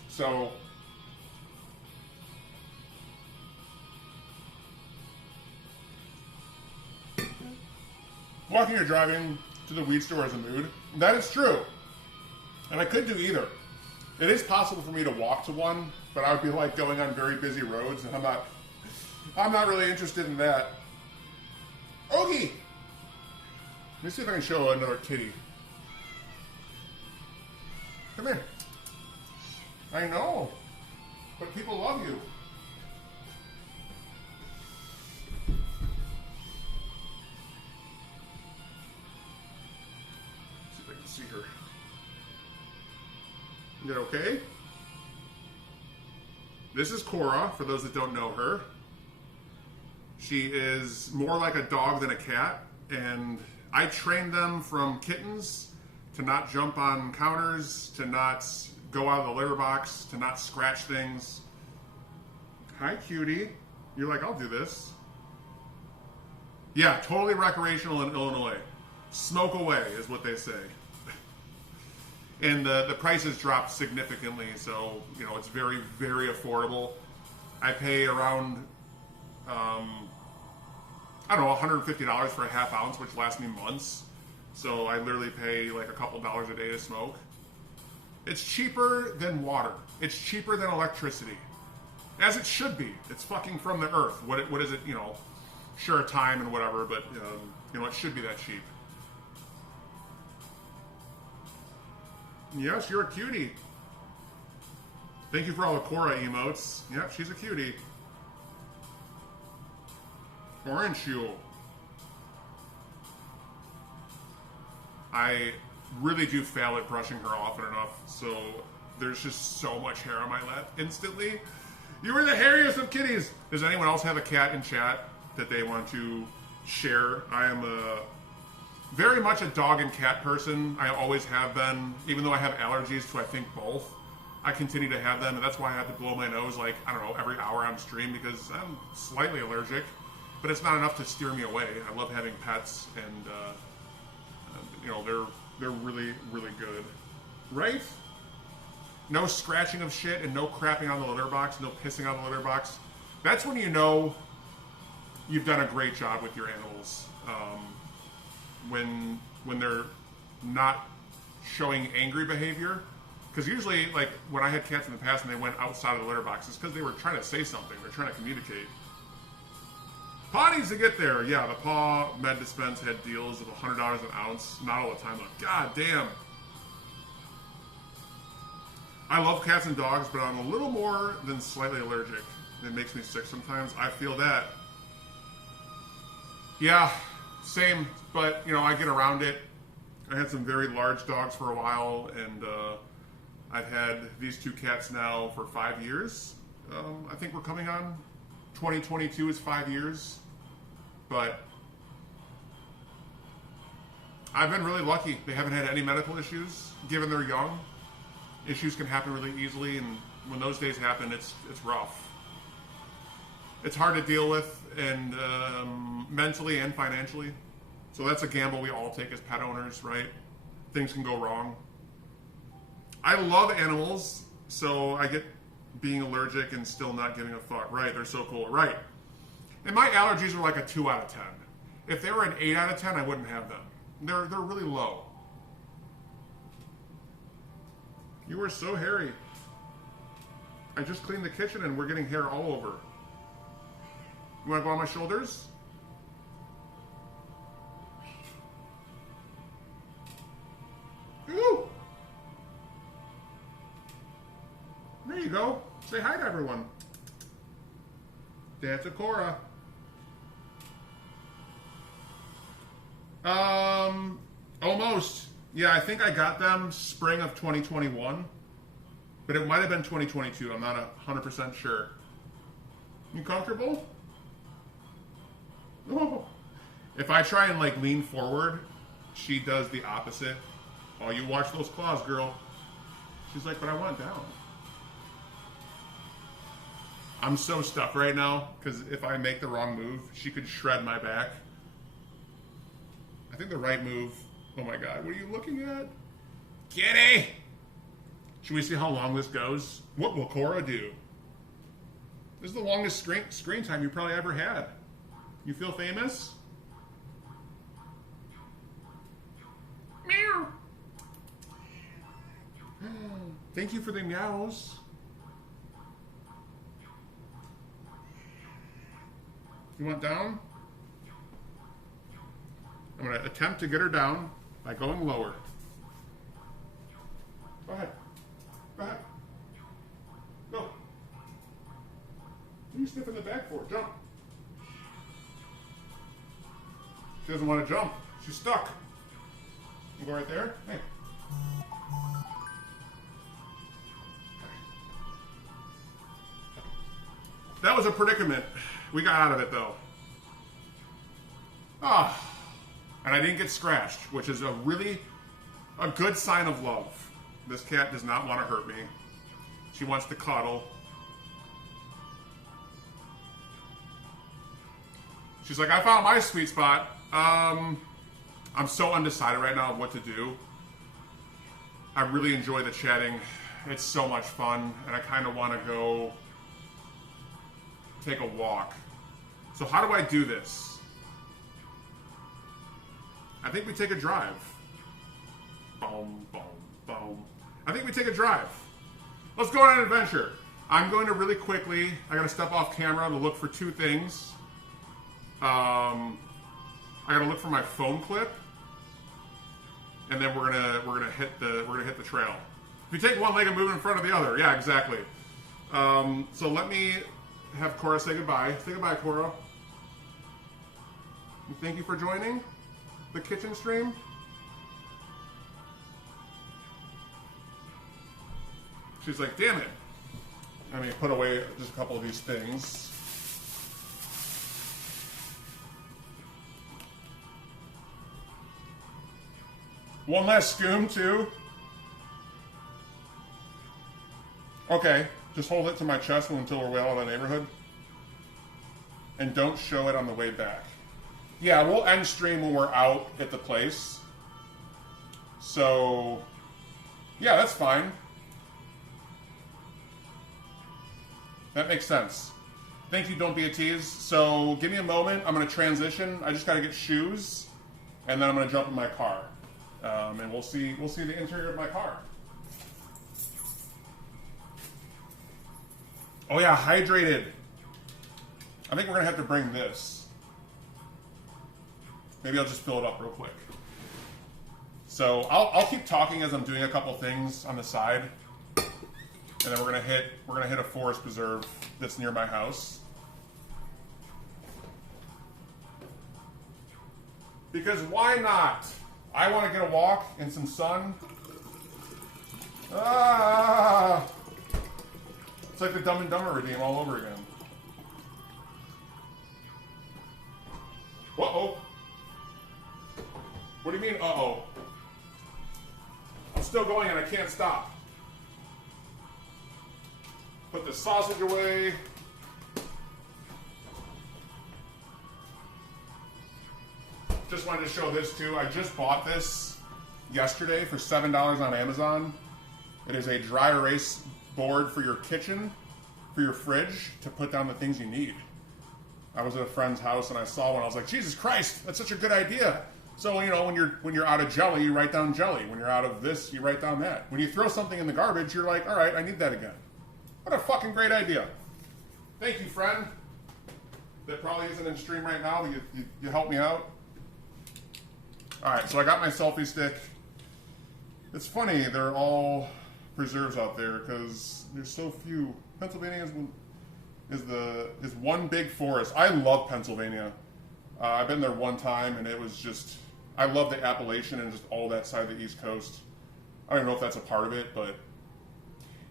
So walking or driving to the weed store is a mood. That is true. And I could do either. It is possible for me to walk to one, but I would be like going on very busy roads, and I'm not really interested in that. Ogie! Let me see if I can show another kitty. Come here. I know, but people love you. See if I can see her. You okay? This is Cora, for those that don't know her. She is more like a dog than a cat, and I trained them from kittens to not jump on counters, to not go out of the litter box, to not scratch things. Hi, cutie. You're like, I'll do this. Yeah, totally recreational in Illinois. Smoke away is what they say. And the prices dropped significantly, so, you know, it's very, very affordable. I pay around, I don't know, $150 for a half ounce, which lasts me months. So I literally pay like a couple dollars a day to smoke. It's cheaper than water. It's cheaper than electricity. As it should be. It's fucking from the earth. What is it, you know, sure, time and whatever, but, you know, it should be that cheap. Yes, you're a cutie. Thank you for all the Cora emotes. Yep, she's a cutie. Orange Fuel. I really do fail at brushing her often enough, so there's just so much hair on my lap instantly. You were the hairiest of kitties. Does anyone else have a cat in chat that they want to share? I am very much a dog and cat person. I always have been, even though I have allergies to, I think, both. I continue to have them, and that's why I have to blow my nose, like, I don't know, every hour on stream, because I'm slightly allergic, but it's not enough to steer me away. I love having pets, and, you know, they're really, really good. Right? No scratching of shit and no crapping on the litter box, no pissing on the litter box. That's when you know you've done a great job with your animals. When they're not showing angry behavior. Because usually, like, when I had cats in the past and they went outside of the litter box, it's because they were trying to say something. They're trying to communicate. Paw needs to get there. Yeah, the Paw Med Dispense had deals of $100 an ounce. Not all the time, though. God damn. I love cats and dogs, but I'm a little more than slightly allergic. It makes me sick sometimes. I feel that. Yeah, same. But, you know, I get around it. I had some very large dogs for a while, and I've had these two cats now for 5 years. I think we're coming on 2022 is 5 years. But I've been really lucky. They haven't had any medical issues, given they're young. Issues can happen really easily, and when those days happen, it's rough. It's hard to deal with, and mentally and financially. So that's a gamble we all take as pet owners, right? Things can go wrong. I love animals, so I get being allergic and still not giving a fuck. Right, they're so cool. Right. And my allergies are like a 2 out of 10. If they were an 8 out of 10, I wouldn't have them. They're really low. You are so hairy. I just cleaned the kitchen and we're getting hair all over. You want to go on my shoulders? Ooh! There you go. Say hi to everyone. That's a Cora. Almost. Yeah, I think I got them spring of 2021. But it might have been 2022. I'm not 100% sure. You comfortable? Oh. If I try and like lean forward, she does the opposite. Oh, you watch those claws, girl. She's like, but I want down. I'm so stuck right now because if I make the wrong move, she could shred my back. I think the right move. Oh my God, what are you looking at? Kitty! Should we see how long this goes? What will Cora do? This is the longest screen time you probably ever had. You feel famous? Meow. Thank you for the meows. You want down? I'm going to attempt to get her down by going lower. Go ahead. Go ahead. Go. What are you sniffing the back for? Jump. She doesn't want to jump. She's stuck. You go right there. Hey. That was a predicament. We got out of it though. Ah. And I didn't get scratched, which is a good sign of love. This cat does not want to hurt me. She wants to cuddle. She's like, I found my sweet spot. I'm so undecided right now of what to do. I really enjoy the chatting. It's so much fun, and I kind of want to go take a walk. So how do I do this? I think we take a drive. Boom, boom, boom. I think we take a drive. Let's go on an adventure. I'm going to really quickly, I gotta step off camera to look for two things. I gotta look for my phone clip. And then we're gonna hit the trail. If you take one leg and move it in front of the other, yeah, exactly. So let me have Cora say goodbye. Say goodbye, Cora. And thank you for joining the kitchen stream. She's like, damn it. Let me put away just a couple of these things. One last scoom too. Okay, just hold it to my chest until we're well out of the neighborhood. And don't show it on the way back. Yeah, we'll end stream when we're out at the place. So, yeah, that's fine. That makes sense. Thank you, don't be a tease. So, give me a moment. I'm going to transition. I just got to get shoes. And then I'm going to jump in my car. And we'll see the interior of my car. Oh yeah, hydrated. I think we're going to have to bring this. Maybe I'll just fill it up real quick. So I'll keep talking as I'm doing a couple things on the side, and then we're gonna hit a forest preserve that's near my house. Because why not? I want to get a walk in some sun. Ah! It's like the Dumb and Dumber redeem all over again. Uh-oh. What do you mean, uh-oh? I'm still going and I can't stop. Put the sausage away. just wanted to show this too. I just bought this yesterday for $7 on Amazon. It is a dry erase board for your kitchen, for your fridge, to put down the things you need. I was at a friend's house and I saw one. I was like, Jesus Christ, that's such a good idea. So, you know, when you're out of jelly, you write down jelly. When you're out of this, you write down that. When you throw something in the garbage, you're like, all right, I need that again. What a fucking great idea. Thank you, friend. That probably isn't in stream right now, but you helped me out. All right, so I got my selfie stick. It's funny, they're all preserves out there because there's so few. Pennsylvania is one big forest. I love Pennsylvania. I've been there one time, and it was just, I love the Appalachian and just all that side of the East Coast. I don't even know if that's a part of it, but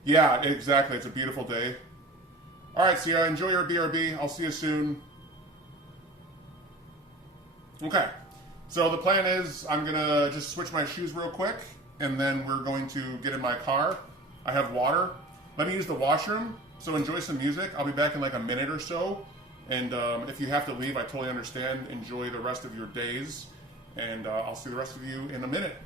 yeah, exactly. It's a beautiful day. All right, Sierra, enjoy your BRB. I'll see you soon. Okay, so the plan is I'm going to just switch my shoes real quick, and then we're going to get in my car. I have water. Let me use the washroom, so enjoy some music. I'll be back in like a minute or so. And if you have to leave, I totally understand. Enjoy the rest of your days, and I'll see the rest of you in a minute.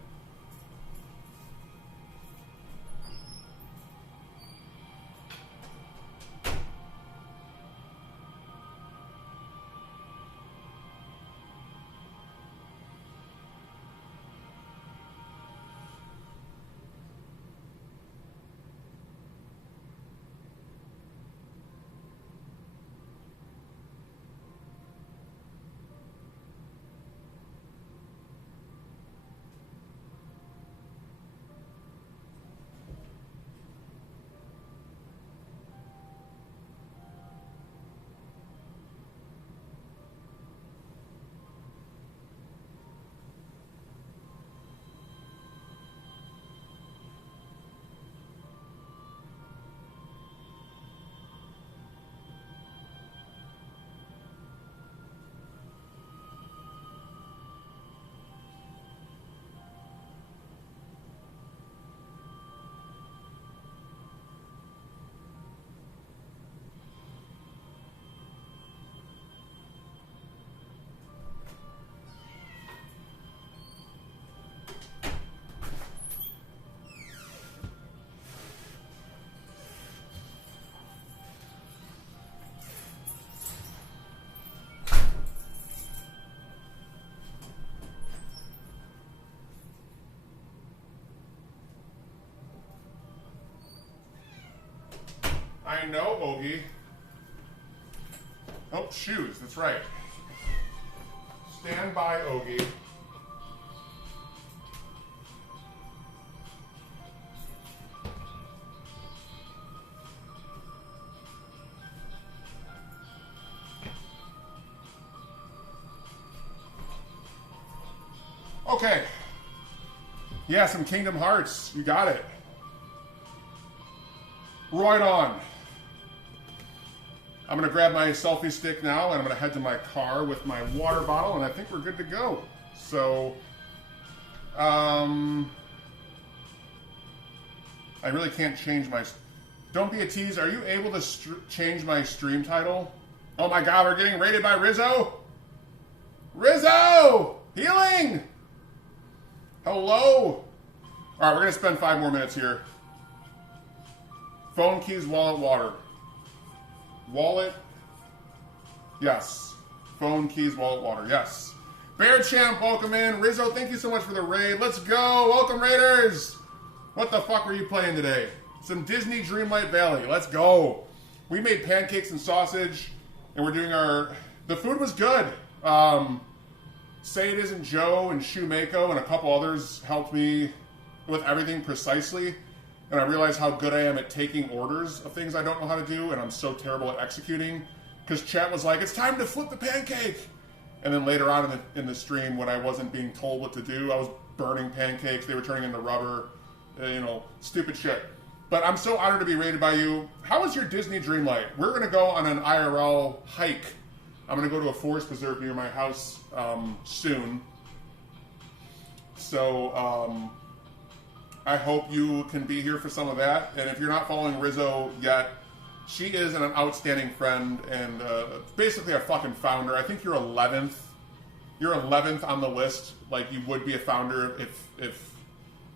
I know, Ogie. Oh, shoes, that's right. Stand by, Ogie. Okay. Yeah, some Kingdom Hearts. You got it. Right on. I'm going to grab my selfie stick now, and I'm going to head to my car with my water bottle, and I think we're good to go. So, I really can't change my... Don't be a tease. Are you able to change my stream title? Oh my god, we're getting raided by Rizzo? Rizzo! Healing! Hello? Alright, we're going to spend 5 more minutes here. Phone, keys, wallet, water. Wallet. Yes. Phone, keys, wallet, water. Yes. Bear Champ, welcome in. Rizzo, thank you so much for the raid. Let's go. Welcome, Raiders. What the fuck were you playing today? Some Disney Dreamlight Valley. Let's go. We made pancakes and sausage, and we're doing our... The food was good. Say It Isn't Joe and Shoemako and a couple others helped me with everything precisely. And I realized how good I am at taking orders of things I don't know how to do, and I'm so terrible at executing. Because chat was like, it's time to flip the pancake! And then later on in the stream, when I wasn't being told what to do, I was burning pancakes, they were turning into rubber, stupid shit. But I'm so honored to be rated by you. How was your Disney Dreamlight? We're going to go on an IRL hike. I'm going to go to a forest preserve near my house soon. So, I hope you can be here for some of that. And if you're not following Rizzo yet, she is an outstanding friend and basically a fucking founder. I think you're 11th you're 11th on the list. Like you would be a founder if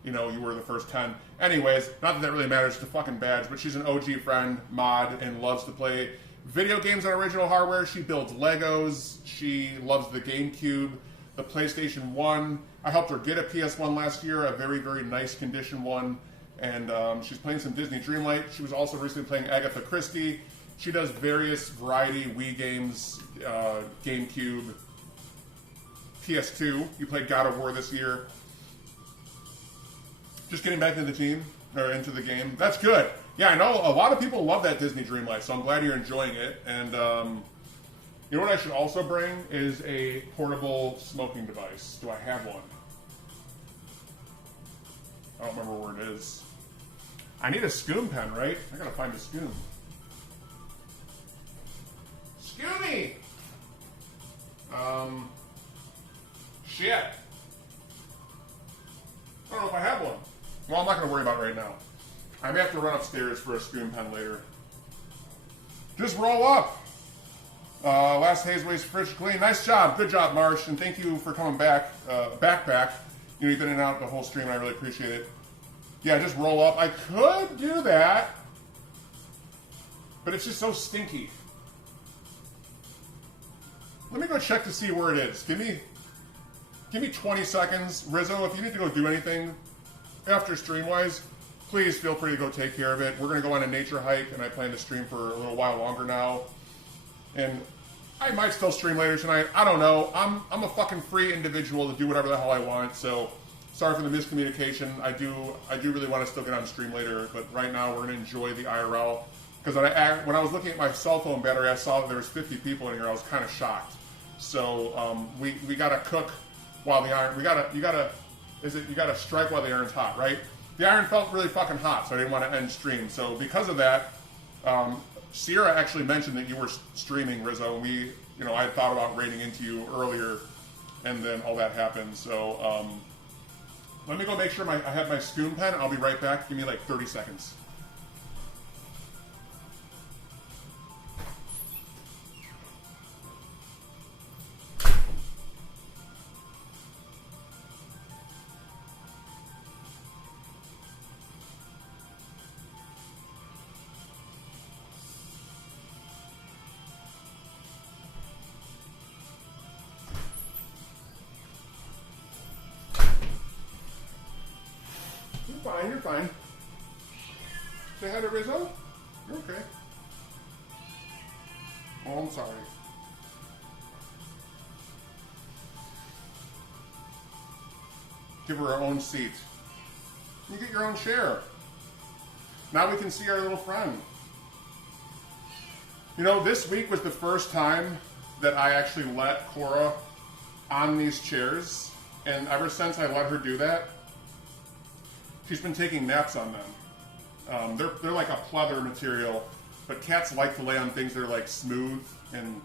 you know you were the first 10. Anyways, not that that really matters. It's a fucking badge, but she's an OG friend, mod, and loves to play video games on original hardware. She builds Legos. She loves the GameCube, the PlayStation 1. I helped her get a PS1 last year, a very, very nice condition one. And she's playing some Disney Dreamlight. She was also recently playing Agatha Christie. She does various variety Wii games, GameCube, PS2. You played God of War this year. Just getting back into the team, or into the game. That's good. Yeah, I know a lot of people love that Disney Dreamlight, so I'm glad you're enjoying it. And you know what I should also bring is a portable smoking device. Do I have one? I don't remember where it is. I need a scoom pen, right? I gotta find a scoom. Scoomy! Shit. I don't know if I have one. Well, I'm not gonna worry about it right now. I may have to run upstairs for a scoom pen later. Just roll up. Last Hazeways fridge clean. Nice job. Good job, Marsh. And thank you for coming back. Back. You know, you've been in and out the whole stream, and I really appreciate it. Yeah, just roll up. I could do that, but it's just so stinky. Let me go check to see where it is. Give me 20 seconds. Rizzo, if you need to go do anything after Streamwise, please feel free to go take care of it. We're going to go on a nature hike, and I plan to stream for a little while longer now. And I might still stream later tonight. I don't know. I'm a fucking free individual to do whatever the hell I want, so sorry for the miscommunication. I do really want to still get on stream later, but right now we're going to enjoy the IRL. Because when I was looking at my cell phone battery, I saw that there was 50 people in here. I was kind of shocked. So we got to cook while the iron. You gotta strike while the iron's hot, right? The iron felt really fucking hot, so I didn't want to end stream. So because of that, Sierra actually mentioned that you were streaming, Rizzo, and I had thought about raiding into you earlier, and then all that happened. So let me go make sure I have my scoom pen. I'll be right back. Give me like 30 seconds. You're fine. Say hi to Rizzo? You're okay. Oh, I'm sorry. Give her her own seat. You get your own chair. Now we can see our little friend. You know, this week was the first time that I actually let Cora on these chairs, and ever since I let her do that, she's been taking naps on them. They're like a pleather material, but cats like to lay on things that are like smooth and,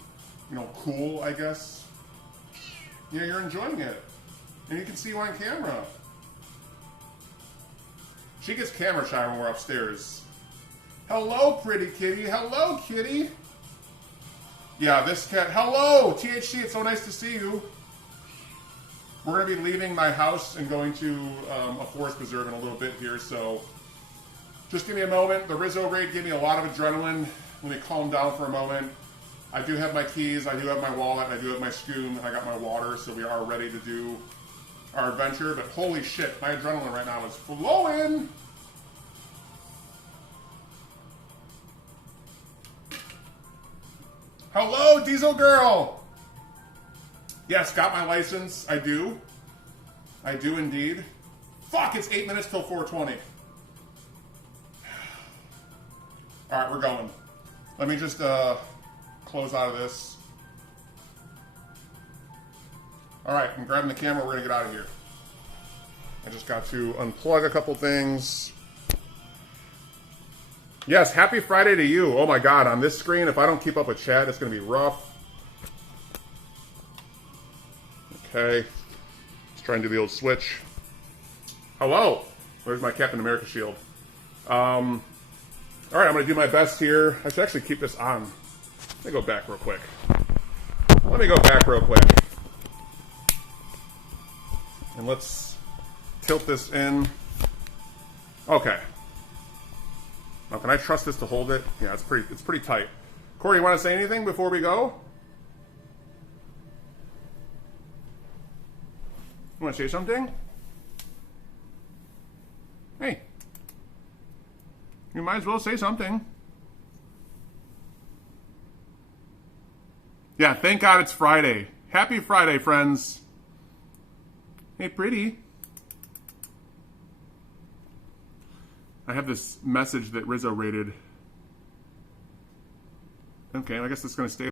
cool, I guess. Yeah, you're enjoying it. And you can see you on camera. She gets camera shy when we're upstairs. Hello, pretty kitty. Hello, kitty. Yeah, this cat. Hello, THC. It's so nice to see you. We're going to be leaving my house and going to a forest preserve in a little bit here, so just give me a moment. The Rizzo raid gave me a lot of adrenaline. Let me calm down for a moment. I do have my keys, I do have my wallet, I do have my scoom, and I got my water, so we are ready to do our adventure, but holy shit, my adrenaline right now is flowing! Hello, Diesel Girl! Yes, got my license. I do. I do indeed. Fuck, it's 8 minutes till 4:20. Alright, we're going. Let me just close out of this. Alright, I'm grabbing the camera. We're going to get out of here. I just got to unplug a couple things. Yes, happy Friday to you. Oh my god, on this screen, if I don't keep up with chat, it's going to be rough. Okay, let's try and do the old switch. Hello, where's my Captain America shield? All right, I'm gonna do my best here. I should actually keep this on. Let me go back real quick. And let's tilt this in. Okay. Now, can I trust this to hold it? Yeah, it's pretty tight. Corey, you want to say anything before we go? You want to say something? Hey. You might as well say something. Yeah, thank God it's Friday. Happy Friday, friends. Hey, pretty. I have this message that Rizzo rated. Okay, I guess it's going to stay.